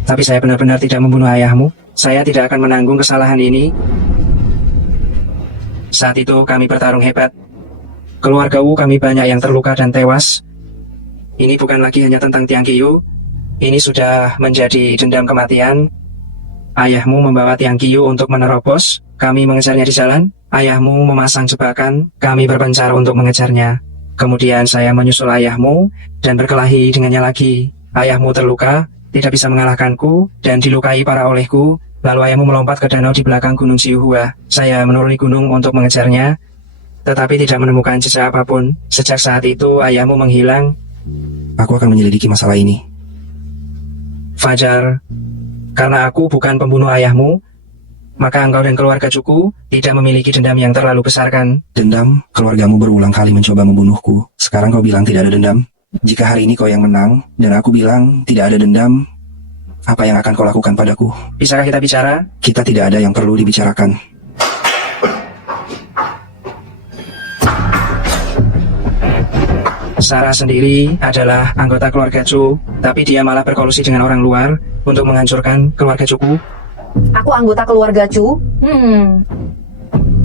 tapi saya benar-benar tidak membunuh ayahmu. Saya tidak akan menanggung kesalahan ini. Saat itu kami bertarung hebat. Keluargaku kami banyak yang terluka dan tewas. Ini bukan lagi hanya tentang Tiang Kiyu. Ini sudah menjadi dendam kematian. Ayahmu membawa Tiang Kiyu untuk menerobos. Kami mengejarnya di jalan. Ayahmu memasang jebakan. Kami berpencar untuk mengejarnya. Kemudian saya menyusul ayahmu dan berkelahi dengannya lagi. Ayahmu terluka, tidak bisa mengalahkanku, dan dilukai parah olehku. Lalu ayahmu melompat ke danau di belakang gunung Siuhua. Saya menuruni gunung untuk mengejarnya, tetapi tidak menemukan jejak apapun. Sejak saat itu ayahmu menghilang. Aku akan menyelidiki masalah ini. Fajar, karena aku bukan pembunuh ayahmu, maka engkau dan keluarga Cuku tidak memiliki dendam yang terlalu besar kan? Dendam? Keluargamu berulang kali mencoba membunuhku. Sekarang kau bilang tidak ada dendam? Jika hari ini kau yang menang, dan aku bilang tidak ada dendam, apa yang akan kau lakukan padaku? Bisakah kita bicara? Kita tidak ada yang perlu dibicarakan. Sarah sendiri adalah anggota keluarga Chu, tapi dia malah berkolusi dengan orang luar untuk menghancurkan keluarga Cuku. Aku anggota keluarga Chu?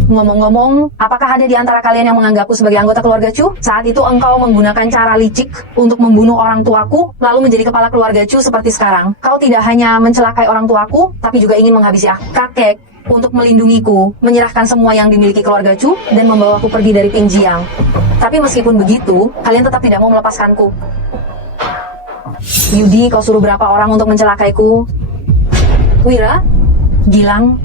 Ngomong-ngomong, apakah ada di antara kalian yang menganggapku sebagai anggota keluarga Chu? Saat itu engkau menggunakan cara licik untuk membunuh orang tuaku, lalu menjadi kepala keluarga Chu seperti sekarang. Kau tidak hanya mencelakai orang tuaku, tapi juga ingin menghabisi aku, kakek, untuk melindungiku, menyerahkan semua yang dimiliki keluarga Chu, dan membawaku pergi dari Pingjiang. Tapi meskipun begitu, kalian tetap tidak mau melepaskanku. Yudi, kau suruh berapa orang untuk mencelakaiku? Wira, Gilang,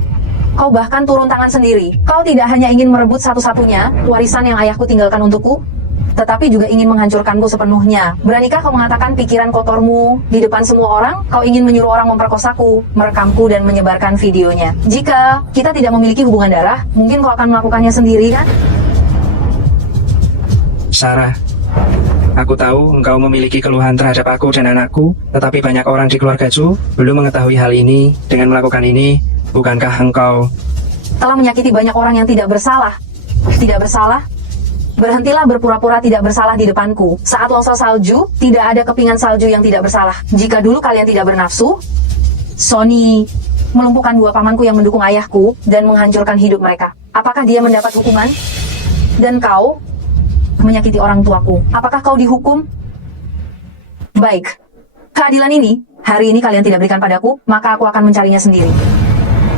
kau bahkan turun tangan sendiri. Kau tidak hanya ingin merebut satu-satunya warisan yang ayahku tinggalkan untukku, tetapi juga ingin menghancurkanku sepenuhnya. Beranikah kau mengatakan pikiran kotormu di depan semua orang? Kau ingin menyuruh orang memperkosaku, merekamku, dan menyebarkan videonya. Jika kita tidak memiliki hubungan darah, mungkin kau akan melakukannya sendiri, kan? Sarah, aku tahu engkau memiliki keluhan terhadap aku dan anakku, tetapi banyak orang di keluarga Chu belum mengetahui hal ini. Dengan melakukan ini, bukankah engkau Telah menyakiti banyak orang yang tidak bersalah? Tidak bersalah? Berhentilah berpura-pura tidak bersalah di depanku. Saat longsor salju, tidak ada kepingan salju yang tidak bersalah. Jika dulu kalian tidak bernafsu, Sony melumpuhkan dua pamanku yang mendukung ayahku dan menghancurkan hidup mereka. Apakah dia mendapat hukuman? Dan kau menyakiti orang tuaku. Apakah kau dihukum? Baik. Keadilan ini, hari ini kalian tidak berikan padaku, maka aku akan mencarinya sendiri.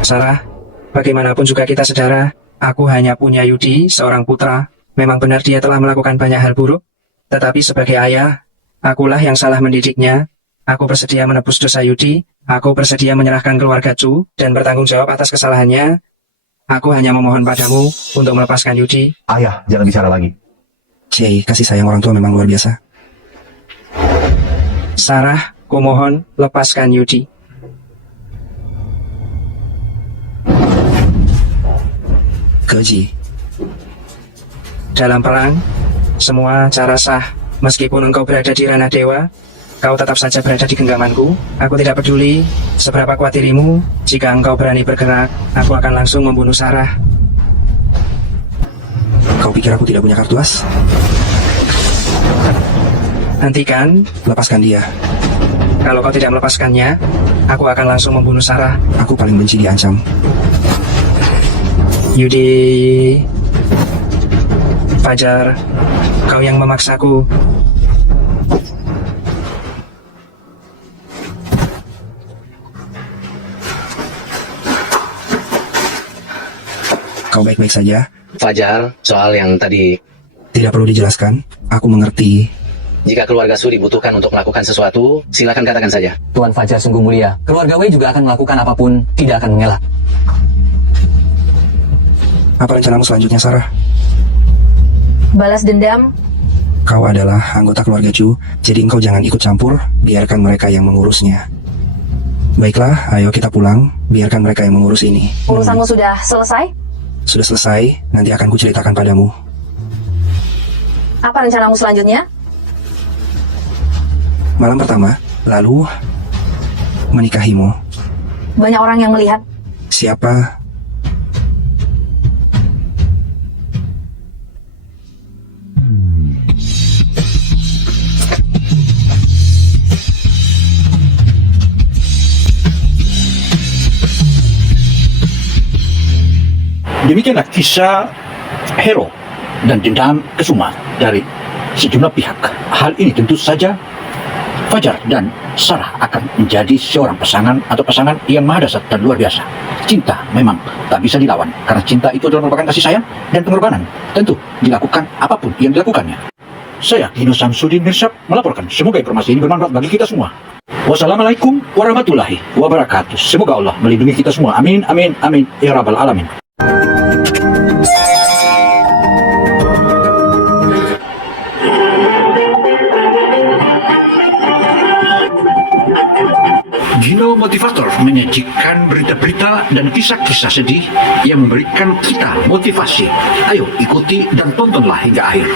Sarah, bagaimanapun juga kita saudara, aku hanya punya Yudi, seorang putra. Memang benar dia telah melakukan banyak hal buruk, tetapi sebagai ayah, akulah yang salah mendidiknya. Aku bersedia menebus dosa Yudi, aku bersedia menyerahkan keluarga Chu dan bertanggung jawab atas kesalahannya. Aku hanya memohon padamu untuk melepaskan Yudi. Ayah, jangan bicara lagi. Cei, kasih sayang orang tua memang luar biasa. Sarah, kumohon lepaskan Yudi. Keji. Dalam perang, semua cara sah. Meskipun engkau berada di ranah dewa, kau tetap saja berada di genggamanku. Aku tidak peduli seberapa kuat dirimu. Jika engkau berani bergerak, aku akan langsung membunuh Sarah. Kau pikir aku tidak punya kartu as? Hentikan. Lepaskan dia. Kalau kau tidak melepaskannya, aku akan langsung membunuh Sarah. Aku paling benci diancam. Yudi, Fajar, kau yang memaksaku. Kau baik-baik saja? Fajar, soal yang tadi. Tidak perlu dijelaskan. Aku mengerti. Jika keluarga Su dibutuhkan untuk melakukan sesuatu, silakan katakan saja. Tuan Fajar sungguh mulia. Keluarga Wei juga akan melakukan apapun, tidak akan mengelak. Apa rencanamu selanjutnya, Sarah? Balas dendam. Kau adalah anggota keluarga Chu, jadi engkau jangan ikut campur, biarkan mereka yang mengurusnya. Baiklah, ayo kita pulang, biarkan mereka yang mengurus ini. Urusanmu sudah selesai? Sudah selesai, nanti akan kuceritakan padamu. Apa rencanamu selanjutnya? Malam pertama, lalu menikahimu. Banyak orang yang melihat. Siapa? Demikianlah kisah hero dan dendam kesuma dari sejumlah pihak. Hal ini tentu saja Fajar dan Sarah akan menjadi seorang pasangan atau pasangan yang maha dahsyat dan luar biasa. Cinta memang tak bisa dilawan, karena cinta itu adalah merupakan kasih sayang dan pengorbanan. Tentu dilakukan apapun yang dilakukannya. Saya Dino Samsudin Mirsab melaporkan. Semoga informasi ini bermanfaat bagi kita semua. Wassalamualaikum warahmatullahi wabarakatuh. Semoga Allah melindungi kita semua. Amin, amin, amin. Ya Rabbal Alamin. Gino Motivator menyajikan berita-berita dan kisah-kisah sedih yang memberikan kita motivasi. Ayo ikuti dan tontonlah hingga akhir.